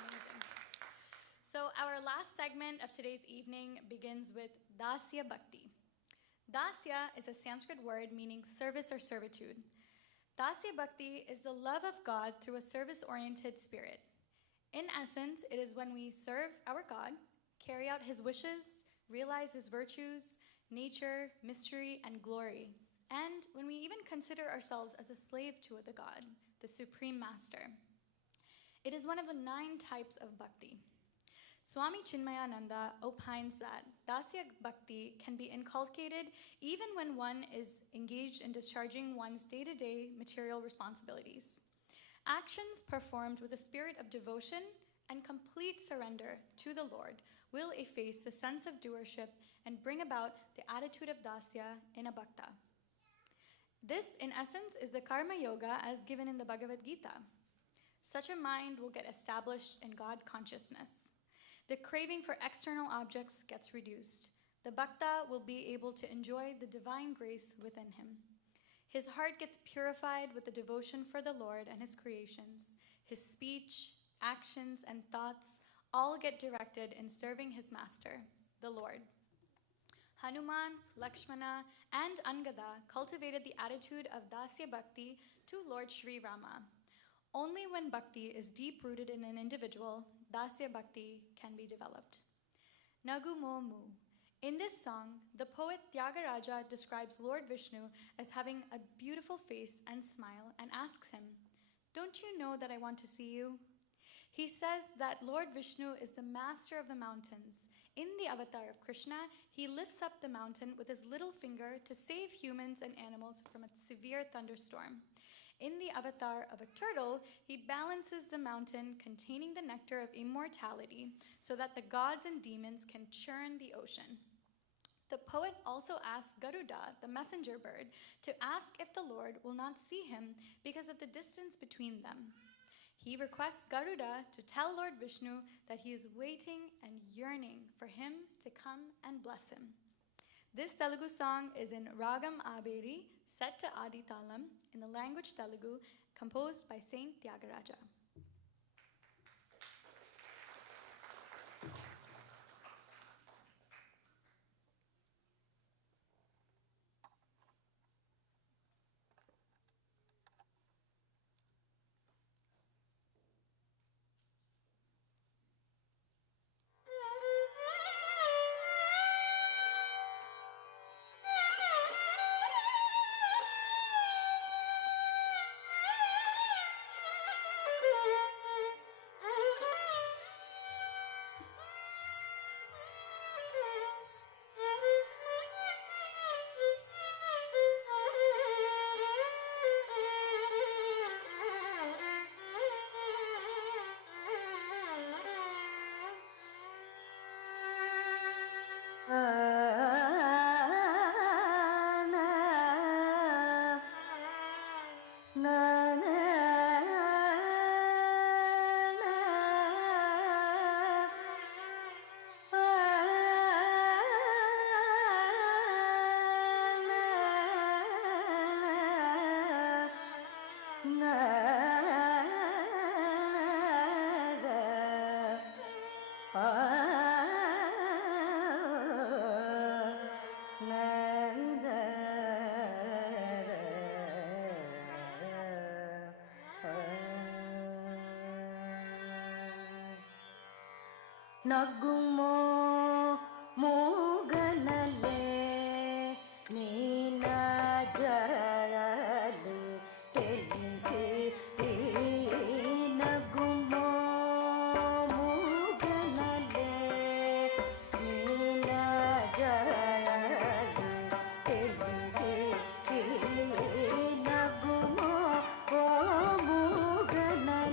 Amazing. So our last segment of today's evening begins with Dacia Bhakti. Dacia is a Sanskrit word meaning service or servitude. Dacia Bhakti is the love of God through a service-oriented spirit. In essence, it is when we serve our God, carry out his wishes, realize his virtues, nature, mystery, and glory, and when we even consider ourselves as a slave to the God, the Supreme Master. It is one of the 9 types of bhakti. Swami Chinmayananda opines that Dacia Bhakti can be inculcated even when one is engaged in discharging one's day-to-day material responsibilities. Actions performed with a spirit of devotion and complete surrender to the Lord will efface the sense of doership and bring about the attitude of Dacia in a bhakta. This, in essence, is the karma yoga as given in the Bhagavad Gita. Such a mind will get established in God consciousness. The craving for external objects gets reduced. The bhakta will be able to enjoy the divine grace within him. His heart gets purified with the devotion for the Lord and his creations. His speech, actions, and thoughts all get directed in serving his master, the Lord. Hanuman, Lakshmana, and Angada cultivated the attitude of Dacia Bhakti to Lord Sri Rama. Only when bhakti is deep-rooted in an individual, Dacia Bhakti can be developed. Nagu Mo Mu. In this song, the poet Tyagaraja describes Lord Vishnu as having a beautiful face and smile and asks him, "Don't you know that I want to see you?" He says that Lord Vishnu is the master of the mountains. In the avatar of Krishna, he lifts up the mountain with his little finger to save humans and animals from a severe thunderstorm. In the avatar of a turtle, he balances the mountain containing the nectar of immortality so that the gods and demons can churn the ocean. The poet also asks Garuda, the messenger bird, to ask if the Lord will not see him because of the distance between them. He requests Garuda to tell Lord Vishnu that he is waiting and yearning for him to come and bless him. This Telugu song is in Ragam Aberi, set to Adi Talam, in the language Telugu, composed by Saint Tyagaraja. ನಗುಮೋ ಮೂಗನಲೆ ನೀನಾಗಲಿ ತಿಳಿಸಿ ನಗುಮೋ ಮೂಗನಲೆ ನೀನಾಗಲಿ ತಿಳಿಸಿ ನಗುಮೋ ಓ ಮೂಗನಲೆ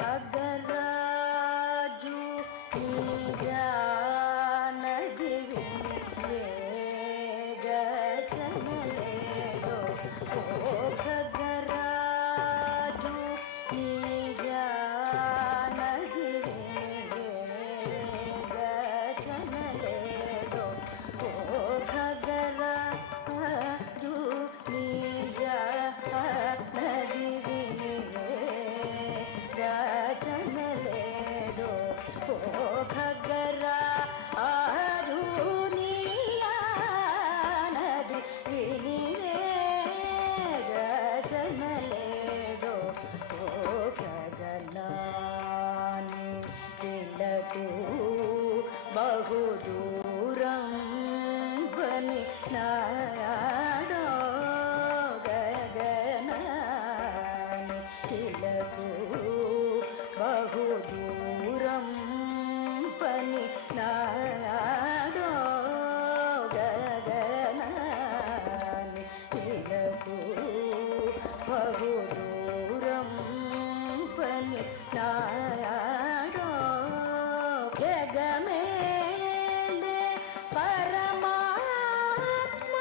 खगराजु निजानदि विवेग चनलेदो ओ खगराजु निजानदि विवेग चनलेदो ओ खगराजु निजानदि चनलेदो ओ खगरा आरुनिया नदी विनिवेग चनलेदो ओ गगनानि तिलकु बहु दूरं बनि नाडो गगनानि तिलकु बहु दूरं पनि नाडो गगनानि तिलकु बहु दूरं पनि नाडो जगमेले परमात्म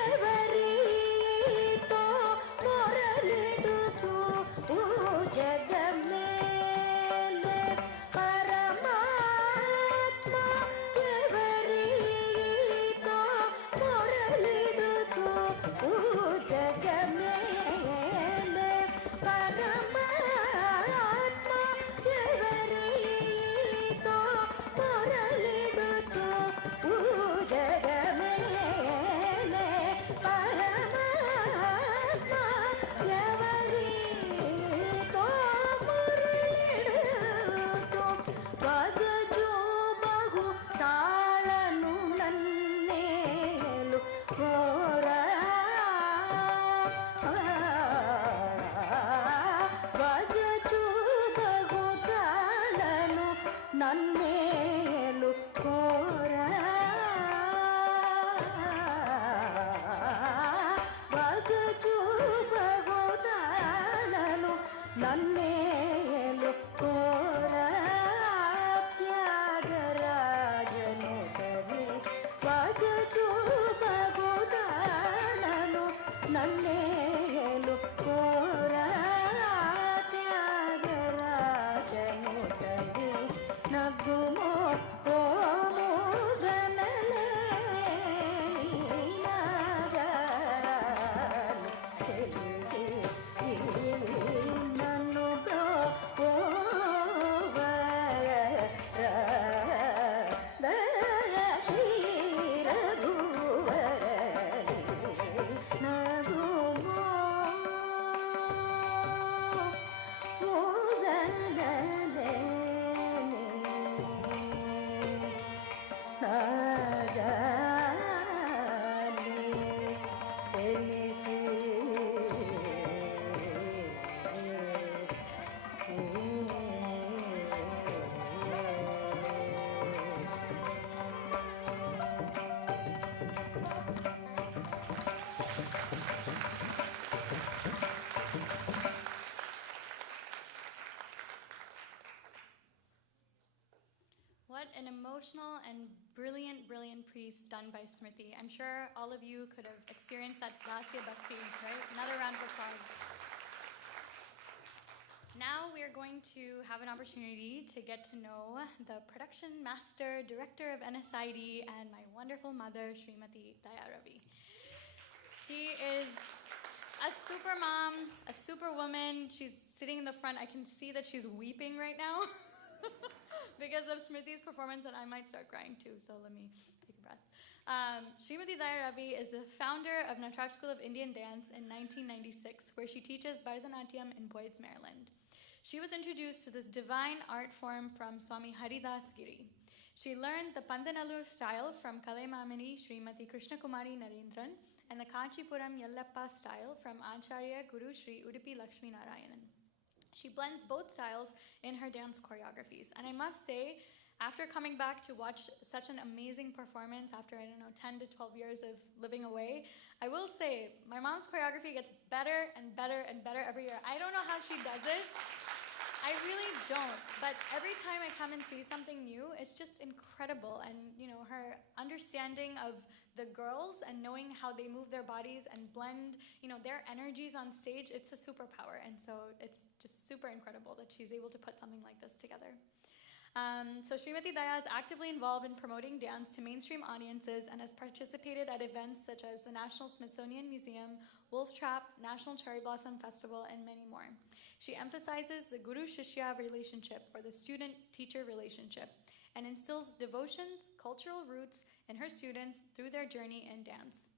ఎవరితో మొరలిడుతూ జగమేలే పరమాత్మ ఎవరితో మొరలిడుతూ జగమేలే పరమాత్మ ఎవరితో మొరలిడుతూ జగమేలే పరమాత్మ ఎవరితో మురళిడుతూ వగజు బహు తాళను నన్నేలు కోరా వగజు బహు తాళను నన్నేలు కోరా వగజు బహు తాళను నన్నేలు కోరా త్యాగరాజను కవి వగజు బహు తాళను నన్నేలు కోరా త్యాగరాజను కవి నగుమో ఓము గనలే నాగాలు తెలిసి నన్ను What an emotional and brilliant piece done by Smriti. I'm sure all of you could have experienced that Dacia bhakti, right? Another round of applause. Now we are going to have an opportunity to get to know the production master, director of NSID, and my wonderful mother, Srimati Daya Ravi. She is a super mom, a super woman. She's sitting in the front. I can see that she's weeping right now because of Smriti's performance, and I might start crying too, so let me take a breath. Srimati Daya Ravi is the founder of Natraj School of Indian Dance in 1996, where she teaches Bharatanatyam in Boyds, Maryland. She was introduced to this divine art form from Swami Haridas Giri. She learned the Pandanallur style from Kalaimamani Srimati Krishna Kumari Narendran and the Kanchipuram Yellappa style from Acharya Guru Sri Udupi Lakshmi Narayanan. She blends both styles in her dance choreographies. And I must say, after coming back to watch such an amazing performance after, 10 to 12 years of living away, I will say my mom's choreography gets better and better and better every year. I don't know how she does it. I really don't. But every time I come and see something new, it's just incredible. And, her understanding of the girls and knowing how they move their bodies and blend, their energies on stage, it's a superpower. And so it's just super incredible that she's able to put something like this together. So Srimati Daya is actively involved in promoting dance to mainstream audiences and has participated at events such as the National Smithsonian Museum, Wolf Trap, National Cherry Blossom Festival, and many more. She emphasizes the Guru-Shishya relationship, or the student-teacher relationship, and instills devotions, cultural roots in her students through their journey in dance.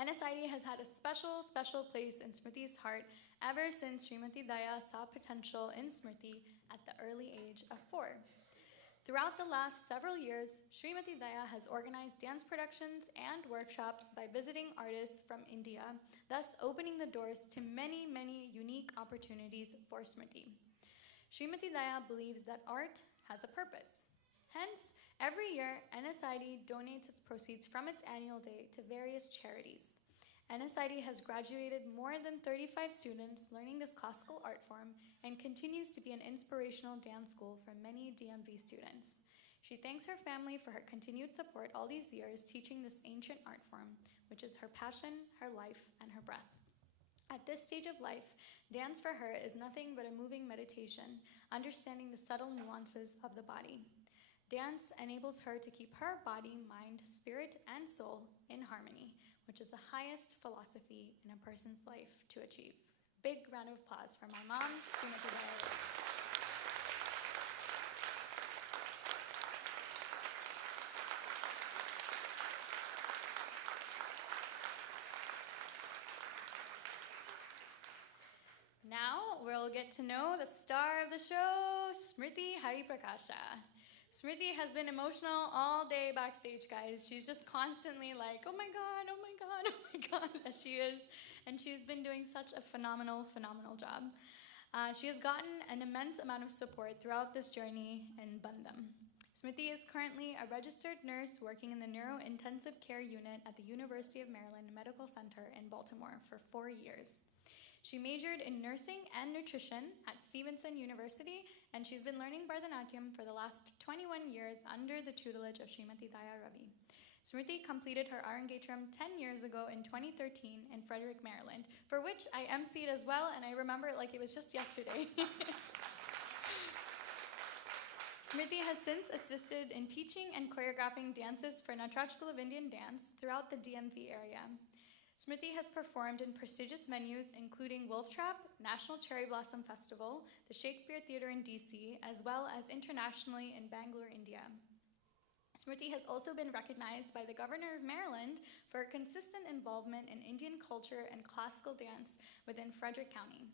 NSID has had a special place in Smriti's heart ever since Srimati Daya saw potential in Smriti at the early age of 4. Throughout the last several years, Srimati Daya has organized dance productions and workshops by visiting artists from India, thus opening the doors to many, many unique opportunities for Smriti. Srimati Daya believes that art has a purpose. Hence, every year, NSID donates its proceeds from its annual day to various charities. NSID has graduated more than 35 students learning this classical art form and continues to be an inspirational dance school for many DMV students. She thanks her family for her continued support all these years teaching this ancient art form, which is her passion, her life, and her breath. At this stage of life, dance for her is nothing but a moving meditation, understanding the subtle nuances of the body. Dance enables her to keep her body, mind, spirit, and soul in harmony, which is the highest philosophy in a person's life to achieve. Big round of applause for my mom, Srimati Daya. Now we'll get to know the star of the show, Smriti Hariprakasha. Smriti has been emotional all day backstage, guys. She's just constantly like, oh my God, oh my God, oh my God, as she is. And she's been doing such a phenomenal, phenomenal job. She has gotten an immense amount of support throughout this journey in BANDHAM. Smriti is currently a registered nurse working in the Neuro-Intensive Care Unit at the University of Maryland Medical Center in Baltimore for 4 years. She majored in nursing and nutrition at Stevenson University, and she's been learning Bharatanatyam for the last 21 years under the tutelage of Srimati Daya Ravi. Smriti completed her Arangetram 10 years ago in 2013 in Frederick, Maryland, for which I emceed as well, and I remember it like it was just yesterday. Smriti has since assisted in teaching and choreographing dances for Natraj School of Indian Dance throughout the DMV area. Smriti has performed in prestigious venues including Wolf Trap, National Cherry Blossom Festival, the Shakespeare Theatre in DC, as well as internationally in Bangalore, India. Smriti has also been recognized by the Governor of Maryland for her consistent involvement in Indian culture and classical dance within Frederick County.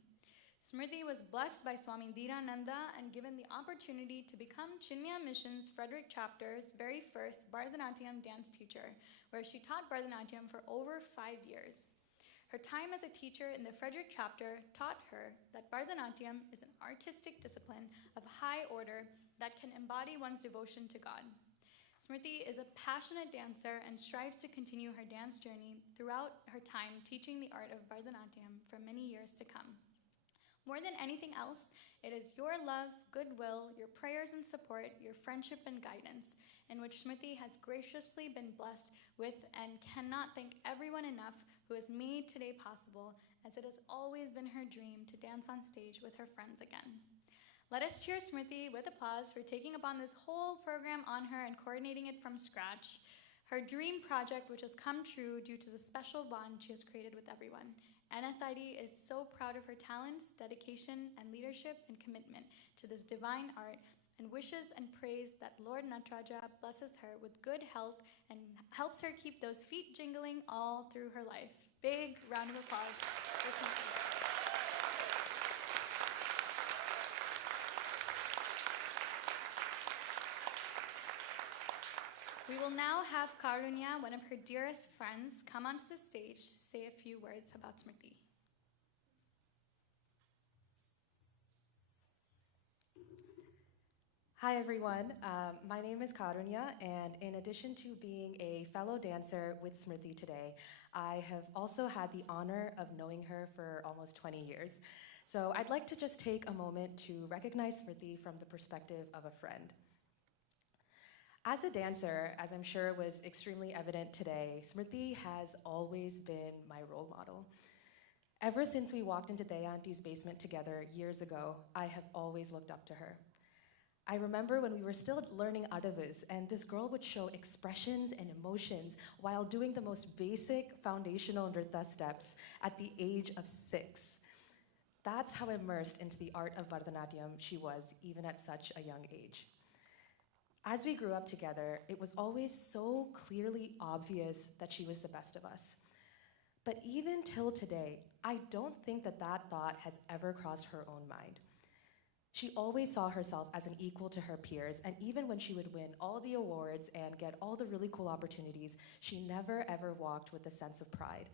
Smriti was blessed by Swami Dhirananda and given the opportunity to become Chinmaya Mission's Frederick chapter's very first Bharatanatyam dance teacher, where she taught Bharatanatyam for over 5 years. Her time as a teacher in the Frederick chapter taught her that Bharatanatyam is an artistic discipline of high order that can embody one's devotion to God. Smriti is a passionate dancer and strives to continue her dance journey throughout her time teaching the art of Bharatanatyam for many years to come. More than anything else, it is your love, goodwill, your prayers and support, your friendship and guidance, in which Smriti has graciously been blessed with and cannot thank everyone enough who has made today possible, as it has always been her dream to dance on stage with her friends again. Let us cheer Smriti with applause for taking upon this whole program on her and coordinating it from scratch. Her dream project, which has come true due to the special bond she has created with everyone. NSID is so proud of her talents, dedication, and leadership and commitment to this divine art, and wishes and prays that Lord Natraja blesses her with good health and helps her keep those feet jingling all through her life. Big round of applause for Smriti. We will now have Karunya, one of her dearest friends, come onto the stage to say a few words about Smriti. Hi everyone, my name is Karunya, and in addition to being a fellow dancer with Smriti today, I have also had the honor of knowing her for almost 20 years. So I'd like to just take a moment to recognize Smriti from the perspective of a friend. As a dancer, as I'm sure was extremely evident today, Smriti has always been my role model. Ever since we walked into Daya Auntie's basement together years ago, I have always looked up to her. I remember when we were still learning Adavis, and this girl would show expressions and emotions while doing the most basic foundational nritta steps at the age of 6. That's how immersed into the art of Bharatanatyam she was, even at such a young age. As we grew up together, it was always so clearly obvious that she was the best of us. But even till today, I don't think that that thought has ever crossed her own mind. She always saw herself as an equal to her peers, and even when she would win all the awards and get all the really cool opportunities, she never ever walked with a sense of pride,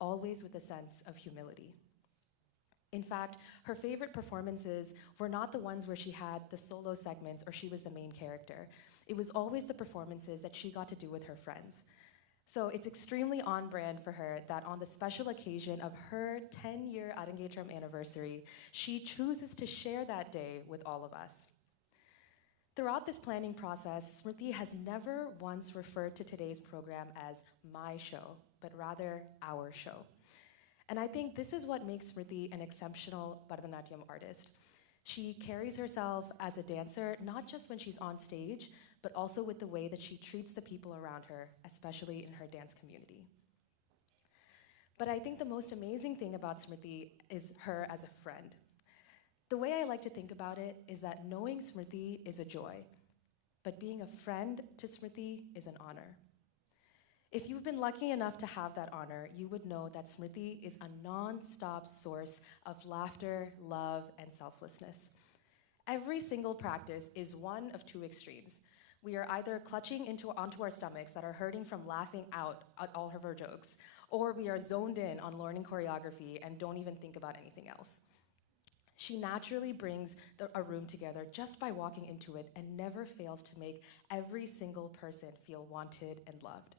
always with a sense of humility. In fact, her favorite performances were not the ones where she had the solo segments or she was the main character. It was always the performances that she got to do with her friends. So it's extremely on brand for her that on the special occasion of her 10-year Arangetram anniversary, she chooses to share that day with all of us. Throughout this planning process, Smriti has never once referred to today's program as my show, but rather our show. And I think this is what makes Smriti an exceptional Bharatanatyam artist. She carries herself as a dancer, not just when she's on stage, but also with the way that she treats the people around her, especially in her dance community. But I think the most amazing thing about Smriti is her as a friend. The way I like to think about it is that knowing Smriti is a joy, but being a friend to Smriti is an honor. If you've been lucky enough to have that honor, you would know that Smriti is a non-stop source of laughter, love, and selflessness. Every single practice is one of two extremes. We are either clutching onto our stomachs that are hurting from laughing out at all of her jokes, or we are zoned in on learning choreography and don't even think about anything else. She naturally brings a room together just by walking into it and never fails to make every single person feel wanted and loved.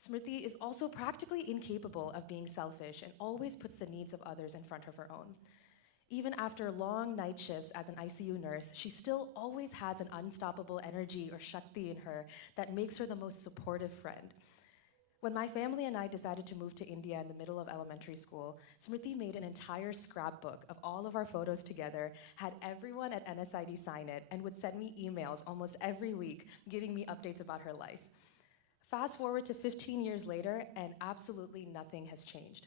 Smriti is also practically incapable of being selfish and always puts the needs of others in front of her own. Even after long night shifts as an ICU nurse, she still always has an unstoppable energy or Shakti in her that makes her the most supportive friend. When my family and I decided to move to India in the middle of elementary school, Smriti made an entire scrapbook of all of our photos together, had everyone at NSID sign it, and would send me emails almost every week giving me updates about her life. Fast forward to 15 years later, and absolutely nothing has changed.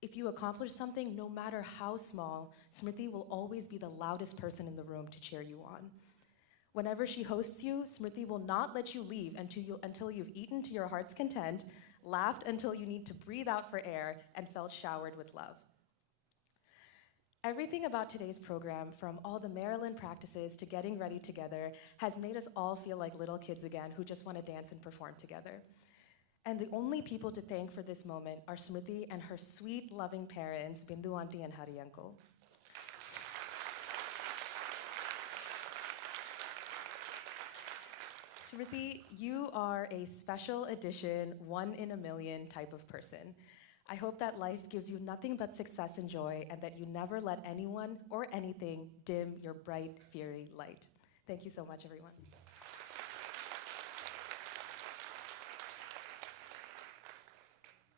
If you accomplish something, no matter how small, Smriti will always be the loudest person in the room to cheer you on. Whenever she hosts you, Smriti will not let you leave until you've eaten to your heart's content, laughed until you need to breathe out for air, and felt showered with love. Everything about today's program, from all the Maryland practices to getting ready together, has made us all feel like little kids again who just want to dance and perform together. And the only people to thank for this moment are Smriti and her sweet, loving parents, Bindu Auntie and Hari Uncle. Smriti, you are a special edition, one in a million type of person. I hope that life gives you nothing but success and joy, and that you never let anyone or anything dim your bright, fiery light. Thank you so much, everyone.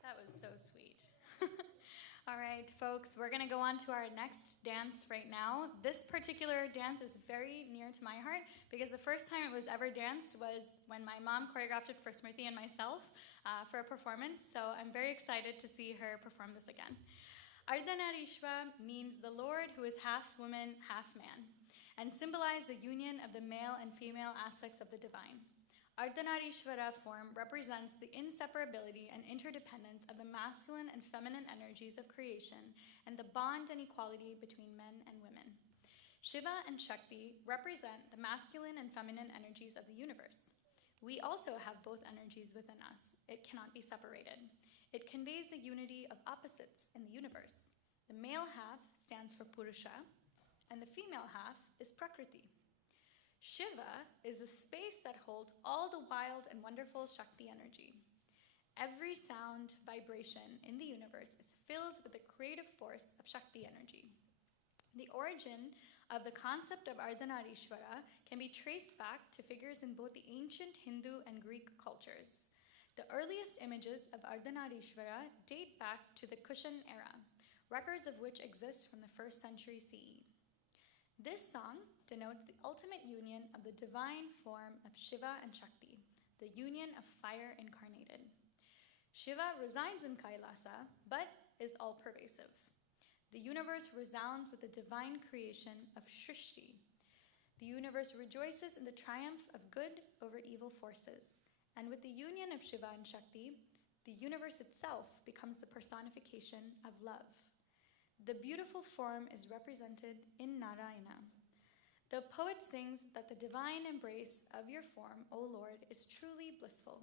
That was so sweet. All right, folks, we're going to go on to our next dance right now. This particular dance is very near to my heart because the first time it was ever danced was when my mom choreographed it for Smriti and myself for a performance. So I'm very excited to see her perform this again. Ardhanarishvara means the Lord who is half woman, half man, and symbolizes the union of the male and female aspects of the divine. Ardhanarishvara form represents the inseparability and interdependence of the masculine and feminine energies of creation and the bond and equality between men and women. Shiva and Shakti represent the masculine and feminine energies of the universe. We also have both energies within us. It cannot be separated. It conveys the unity of opposites in the universe. The male half stands for Purusha, and the female half is Prakriti. Shiva is a space that holds all the wild and wonderful Shakti energy. Every sound, vibration in the universe is filled with the creative force of Shakti energy. The origin of the concept of Ardhanarishvara can be traced back to figures in both the ancient Hindu and Greek cultures. The earliest images of Ardhanarishvara date back to the Kushan era, records of which exist from the 1st century CE. This song denotes the ultimate union of the divine form of Shiva and Shakti, the union of fire incarnated. Shiva resides in Kailasa, but is all-pervasive. The universe resounds with the divine creation of Shrishti. The universe rejoices in the triumph of good over evil forces, and with the union of Shiva and Shakti, the universe itself becomes the personification of love. The beautiful form is represented in Narayana. The poet sings that the divine embrace of your form, O Lord, is truly blissful.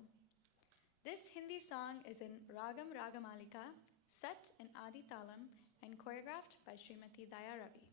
This Hindi song is in Ragam Ragamalika, set in Adi Talam, and choreographed by Srimati Daya Ravi.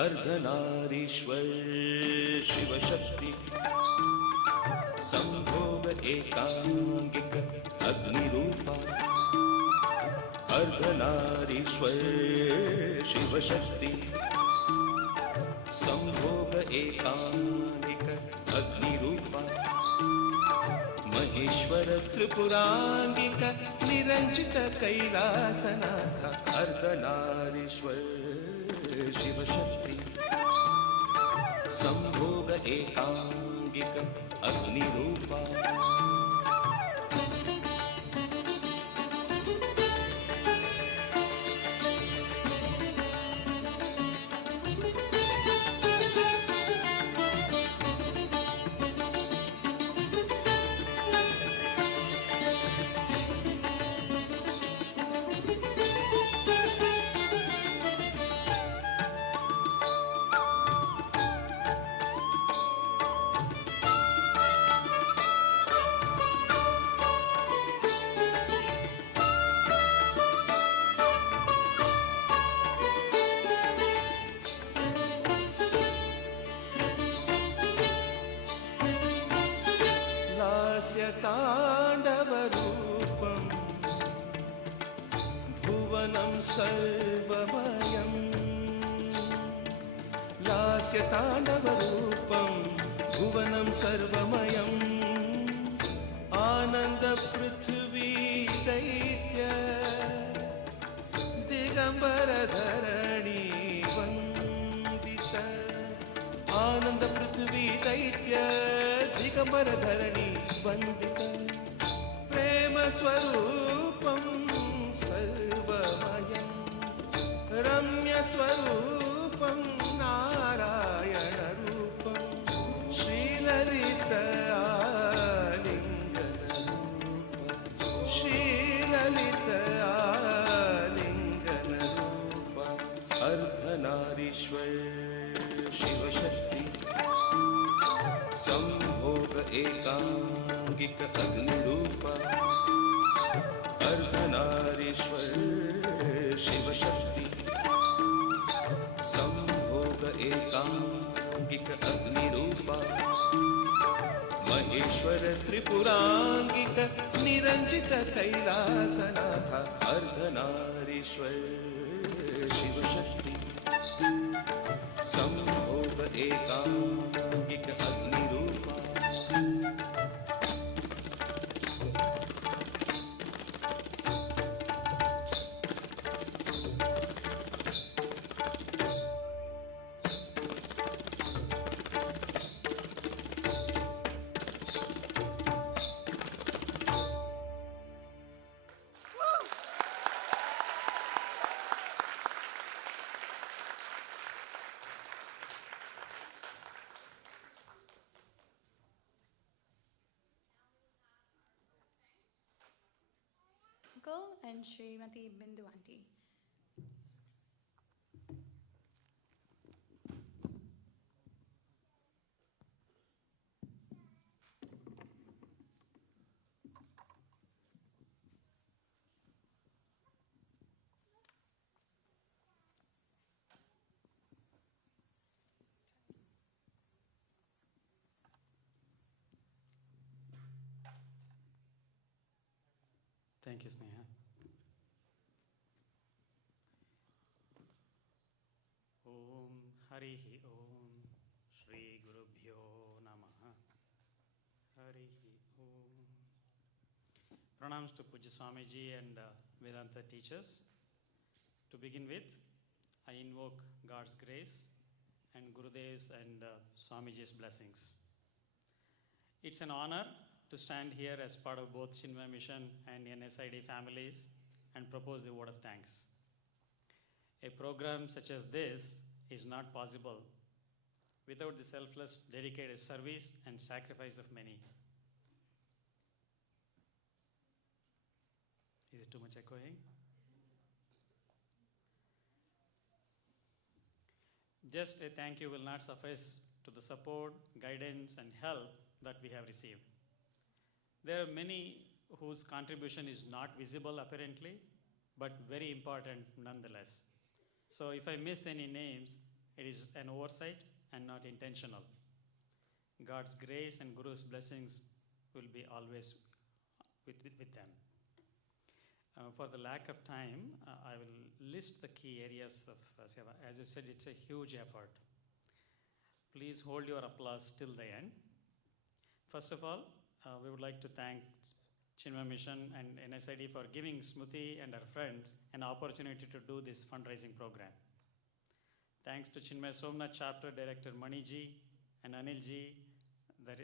Ardhanarishvara Shivshakti संभोग एकांगिक अग्निरूपा अर्धनारीश्वर शिवशक्ति संभोग एकांगिक अग्निरूपा महेश्वर त्रिपुरांगिक निरंजित कैलासनाथ अर्धनारीश्वर शिवशक्ति संभोग एकांगिक अग्निरूपा सर्वमयम् लास्यताण्डवरूपं भुवनं सर्वमयम् आनन्दपृथ्वी दैत्य दिगम्बरधरणि वन्दित आनन्दपृथ्वी दैत्य दिगम्बरधरणि वन्दित प्रेमस्वरूपं सर्वमयं रम्यस्वरूपं नारायणरूपं श्रीललित आलिङ्गनरूप श्रीललित आलिङ्गनरूप अर्धनारीश्वर शिवशक्ति संभोग एकांगिक अग्निरूप अर्धनारीश्वर शिवशक्ति संभोग एकांगिक अग्निरूप महेश्वर त्रिपुरांगिक निरंजित कैलासनाथ अर्धनारीश्वर शिवशक्ति संभोग एकांगिक अग्निरूप Uncle and Srimati Bindu Auntie. Thank you, Sneha. Om Harihi Om Shri Gurubhyo Namaha Harihi Om. Pranams to Pujya Swamiji and Vedanta teachers. To begin with, I invoke God's grace and Gurudev's and Swamiji's blessings. It's an honor to stand here as part of both Chinmay Mission and NSID families and propose the word of thanks. A program such as this is not possible without the selfless, dedicated service and sacrifice of many. Is it too much echoing? Just a thank you will not suffice to the support, guidance, and help that we have received. There are many whose contribution is not visible apparently, but very important nonetheless. So if I miss any names, it is an oversight and not intentional. God's grace and Guru's blessings will be always with them. For the lack of time, I will list the key areas of Seva. As I said, it's a huge effort. Please hold your applause till the end. First of all, we would like to thank Chinmay Mission and NSID for giving Smruti and her friends an opportunity to do this fundraising program. Thanks to Chinmay Somnath Chapter Director Maniji and Anilji, the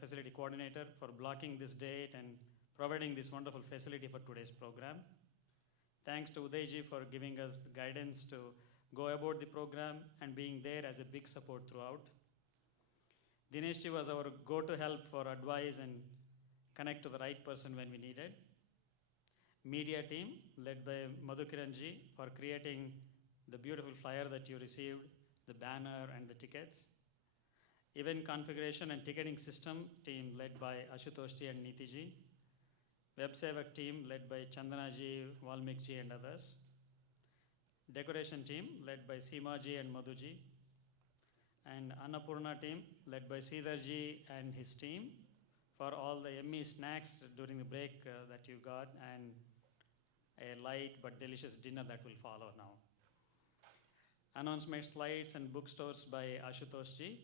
facility coordinator, for blocking this date and providing this wonderful facility for today's program. Thanks to Udayji for giving us the guidance to go about the program and being there as a big support throughout. Dineshji was our go-to help for advice and connect to the right person when we needed. Media team led by Madhukiranji for creating the beautiful flyer that you received, the banner and the tickets. Event configuration and ticketing system team led by Ashutoshji and Nitiji. Web Sevak team led by Chandanaji, Valmikji and others. Decoration team led by Seemaji and Madhuji. And Annapurna team led by Sridharji and his team for all the yummy snacks during the break that you got, and a light but delicious dinner that will follow now. Announcement slides and bookstores by Ashutosh ji.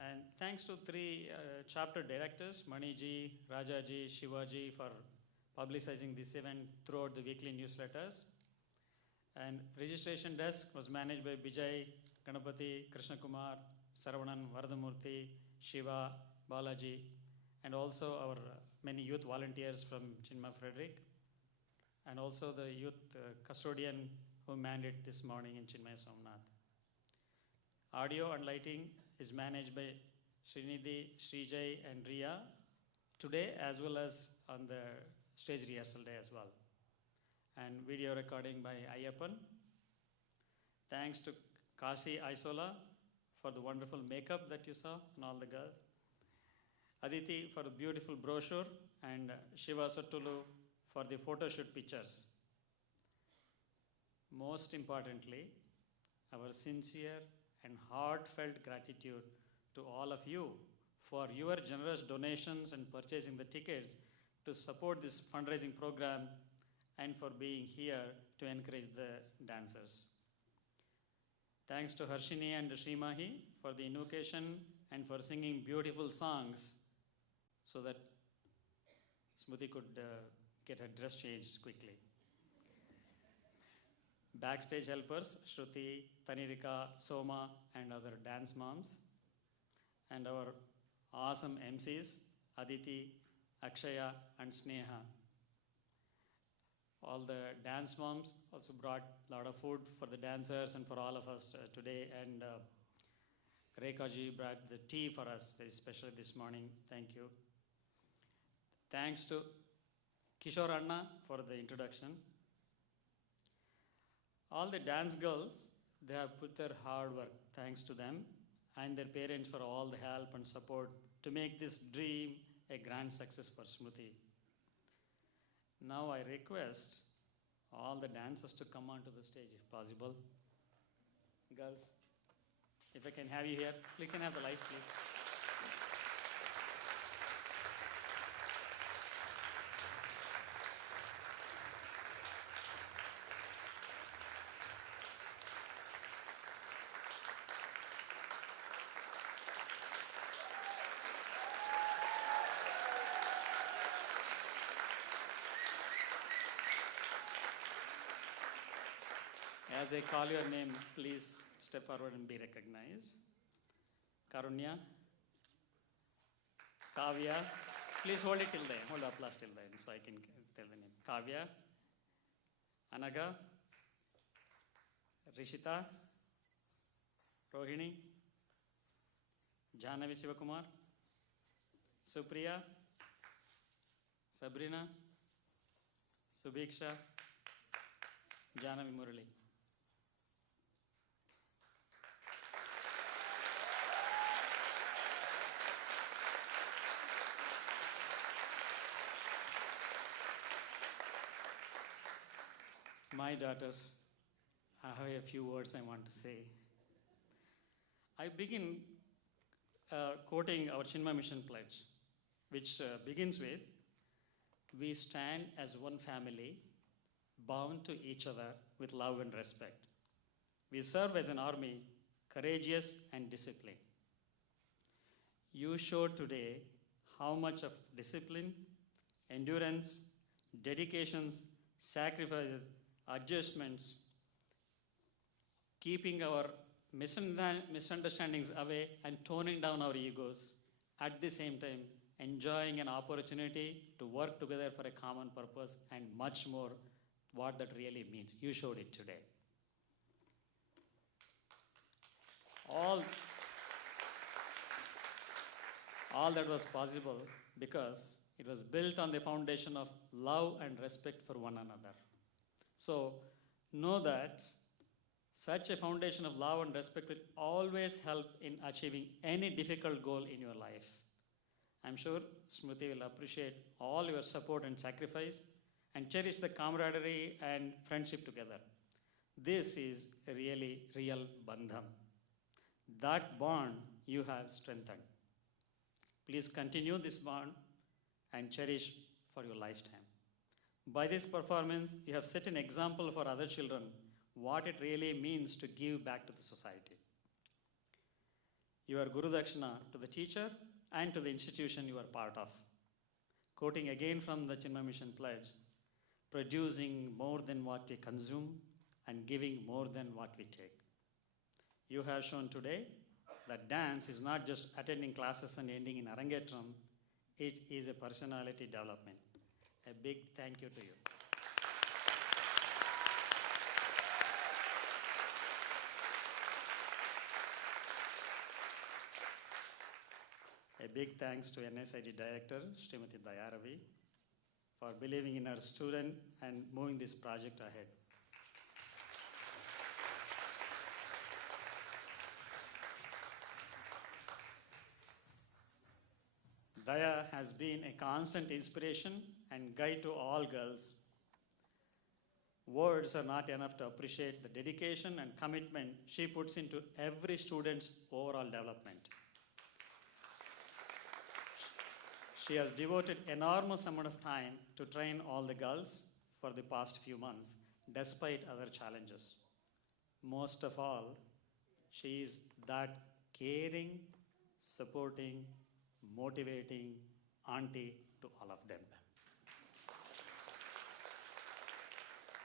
And thanks to three chapter directors, Mani ji, Raja ji, Shiva ji, for publicizing this event throughout the weekly newsletters. And registration desk was managed by Vijay, Ganapati, Krishna Kumar, Saravanan, Vardamurthy, Shiva, Balaji, and also our many youth volunteers from Chinma Frederick, and also the youth custodian who manned it this morning in Chinmaya Somnath. Audio and lighting is managed by Srinidhi, Srijay, and Riya today, as well as on the stage rehearsal day as well. And video recording by Ayyappan. Thanks to Kasi Aisola for the wonderful makeup that you saw and all the girls. Aditi for the beautiful brochure, and Shiva Sottulu for the photo shoot pictures. Most importantly, our sincere and heartfelt gratitude to all of you for your generous donations and purchasing the tickets to support this fundraising program and for being here to encourage the dancers. Thanks to Harshini and Srimahi for the invocation and for singing beautiful songs so that Smriti could get her dress changed quickly. Backstage helpers, Shruti, Tanirika, Soma, and other dance moms. And our awesome MCs, Aditi, Akshaya, and Sneha. All the dance moms also brought a lot of food for the dancers and for all of us today. And Rekha ji brought the tea for us, very special this morning. Thank you. Thanks to Kishore Anna for the introduction. All the dance girls, they have put their hard work, thanks to them, and their parents for all the help and support to make this dream a grand success for Smriti. Now I request all the dancers to come onto the stage if possible. Girls, if I can have you here, you can have the lights, please. As I call your name, please step forward and be recognized. Karunya, Kavya, please hold it till the end, hold the applause till the end so I can tell the name. Kavya, Anaga, Rishita, Rohini, Jahnavi Sivakumar, Supriya, Sabrina, Subhiksha, Jahnavi Murali. My daughters, I have a few words I want to say. I begin quoting our Chinma Mission pledge, which begins with, "We stand as one family, bound to each other with love and respect. We serve as an army, courageous and disciplined." You showed today how much of discipline, endurance, dedications, sacrifices, adjustments, keeping our misunderstandings away and toning down our egos, at the same time enjoying an opportunity to work together for a common purpose, and much more what that really means. You showed it today. All that was possible because it was built on the foundation of love and respect for one another. So know that such a foundation of love and respect will always help in achieving any difficult goal in your life. I'm sure Smriti will appreciate all your support and sacrifice and cherish the camaraderie and friendship together. This is a really real bandham. That bond you have strengthened. Please continue this bond and cherish for your lifetime. By this performance, you have set an example for other children what it really means to give back to the society. You are Guru Dakshina to the teacher and to the institution you are part of. Quoting again from the Chinmay Mission pledge, producing more than what we consume and giving more than what we take. You have shown today that dance is not just attending classes and ending in Arangetram, it is a personality development. A big thank you to you. A big thanks to NSID Director, Srimati Dayaravi, for believing in our student and moving this project ahead. Daya has been a constant inspiration and guide to all girls. Words are not enough to appreciate the dedication and commitment she puts into every student's overall development. She has devoted enormous amount of time to train all the girls for the past few months, despite other challenges. Most of all, she is that caring, supporting, motivating auntie to all of them.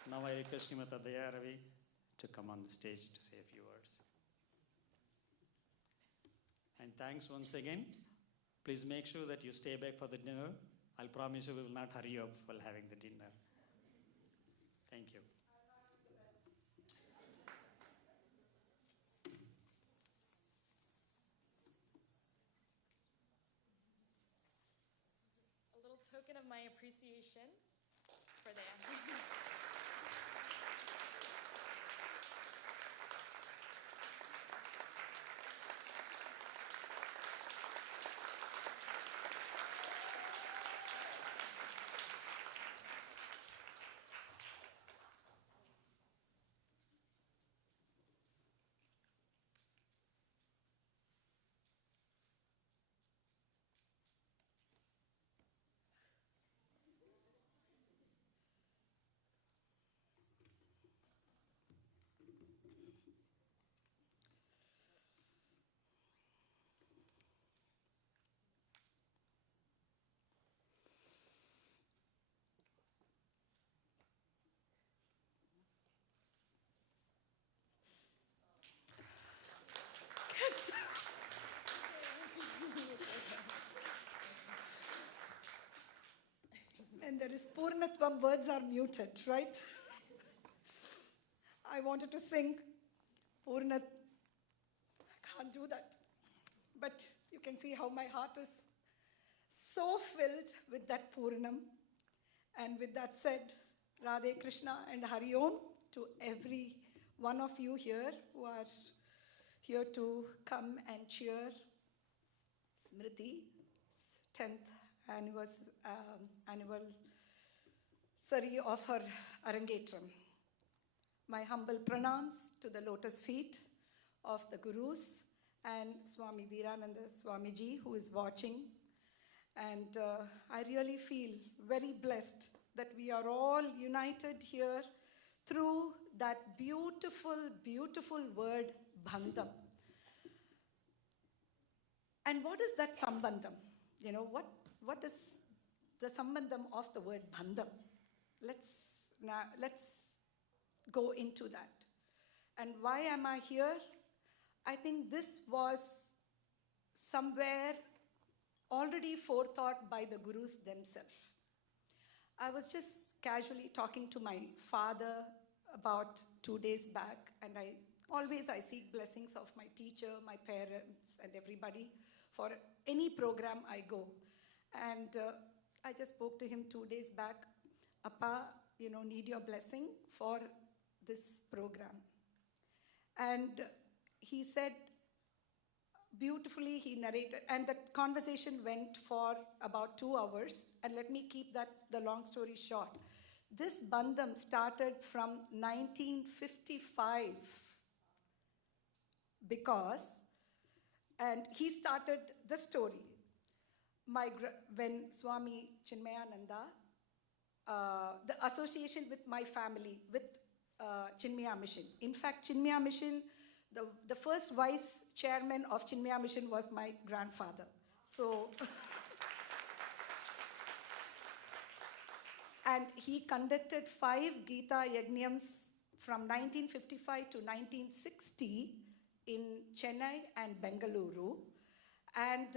Now I request Srimati Dayaravi to come on the stage to say a few words. And thanks once again. Please make sure that you stay back for the dinner. I'll promise you we will not hurry you up while having the dinner. Thank you. A little token of my appreciation for them. When there is Purnatvam, words are muted, right? I wanted to sing Purnat. I can't do that. But you can see how my heart is so filled with that Purnam. And with that said, Radhe Krishna and Hari Om to every one of you here who are here to come and cheer Smriti's 10th anniversary of her Arangetram. My humble pranams to the lotus feet of the Gurus and Swami Dhirananda Swamiji who is watching. And I really feel very blessed that we are all united here through that beautiful, beautiful word, bandham. And what is that sambandham? You know, what is the sambandham of the word bandham? Let's go into that. And why am I here? I think this was somewhere already forethought by the Gurus themselves. I was just casually talking to my father about 2 days back, and I seek blessings of my teacher, my parents, and everybody for any program I go. And I just spoke to him 2 days back. Appa, need your blessing for this program. And he said, beautifully he narrated, and the conversation went for about 2 hours. And let me keep the long story short. This bandham started from 1955 and he started the story. When Swami Chinmayananda the association with my family, with Chinmaya Mission. In fact, Chinmaya Mission, the first vice chairman of Chinmaya Mission was my grandfather. So, and he conducted 5 Gita Yajnams from 1955 to 1960 in Chennai and Bengaluru. And,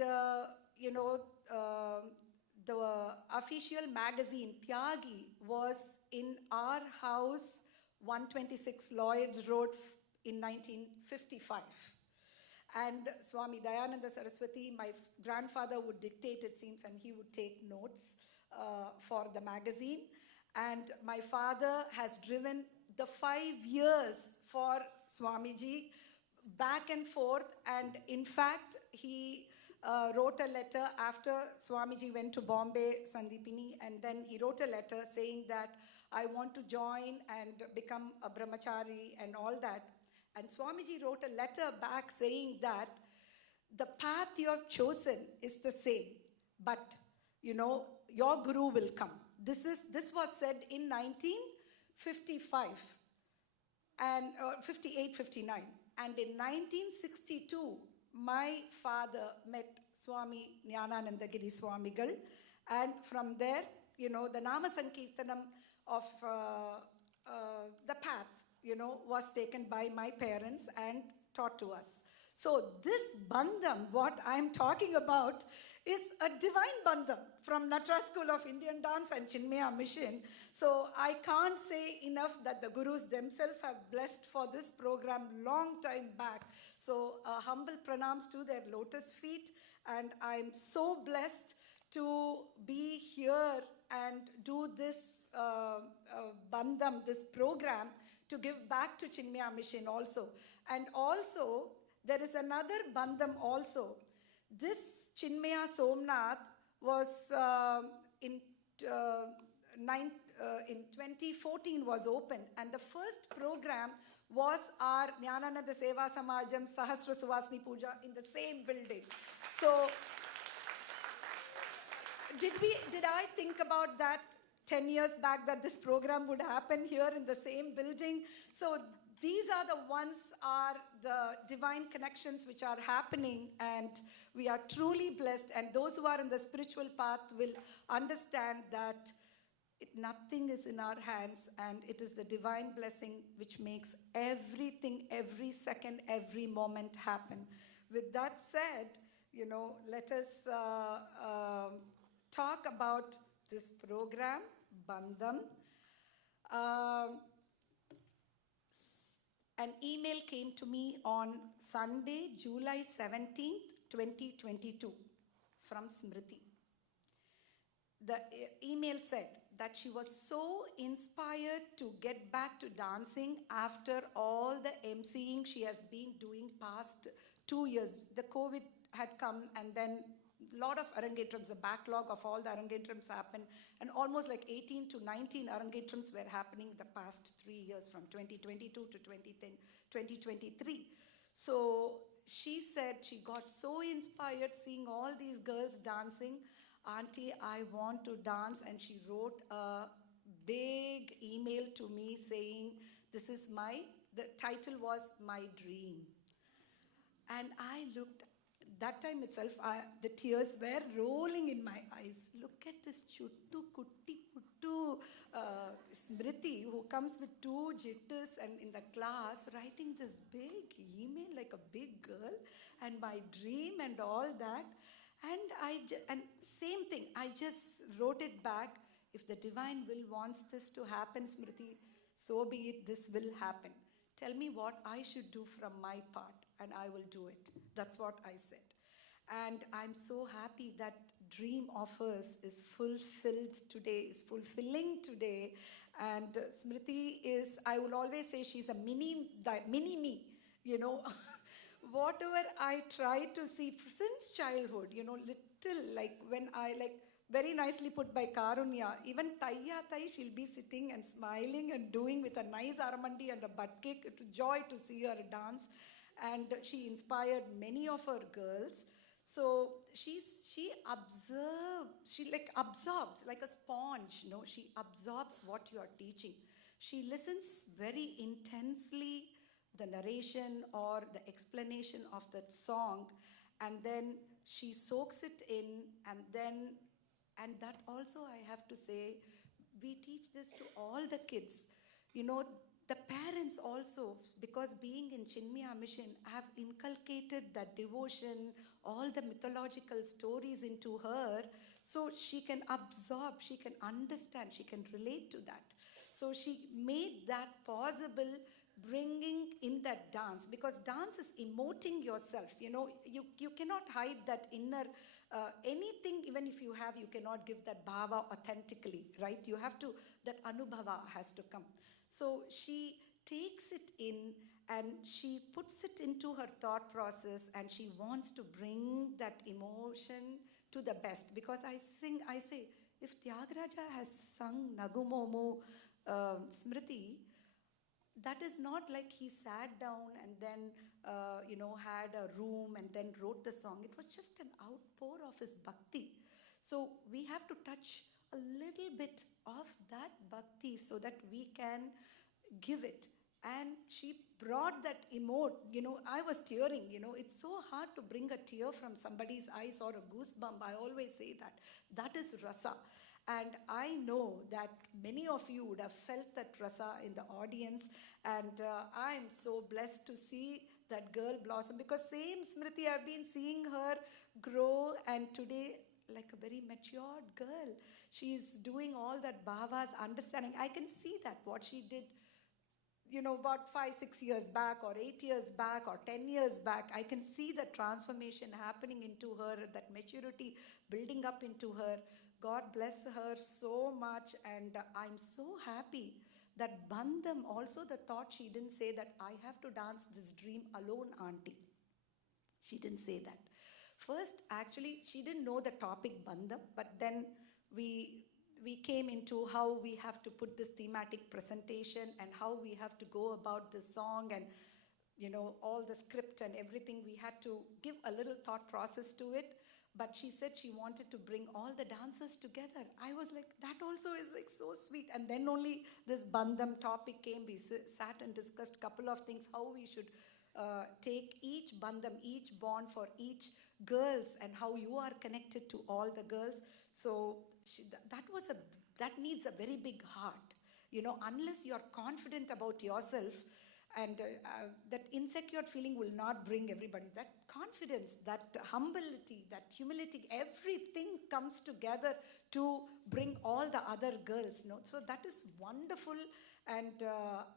the official magazine, Tyagi, was in our house, 126 Lloyds Road, in 1955. And Swami Dayananda Saraswati, my grandfather would dictate, it seems, and he would take notes for the magazine. And my father has driven the 5 years for Swamiji, back and forth. And in fact, he wrote a letter after Swamiji went to Bombay, Sandipini, and then he wrote a letter saying that I want to join and become a brahmachari and all that. And Swamiji wrote a letter back saying that the path you have chosen is the same, but your guru will come. This was said in 1955 and 58, 59. And in 1962, my father met Swami Jnananandagiri Swamigal, and from there, the Nama Sankirtanam of the path, was taken by my parents and taught to us. So this bandham, what I'm talking about, is a divine bandham from Natraj School of Indian Dance and Chinmaya Mission. So I can't say enough that the Gurus themselves have blessed for this program long time back. So humble pranams to their lotus feet, and I'm so blessed to be here and do this bandham, this program, to give back to Chinmaya Mission also. And also, there is another bandham also. This Chinmaya Somnath was in 2014 was opened, and the first program was our Jnanananda Seva Samajam Sahasra Suvasni Puja in the same building. So, did I think about that 10 years back, that this program would happen here in the same building? So these are the ones, are the divine connections which are happening, and we are truly blessed. And those who are in the spiritual path will understand that nothing is in our hands, and it is the divine blessing which makes everything, every second, every moment happen. With that said, let us talk about this program, Bandham. An email came to me on Sunday, July 17th, 2022, from Smriti. The email said that she was so inspired to get back to dancing after all the emceeing she has been doing past 2 years. The COVID had come, and then a lot of arangetrams, the backlog of all the arangetrams happened, and almost like 18 to 19 arangetrams were happening the past 3 years, from 2022 to 2023. So she said she got so inspired seeing all these girls dancing. Auntie, I want to dance. And she wrote a big email to me saying, the title was My Dream. And I looked, that time itself, the tears were rolling in my eyes. Look at this chuttu kutti puttu Smriti, who comes with 2 jittas and in the class writing this big email like a big girl, and my dream and all that. And same thing, I just wrote it back. If the divine will wants this to happen, Smriti, so be it, this will happen. Tell me what I should do from my part, and I will do it. That's what I said. And I'm so happy that dream of hers is fulfilled today, is fulfilling today. And Smriti is, I will always say, she's a mini me, Whatever I try to see since childhood, little, like when I very nicely put by Karunya, even Tai, she'll be sitting and smiling and doing with a nice aramandi and a butt cake. It's a joy to see her dance. And she inspired many of her girls. So she like absorbs like a sponge, she absorbs what you are teaching. She listens very intensely the narration or the explanation of that song, and then she soaks it in, and that also I have to say, we teach this to all the kids. The parents also, because being in Chinmaya Mission, have inculcated that devotion, all the mythological stories into her, so she can absorb, she can understand, she can relate to that. So she made that possible, bringing in that dance, because dance is emoting yourself. You cannot hide that inner anything. Even if you have, you cannot give that bhava authentically, right? You have to, that anubhava has to come. So she takes it in and she puts it into her thought process, and she wants to bring that emotion to the best. Because I say, if Tyagaraja has sung Nagumomu Smriti, that is not like he sat down and then, had a room and then wrote the song. It was just an outpour of his bhakti. So we have to touch a little bit of that bhakti so that we can give it. And she brought that emote. I was tearing. It's so hard to bring a tear from somebody's eyes or a goosebump. I always say that. That is rasa. And I know that many of you would have felt that rasa in the audience. And I am so blessed to see that girl blossom, because same Smriti, I've been seeing her grow, and today, like a very matured girl, she's doing all that bhavas, understanding. I can see that what she did, about 5-6 years back, or 8 years back, or 10 years back, I can see the transformation happening into her, that maturity building up into her. God bless her so much, and I'm so happy that Bandham, also the thought, she didn't say that I have to dance this dream alone, auntie. She didn't say that. First, actually, she didn't know the topic Bandham, but then we came into how we have to put this thematic presentation and how we have to go about this song, and all the script and everything. We had to give a little thought process to it. But she said she wanted to bring all the dancers together. I was like, that also is like so sweet. And then only this Bandham topic came. We sat and discussed a couple of things, how we should take each bandham, each bond for each girls, and how you are connected to all the girls. So that needs a very big heart. Unless you're confident about yourself, and that insecure feeling will not bring everybody. That confidence, that humility, that humility, everything comes together to bring all the other girls. So that is wonderful. And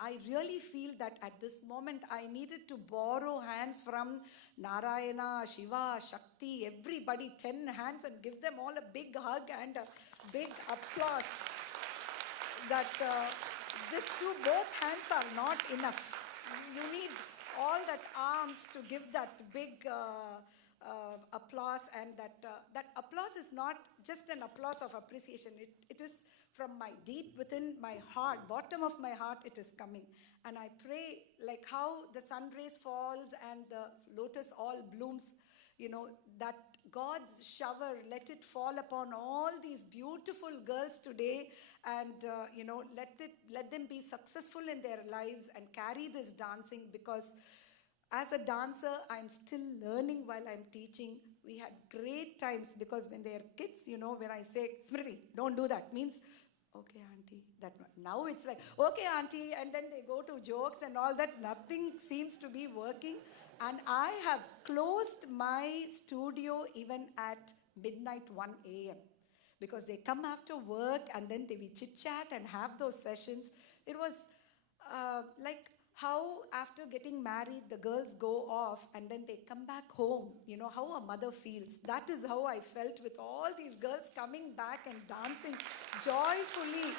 I really feel that at this moment I needed to borrow hands from Narayana, Shiva, Shakti, everybody, 10 hands, and give them all a big hug and a big applause. That both hands are not enough. You need all that arms to give that big applause, and that applause is not just an applause of appreciation. It is from my deep within my heart, bottom of my heart, it is coming. And I pray, like how the sun rays falls and the lotus all blooms, that God's shower, let it fall upon all these beautiful girls today, and let them be successful in their lives and carry this dancing. Because as a dancer, I'm still learning while I'm teaching. We had great times, because when they're kids, when I say, Smriti, don't do that, means, okay, auntie. Now it's like, okay, auntie, and then they go to jokes and all that. Nothing seems to be working. And I have closed my studio even at midnight, 1 a.m. because they come after work and then we chit-chat and have those sessions. It was like how after getting married, the girls go off and then they come back home. How a mother feels. That is how I felt with all these girls coming back and dancing joyfully.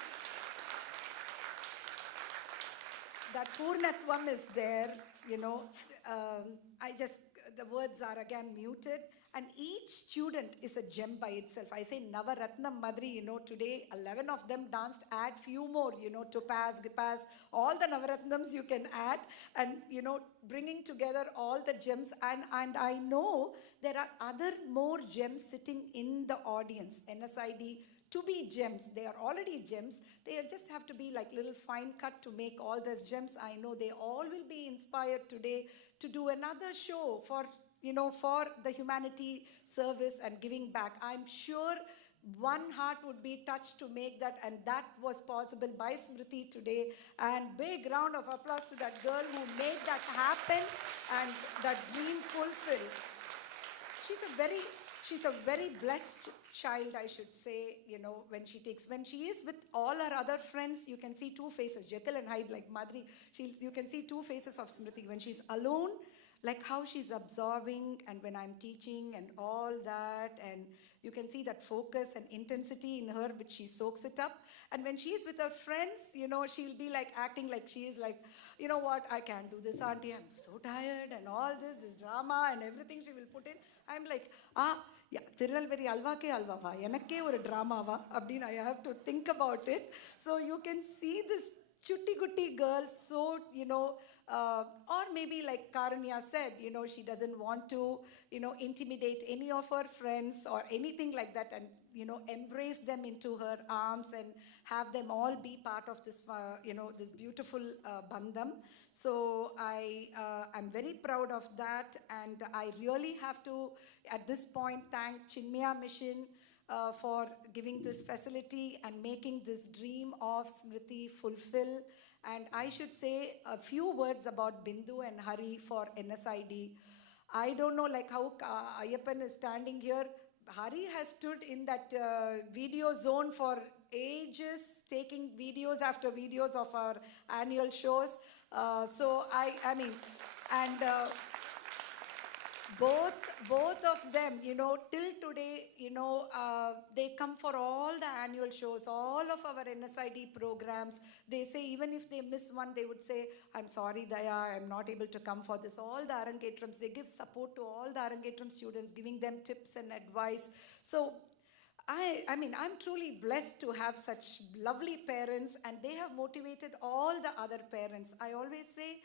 That Purnatvam is there, the words are again muted, and each student is a gem by itself. I say Navaratnam Madri, today 11 of them danced, add few more, Topaz, Gopis, all the Navaratnams you can add, and, bringing together all the gems. And I know there are other more gems sitting in the audience, NSID, to be gems. They are already gems. They just have to be like little fine cut to make all those gems. I know they all will be inspired today to do another show for the humanity service and giving back. I'm sure one heart would be touched to make that, and that was possible by Smriti today. And big round of applause to that girl who made that happen and that dream fulfilled. She's a very blessed child, I should say, when she is with all her other friends, you can see two faces, Jekyll and Hyde, like Madhuri. You can see two faces of Smriti. When she's alone, like how she's absorbing, and when I'm teaching and all that, and you can see that focus and intensity in her, which she soaks it up. And when she's with her friends, she'll be like acting like she is like, what, I can't do this, auntie, I'm so tired, and all this drama and everything she will put in. I'm like, yeah, Tirunelveli alva ke alva va, enakke oru drama va, abdin I have to think about it. So you can see this chutti gutti girl, so, or maybe like Karunya said, she doesn't want to, intimidate any of her friends or anything like that, and, embrace them into her arms and have them all be part of this, this beautiful bandham. So I'm very proud of that, and I really have to, at this point, thank Chinmaya Mission for giving this facility and making this dream of Smriti fulfill. And I should say a few words about Bindu and Hari for NSID. I don't know like how Ayyappan is standing here. Hari has stood in that video zone for ages, taking videos after videos of our annual shows. So I mean, and both of them, till today, they come for all the annual shows, all of our NSID programs. They say even if they miss one, they would say, I'm sorry, Daya, I'm not able to come for this. All the Arangetrams, they give support to all the Arangetram students, giving them tips and advice. So I mean, I'm truly blessed to have such lovely parents, and they have motivated all the other parents. I always say,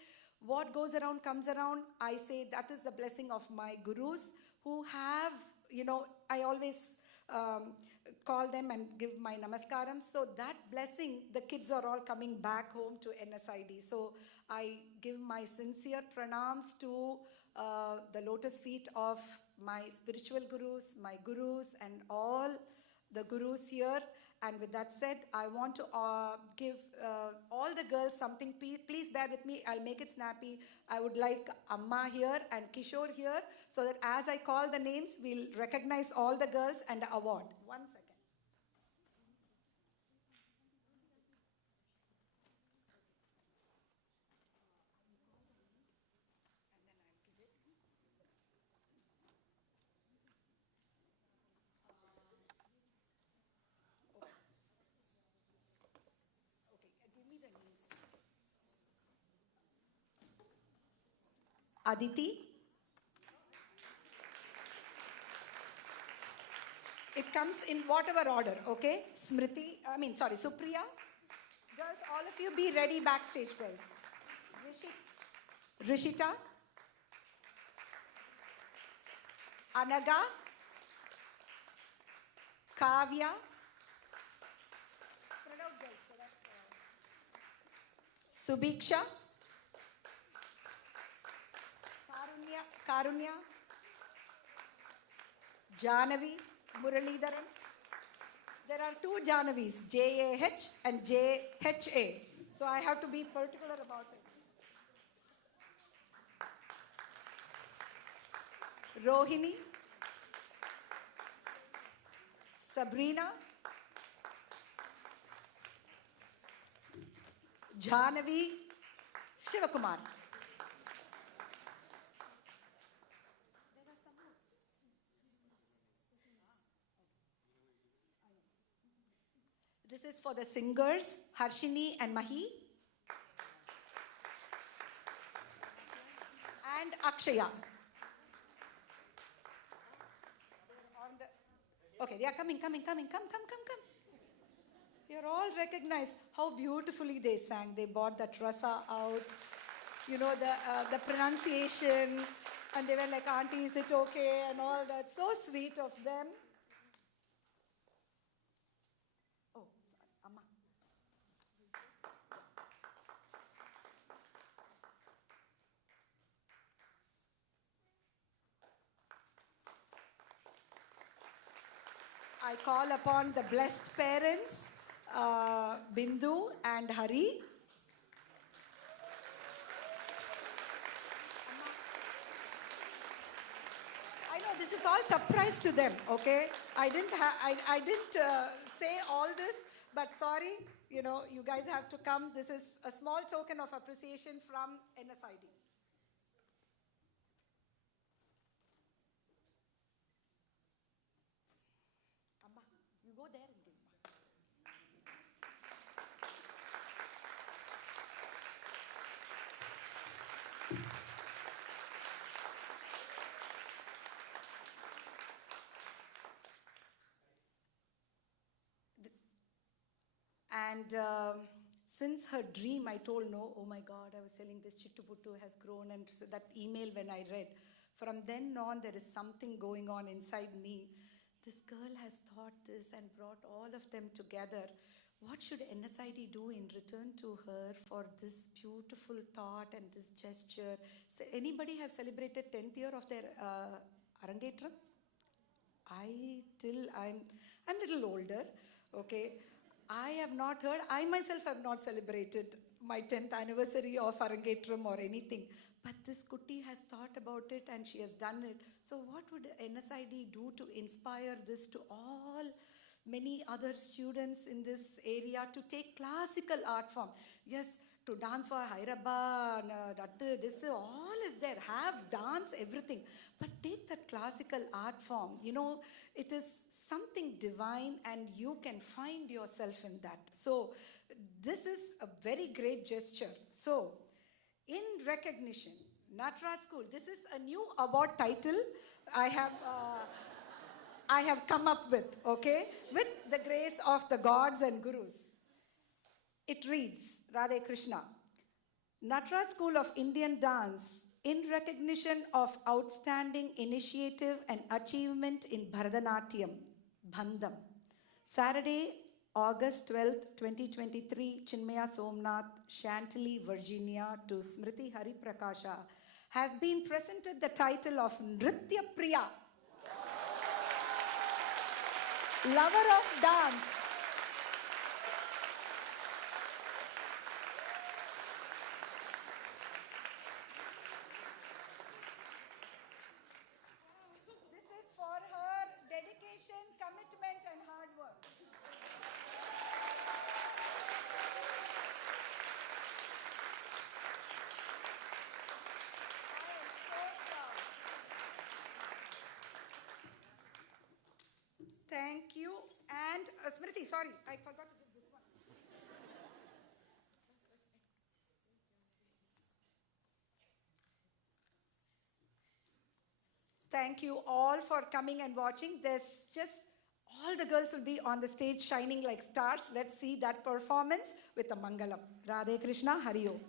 what goes around comes around. I say that is the blessing of my gurus who have, I always call them and give my namaskaram. So that blessing, the kids are all coming back home to NSID. So I give my sincere pranams to the lotus feet of my spiritual gurus, my gurus, and all the gurus here. And with that said, I want to give all the girls something. Please bear with me. I'll make it snappy. I would like Amma here and Kishore here, so that as I call the names, we'll recognize all the girls and the award. 1 second. Aditi. It comes in whatever order, okay? Supriya. Girls, all of you be ready backstage, girls. Rishita. Anaga. Kavya. Subhiksha. Karunya, Janavi, Muralidharan. There are two Janavis, JAH and JHA. So I have to be particular about it. Rohini, Sabrina, Janavi, Shivakumar. This is for the singers, Harshini and Mahi. And Akshaya. Okay, they are coming. Come. You're all recognized. How beautifully they sang. They brought that rasa out. You know, the pronunciation. And they were like, Auntie, is it okay? And all that. So sweet of them. Oh, sorry. Amma. I call upon the blessed parents, Bindu and Hari. I know this is all surprise to them, okay? I didn't say all this, but sorry, you know, you guys have to come. This is a small token of appreciation from NSID. Amma, you go there and give. And since her dream, I told no, oh my God, I was telling this Chittuputtu has grown, and so that email when I read, from then on there is something going on inside me. This girl has thought this and brought all of them together. What should NSID do in return to her for this beautiful thought and this gesture? So anybody have celebrated 10th year of their Arangetram? I'm a little older, okay. I have not heard, I myself have not celebrated my 10th anniversary of Arangetram or anything. But this Kutti has thought about it and she has done it. So what would NSID do to inspire this to all many other students in this area to take classical art form? Yes, to dance for Hairabba, this all is there. Have dance, everything. But take that classical art form. You know, it is something divine and you can find yourself in that. So this is a very great gesture. So in recognition, Natraj School, this is a new award title I have come up with, okay, with the grace of the gods and gurus. It reads, Radhe Krishna, Natraj School of Indian Dance, in recognition of outstanding initiative and achievement in Bharatanatyam, BANDHAM. Saturday, August 12th, 2023, Chinmaya Somnath, Chantilly, Virginia, to Smriti Hari Prakasha, has been presented the title of Nritya Priya, lover of dance. This is for her dedication, commitment, and hard work. Thank you. And Smriti, sorry, I forgot to do this one. Thank you all for coming and watching. There's just, all the girls will be on the stage shining like stars. Let's see that performance with the Mangalam. Radhe Krishna, Hari Om.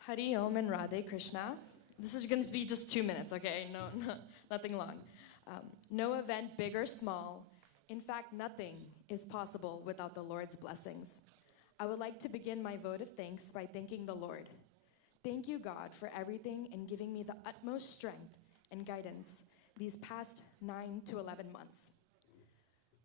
Hari Om and Radhe Krishna. This is going to be just 2 minutes, okay? No, nothing long. No event, big or small. In fact, nothing is possible without the Lord's blessings. I would like to begin my vote of thanks by thanking the Lord. Thank you, God, for everything and giving me the utmost strength and guidance these past 9 to 11 months.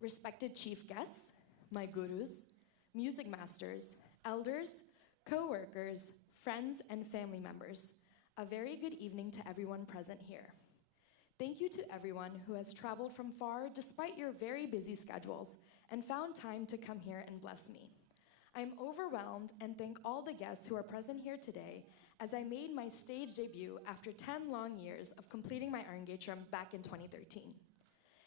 Respected chief guests, my gurus, music masters, elders, co-workers, friends, and family members, a very good evening to everyone present here. Thank you to everyone who has traveled from far despite your very busy schedules and found time to come here and bless me. I am overwhelmed and thank all the guests who are present here today as I made my stage debut after 10 long years of completing my Arangetram back in 2013.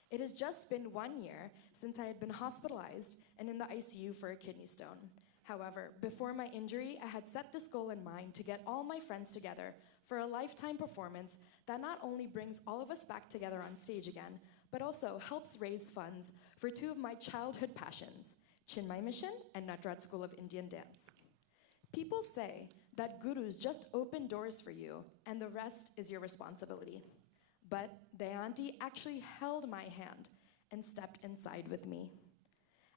It has just been 1 year since I had been hospitalized and in the ICU for a kidney stone. However, before my injury, I had set this goal in mind to get all my friends together for a lifetime performance that not only brings all of us back together on stage again, but also helps raise funds for two of my childhood passions, Chinmay Mission and Natraj School of Indian Dance. People say that gurus just open doors for you and the rest is your responsibility. But Dayanti actually held my hand and stepped inside with me.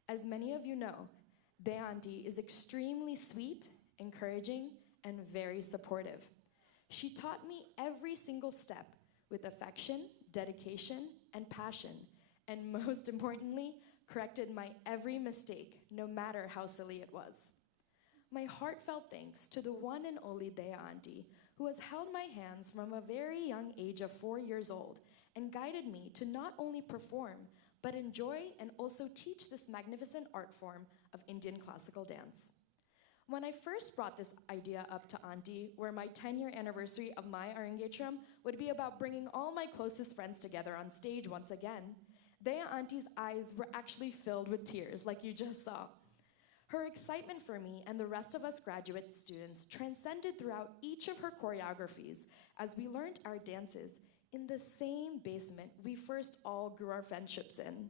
As many of you know, Dayanti is extremely sweet, encouraging, and very supportive. She taught me every single step with affection, dedication, and passion, and most importantly, corrected my every mistake, no matter how silly it was. My heartfelt thanks to the one and only Dayanti, who has held my hands from a very young age of 4 years old and guided me to not only perform, but enjoy and also teach this magnificent art form of Indian classical dance. When I first brought this idea up to Auntie, where my 10-year anniversary of my Arangetram would be about bringing all my closest friends together on stage once again, Daya Auntie's eyes were actually filled with tears, like you just saw. Her excitement for me and the rest of us graduate students transcended throughout each of her choreographies as we learned our dances in the same basement we first all grew our friendships in.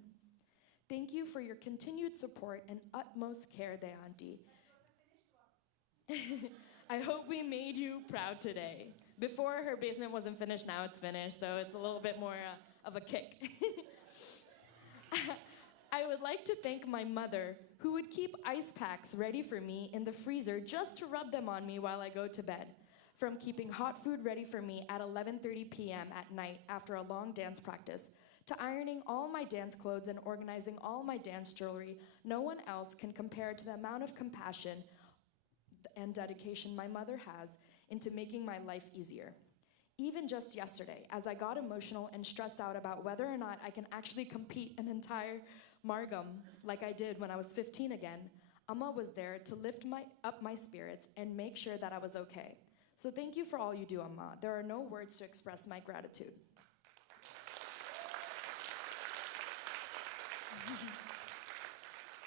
Thank you for your continued support and utmost care, Dayanti. I hope we made you proud today. Before, her basement wasn't finished, now it's finished, so it's a little bit more of a kick. I would like to thank my mother, who would keep ice packs ready for me in the freezer just to rub them on me while I go to bed. From keeping hot food ready for me at 11:30 p.m. at night after a long dance practice, to ironing all my dance clothes and organizing all my dance jewelry, no one else can compare to the amount of compassion and dedication my mother has into making my life easier. Even just yesterday, as I got emotional and stressed out about whether or not I can actually compete an entire Mangalam like I did when I was 15 again, Amma was there to lift up my spirits and make sure that I was okay. So thank you for all you do, Amma. There are no words to express my gratitude.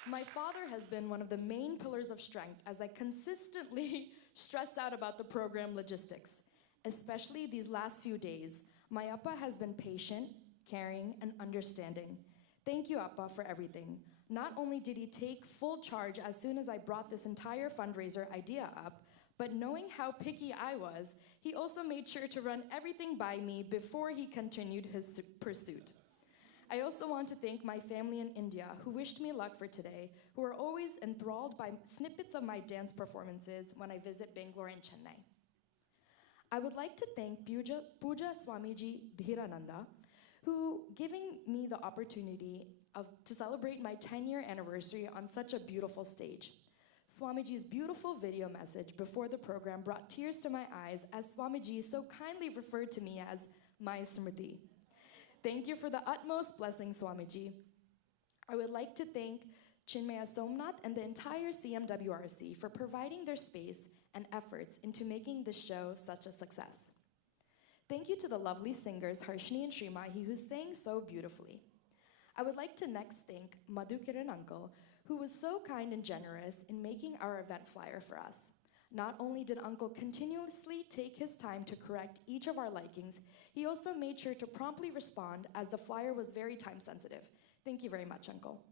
My father has been one of the main pillars of strength as I consistently stressed out about the program logistics. Especially these last few days, my Appa has been patient, caring, and understanding. Thank you, Appa, for everything. Not only did he take full charge as soon as I brought this entire fundraiser idea up, but knowing how picky I was, he also made sure to run everything by me before he continued his pursuit. I also want to thank my family in India who wished me luck for today, who are always enthralled by snippets of my dance performances when I visit Bangalore and Chennai. I would like to thank Puja Swamiji Dhirananda, who giving me the opportunity to celebrate my 10-year anniversary on such a beautiful stage. Swamiji's beautiful video message before the program brought tears to my eyes as Swamiji so kindly referred to me as my Smriti. Thank you for the utmost blessing, Swamiji. I would like to thank Chinmaya Somnath and the entire CMWRC for providing their space and efforts into making this show such a success. Thank you to the lovely singers Harshini and Srimahi who sang so beautifully. I would like to next thank Madhukiran uncle, who was so kind and generous in making our event flyer for us. Not only did Uncle continuously take his time to correct each of our likings, he also made sure to promptly respond as the flyer was very time sensitive. Thank you very much, Uncle.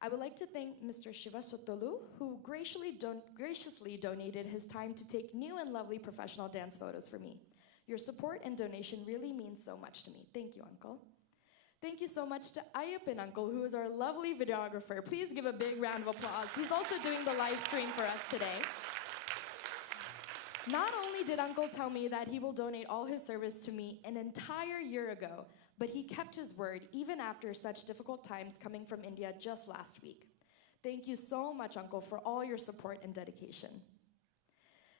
I would like to thank Mr. Shiva Sottolu, who graciously donated his time to take new and lovely professional dance photos for me. Your support and donation really means so much to me. Thank you, Uncle. Thank you so much to Ayyappan Uncle, who is our lovely videographer. Please give a big round of applause. He's also doing the live stream for us today. Not only did Uncle tell me that he will donate all his service to me an entire year ago, but he kept his word even after such difficult times coming from India just last week. Thank you so much, Uncle, for all your support and dedication.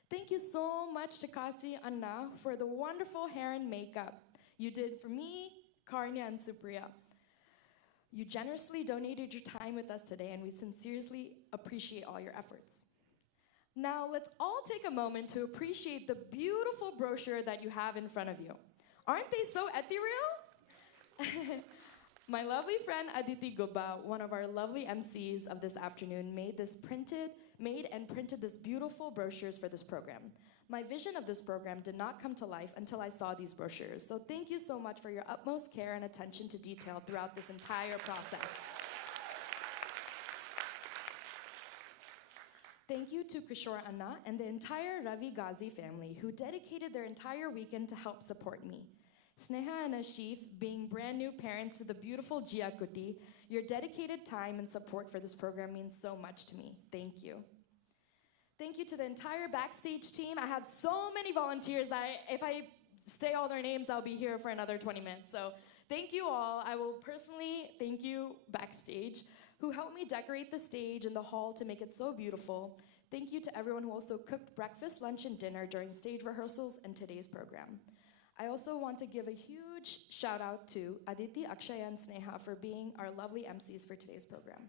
Thank you so much to Kasi Anna for the wonderful hair and makeup you did for me, Karnya, and Supriya. You generously donated your time with us today, and we sincerely appreciate all your efforts. Now, let's all take a moment to appreciate the beautiful brochure that you have in front of you. Aren't they so ethereal? My lovely friend Aditi Gubba, one of our lovely MCs of this afternoon, made and printed this beautiful brochures for this program. My vision of this program did not come to life until I saw these brochures. So thank you so much for your utmost care and attention to detail throughout this entire process. Thank you to Kishore Anna and the entire Ravi Ghazi family who dedicated their entire weekend to help support me. Sneha and Ashif, being brand new parents to the beautiful Jia Kuti, your dedicated time and support for this program means so much to me. Thank you. Thank you to the entire backstage team. I have so many volunteers that if I say all their names, I'll be here for another 20 minutes. So thank you all. I will personally thank you backstage who helped me decorate the stage and the hall to make it so beautiful. Thank you to everyone who also cooked breakfast, lunch, and dinner during stage rehearsals and today's program. I also want to give a huge shout out to Aditi, Akshaya, and Sneha for being our lovely MCs for today's program.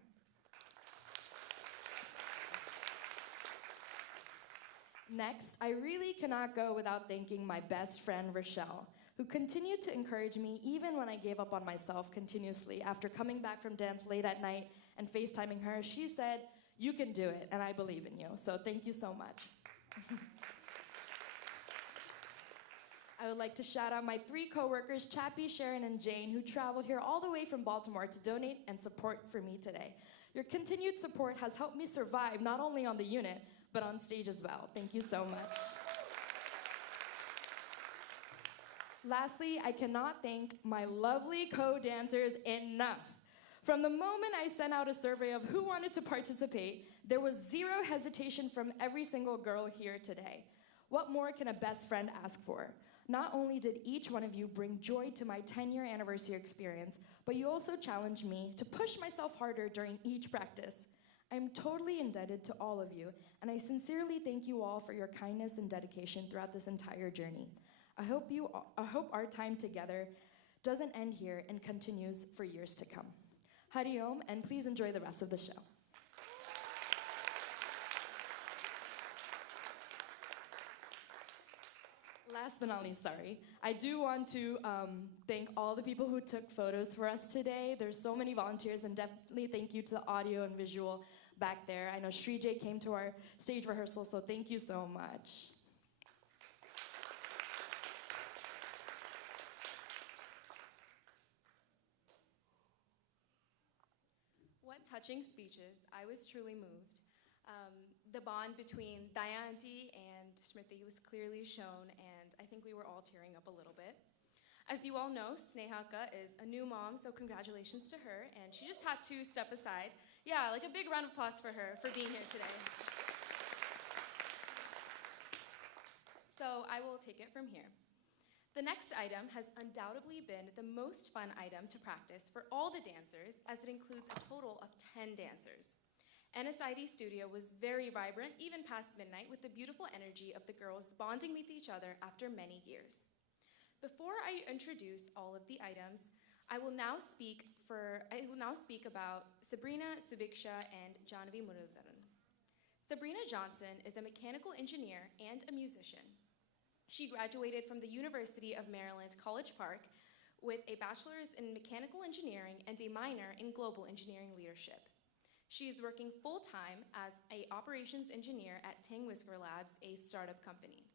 Next, I really cannot go without thanking my best friend, Rochelle, who continued to encourage me even when I gave up on myself continuously. After coming back from dance late at night and FaceTiming her, she said, "You can do it, and I believe in you." So thank you so much. I would like to shout out my 3 coworkers, Chappie, Sharon, and Jane, who traveled here all the way from Baltimore to donate and support for me today. Your continued support has helped me survive not only on the unit, but on stage as well. Thank you so much. Lastly, I cannot thank my lovely co-dancers enough. From the moment I sent out a survey of who wanted to participate, there was zero hesitation from every single girl here today. What more can a best friend ask for? Not only did each one of you bring joy to my 10-year anniversary experience, but you also challenged me to push myself harder during each practice. I'm totally indebted to all of you, and I sincerely thank you all for your kindness and dedication throughout this entire journey. I hope our time together doesn't end here and continues for years to come. Hari Om, and please enjoy the rest of the show. Last but not least, I do want to thank all the people who took photos for us today. There's so many volunteers, and definitely thank you to the audio and visual back there. I know Sri J came to our stage rehearsal, so thank you so much. What touching speeches. I was truly moved. The bond between Daya Auntie and Smriti was clearly shown, and I think we were all tearing up a little bit. As you all know, Snehaka is a new mom, so congratulations to her, and she just had to step aside. Yeah, like a big round of applause for her for being here today. So I will take it from here. The next item has undoubtedly been the most fun item to practice for all the dancers, as it includes a total of 10 dancers. NSID Studio was very vibrant, even past midnight, with the beautiful energy of the girls bonding with each other after many years. Before I introduce all of the items, I will now speak about Sabrina Subiksha and Janavi Muralidharan. Sabrina Johnson is a mechanical engineer and a musician. She graduated from the University of Maryland, College Park, with a bachelor's in mechanical engineering and a minor in global engineering leadership. She is working full-time as an operations engineer at Ting Whisker Labs, a startup company.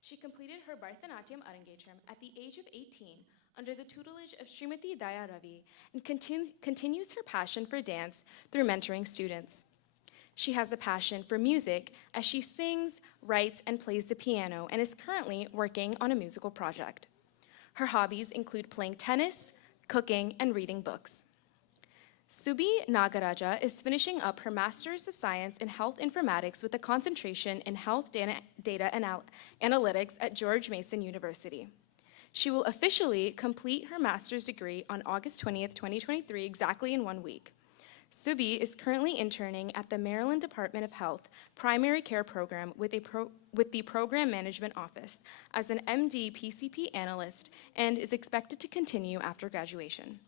She completed her Bharatanatyam Arangetram at the age of 18 under the tutelage of Srimati Daya Ravi and continues her passion for dance through mentoring students. She has a passion for music as she sings, writes, and plays the piano and is currently working on a musical project. Her hobbies include playing tennis, cooking, and reading books. Subi Nagaraja is finishing up her Master's of Science in Health Informatics with a concentration in Health Data Analytics at George Mason University. She will officially complete her master's degree on August 20th, 2023, exactly in 1 week. Subi is currently interning at the Maryland Department of Health Primary Care Program with the Program Management Office as an MD PCP analyst and is expected to continue after graduation.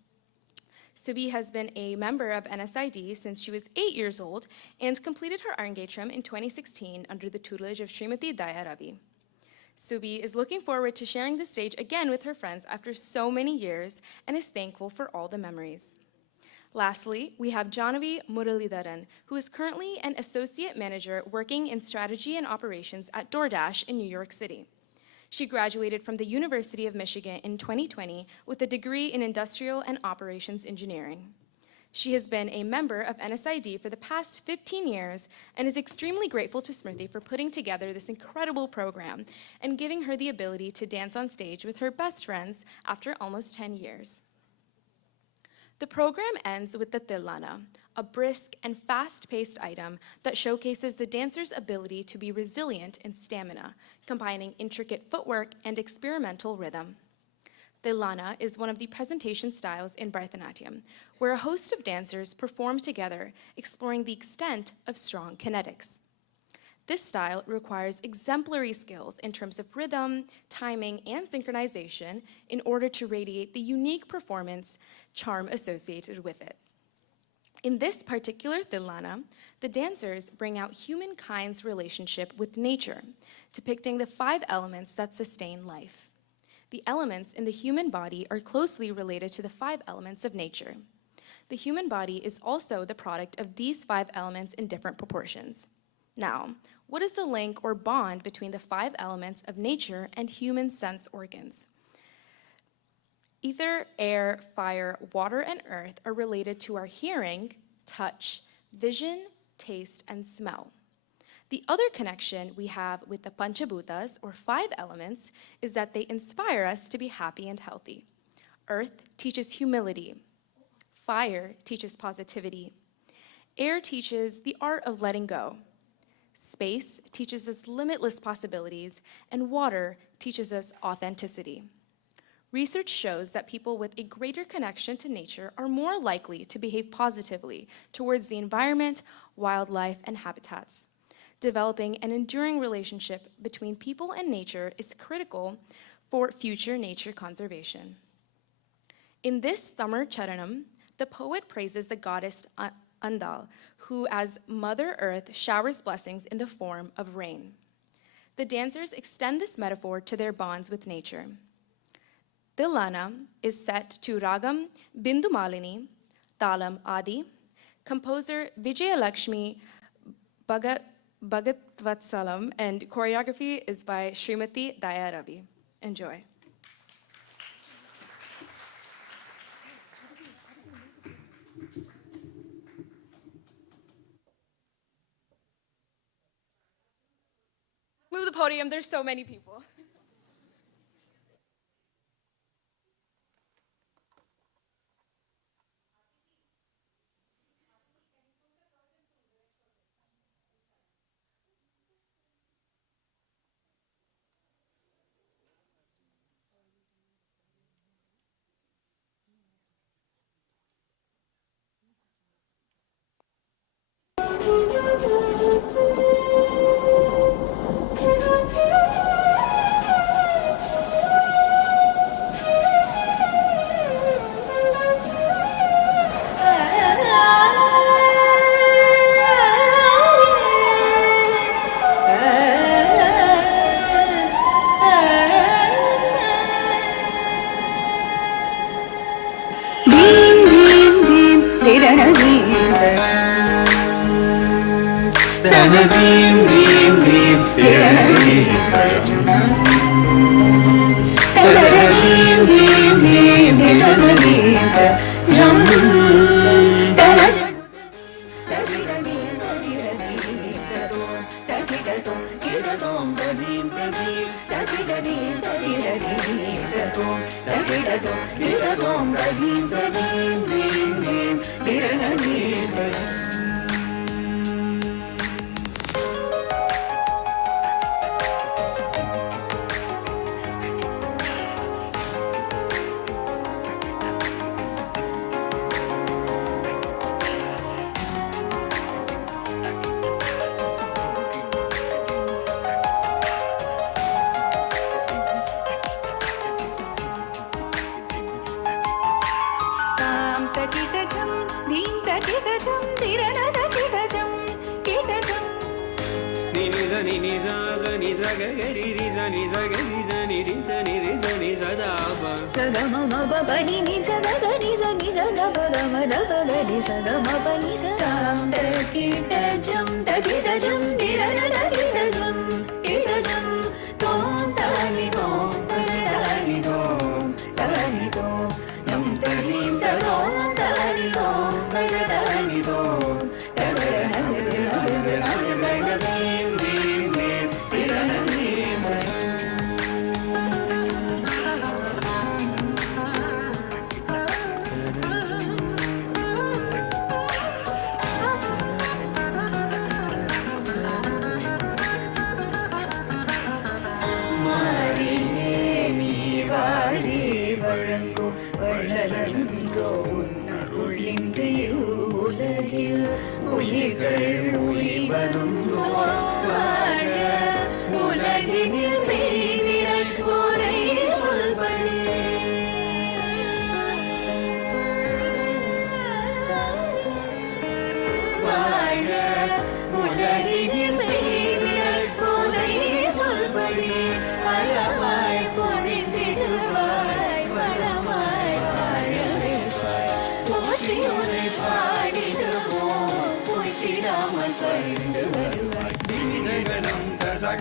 Subi has been a member of NSID since she was 8 years old and completed her Arangetram in 2016 under the tutelage of Srimati Daya Ravi. Subi is looking forward to sharing the stage again with her friends after so many years and is thankful for all the memories. Lastly, we have Janavi Muralidharan, who is currently an associate manager working in strategy and operations at DoorDash in New York City. She graduated from the University of Michigan in 2020 with a degree in industrial and operations engineering. She has been a member of NSID for the past 15 years and is extremely grateful to Smriti for putting together this incredible program and giving her the ability to dance on stage with her best friends after almost 10 years. The program ends with the Tillana, a brisk and fast-paced item that showcases the dancer's ability to be resilient in stamina, combining intricate footwork and experimental rhythm. Tillana is one of the presentation styles in Bharatanatyam, where a host of dancers perform together, exploring the extent of strong kinetics. This style requires exemplary skills in terms of rhythm, timing, and synchronization in order to radiate the unique performance charm associated with it. In this particular Tillana, the dancers bring out humankind's relationship with nature, depicting the 5 elements that sustain life. The elements in the human body are closely related to the 5 elements of nature. The human body is also the product of these 5 elements in different proportions. Now, what is the link or bond between the 5 elements of nature and human sense organs? Ether, air, fire, water, and earth are related to our hearing, touch, vision, taste, and smell. The other connection we have with the Panchabhutas, or 5 elements, is that they inspire us to be happy and healthy. Earth teaches humility. Fire teaches positivity. Air teaches the art of letting go. Space teaches us limitless possibilities, and water teaches us authenticity. Research shows that people with a greater connection to nature are more likely to behave positively towards the environment, wildlife, and habitats. Developing an enduring relationship between people and nature is critical for future nature conservation. In this Tamar Charanam, the poet praises the goddess Andal, who as Mother Earth showers blessings in the form of rain. The dancers extend this metaphor to their bonds with nature. Tillana is set to Ragam Bindu Malini, Talam Adi, composer Vijayalakshmi Bhagatvatsalam, and choreography is by Srimati Daya Ravi. Enjoy. Move the podium, there's so many people. Ni ni ni za ni za ga ga ri ri za ni za ga ri za ni ri za ni ri za ni za da ba ga ga ma ma ba ba ni ni za ga ga ni za da ba ga ma da ba ga ni za ga ma ba ni za tam da ki da jam da ki da jam di ra ra da ki da jam tom da ni tom da ni tom da ni tom nam da lim da tom da ni tom da ni tom da ni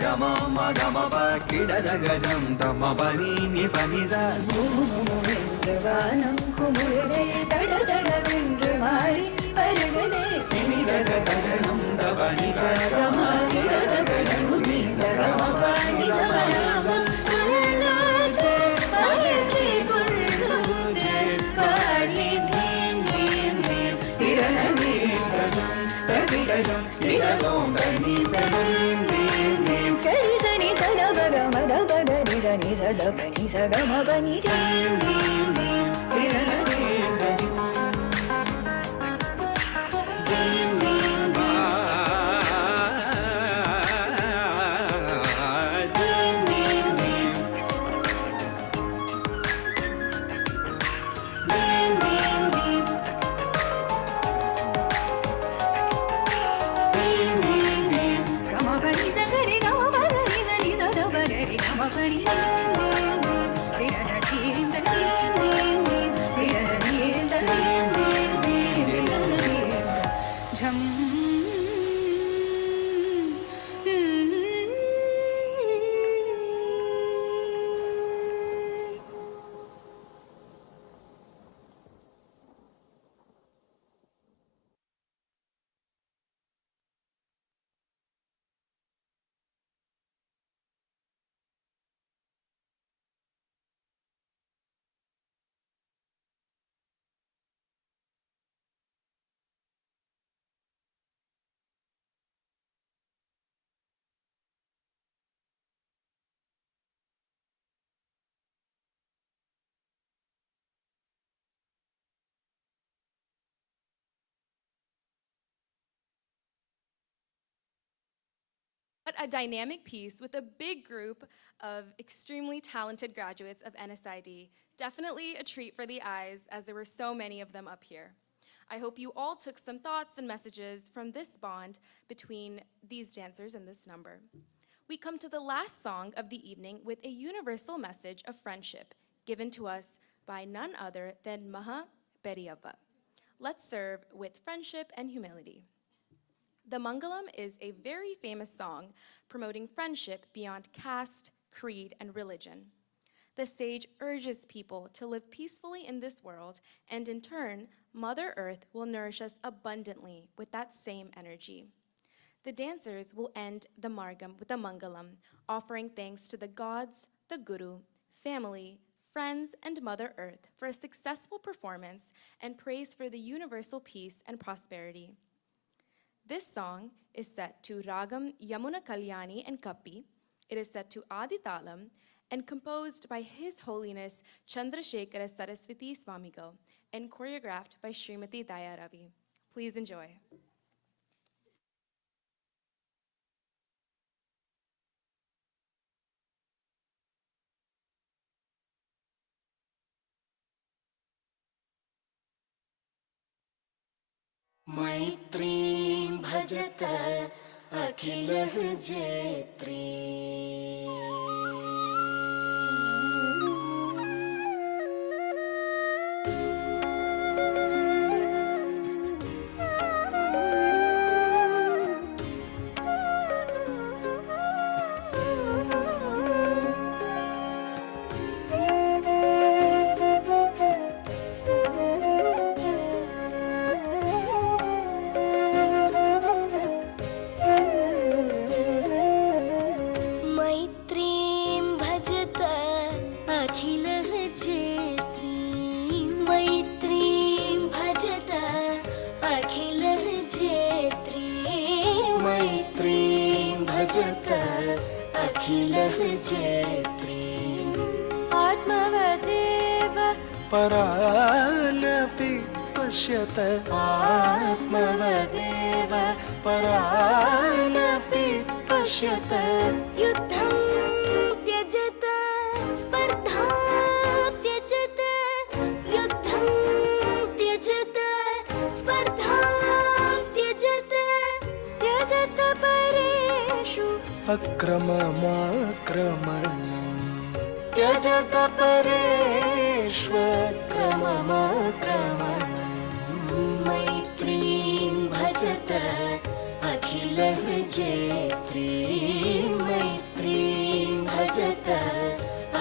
Gama gama ba kida da gajam tama bani ni bani za vanam kumure tada tada vindru mari parugade ni da gajanam da bani sa gama kida da gajam ni da gama bani sa gama anate pachi kurunde bani din din din tirana din gajam gajam ida gom bani din ni sa da pa ni sa ga ma pa ni din din din din din What a dynamic piece with a big group of extremely talented graduates of NSID. Definitely a treat for the eyes, as there were so many of them up here. I hope you all took some thoughts and messages from this bond between these dancers and this number. We come to the last song of the evening with a universal message of friendship given to us by none other than Maha Periyappa. Let's serve with friendship and humility. The Mangalam is a very famous song promoting friendship beyond caste, creed, and religion. The sage urges people to live peacefully in this world, and in turn, Mother Earth will nourish us abundantly with that same energy. The dancers will end the Margam with a Mangalam, offering thanks to the gods, the Guru, family, friends, and Mother Earth for a successful performance and praise for the universal peace and prosperity. This song is set to Ragam Yamuna Kalyani and Kappi. It is set to Adi Talam and composed by His Holiness Chandrasekhara Saraswati Swamigal and choreographed by Srimati Daya Ravi. Please enjoy. मैत्रीं भजत अखिलः जेत्री अखिलः जेत्री आत्मवदेव परानपि पश्यत आत्मवदेव परानपि पश्यत युद्धं त्यजत स्पर्धां त्यजत युद्धं त्यजत स्पर्धां त्यजत त्यजत परेषु अक्रममाक्रमणम् त्यजत परेष्वक्रममाक्रमणम् मैत्रीं भजत अखिलः जेत्री मैत्रीं भजत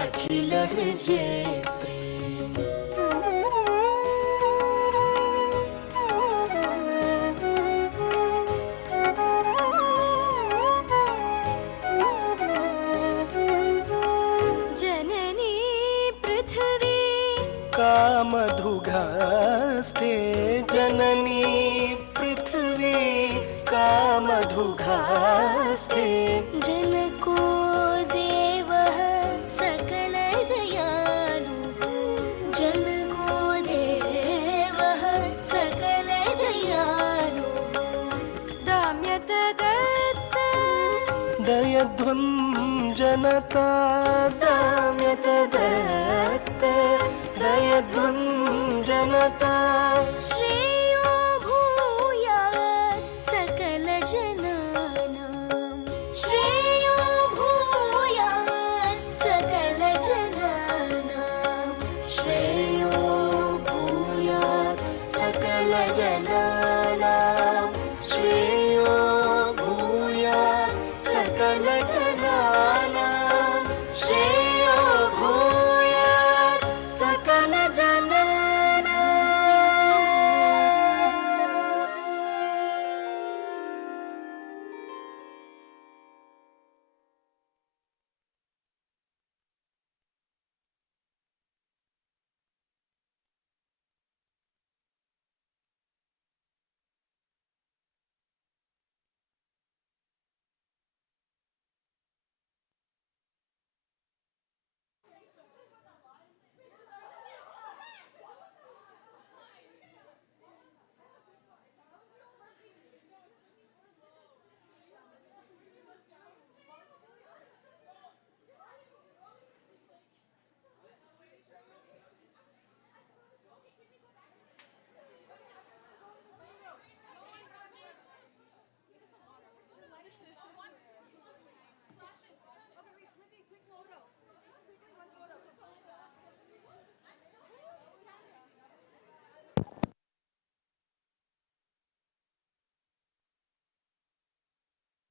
अखिलः जेत्री कामधुघास्ते जननी पृथ्वी कामधुघास्ते जनको देवः सकलदयालुः जनको देवः सकलदयालुः दाम्यत दत्त दयध्वं जनता दाम्यत दत्त दयध्वं जनता श्रेयो भूयात् सकलजनानां श्रेयो भूयात् सकलजनानां श्रेयो भूयात् सकलजनानां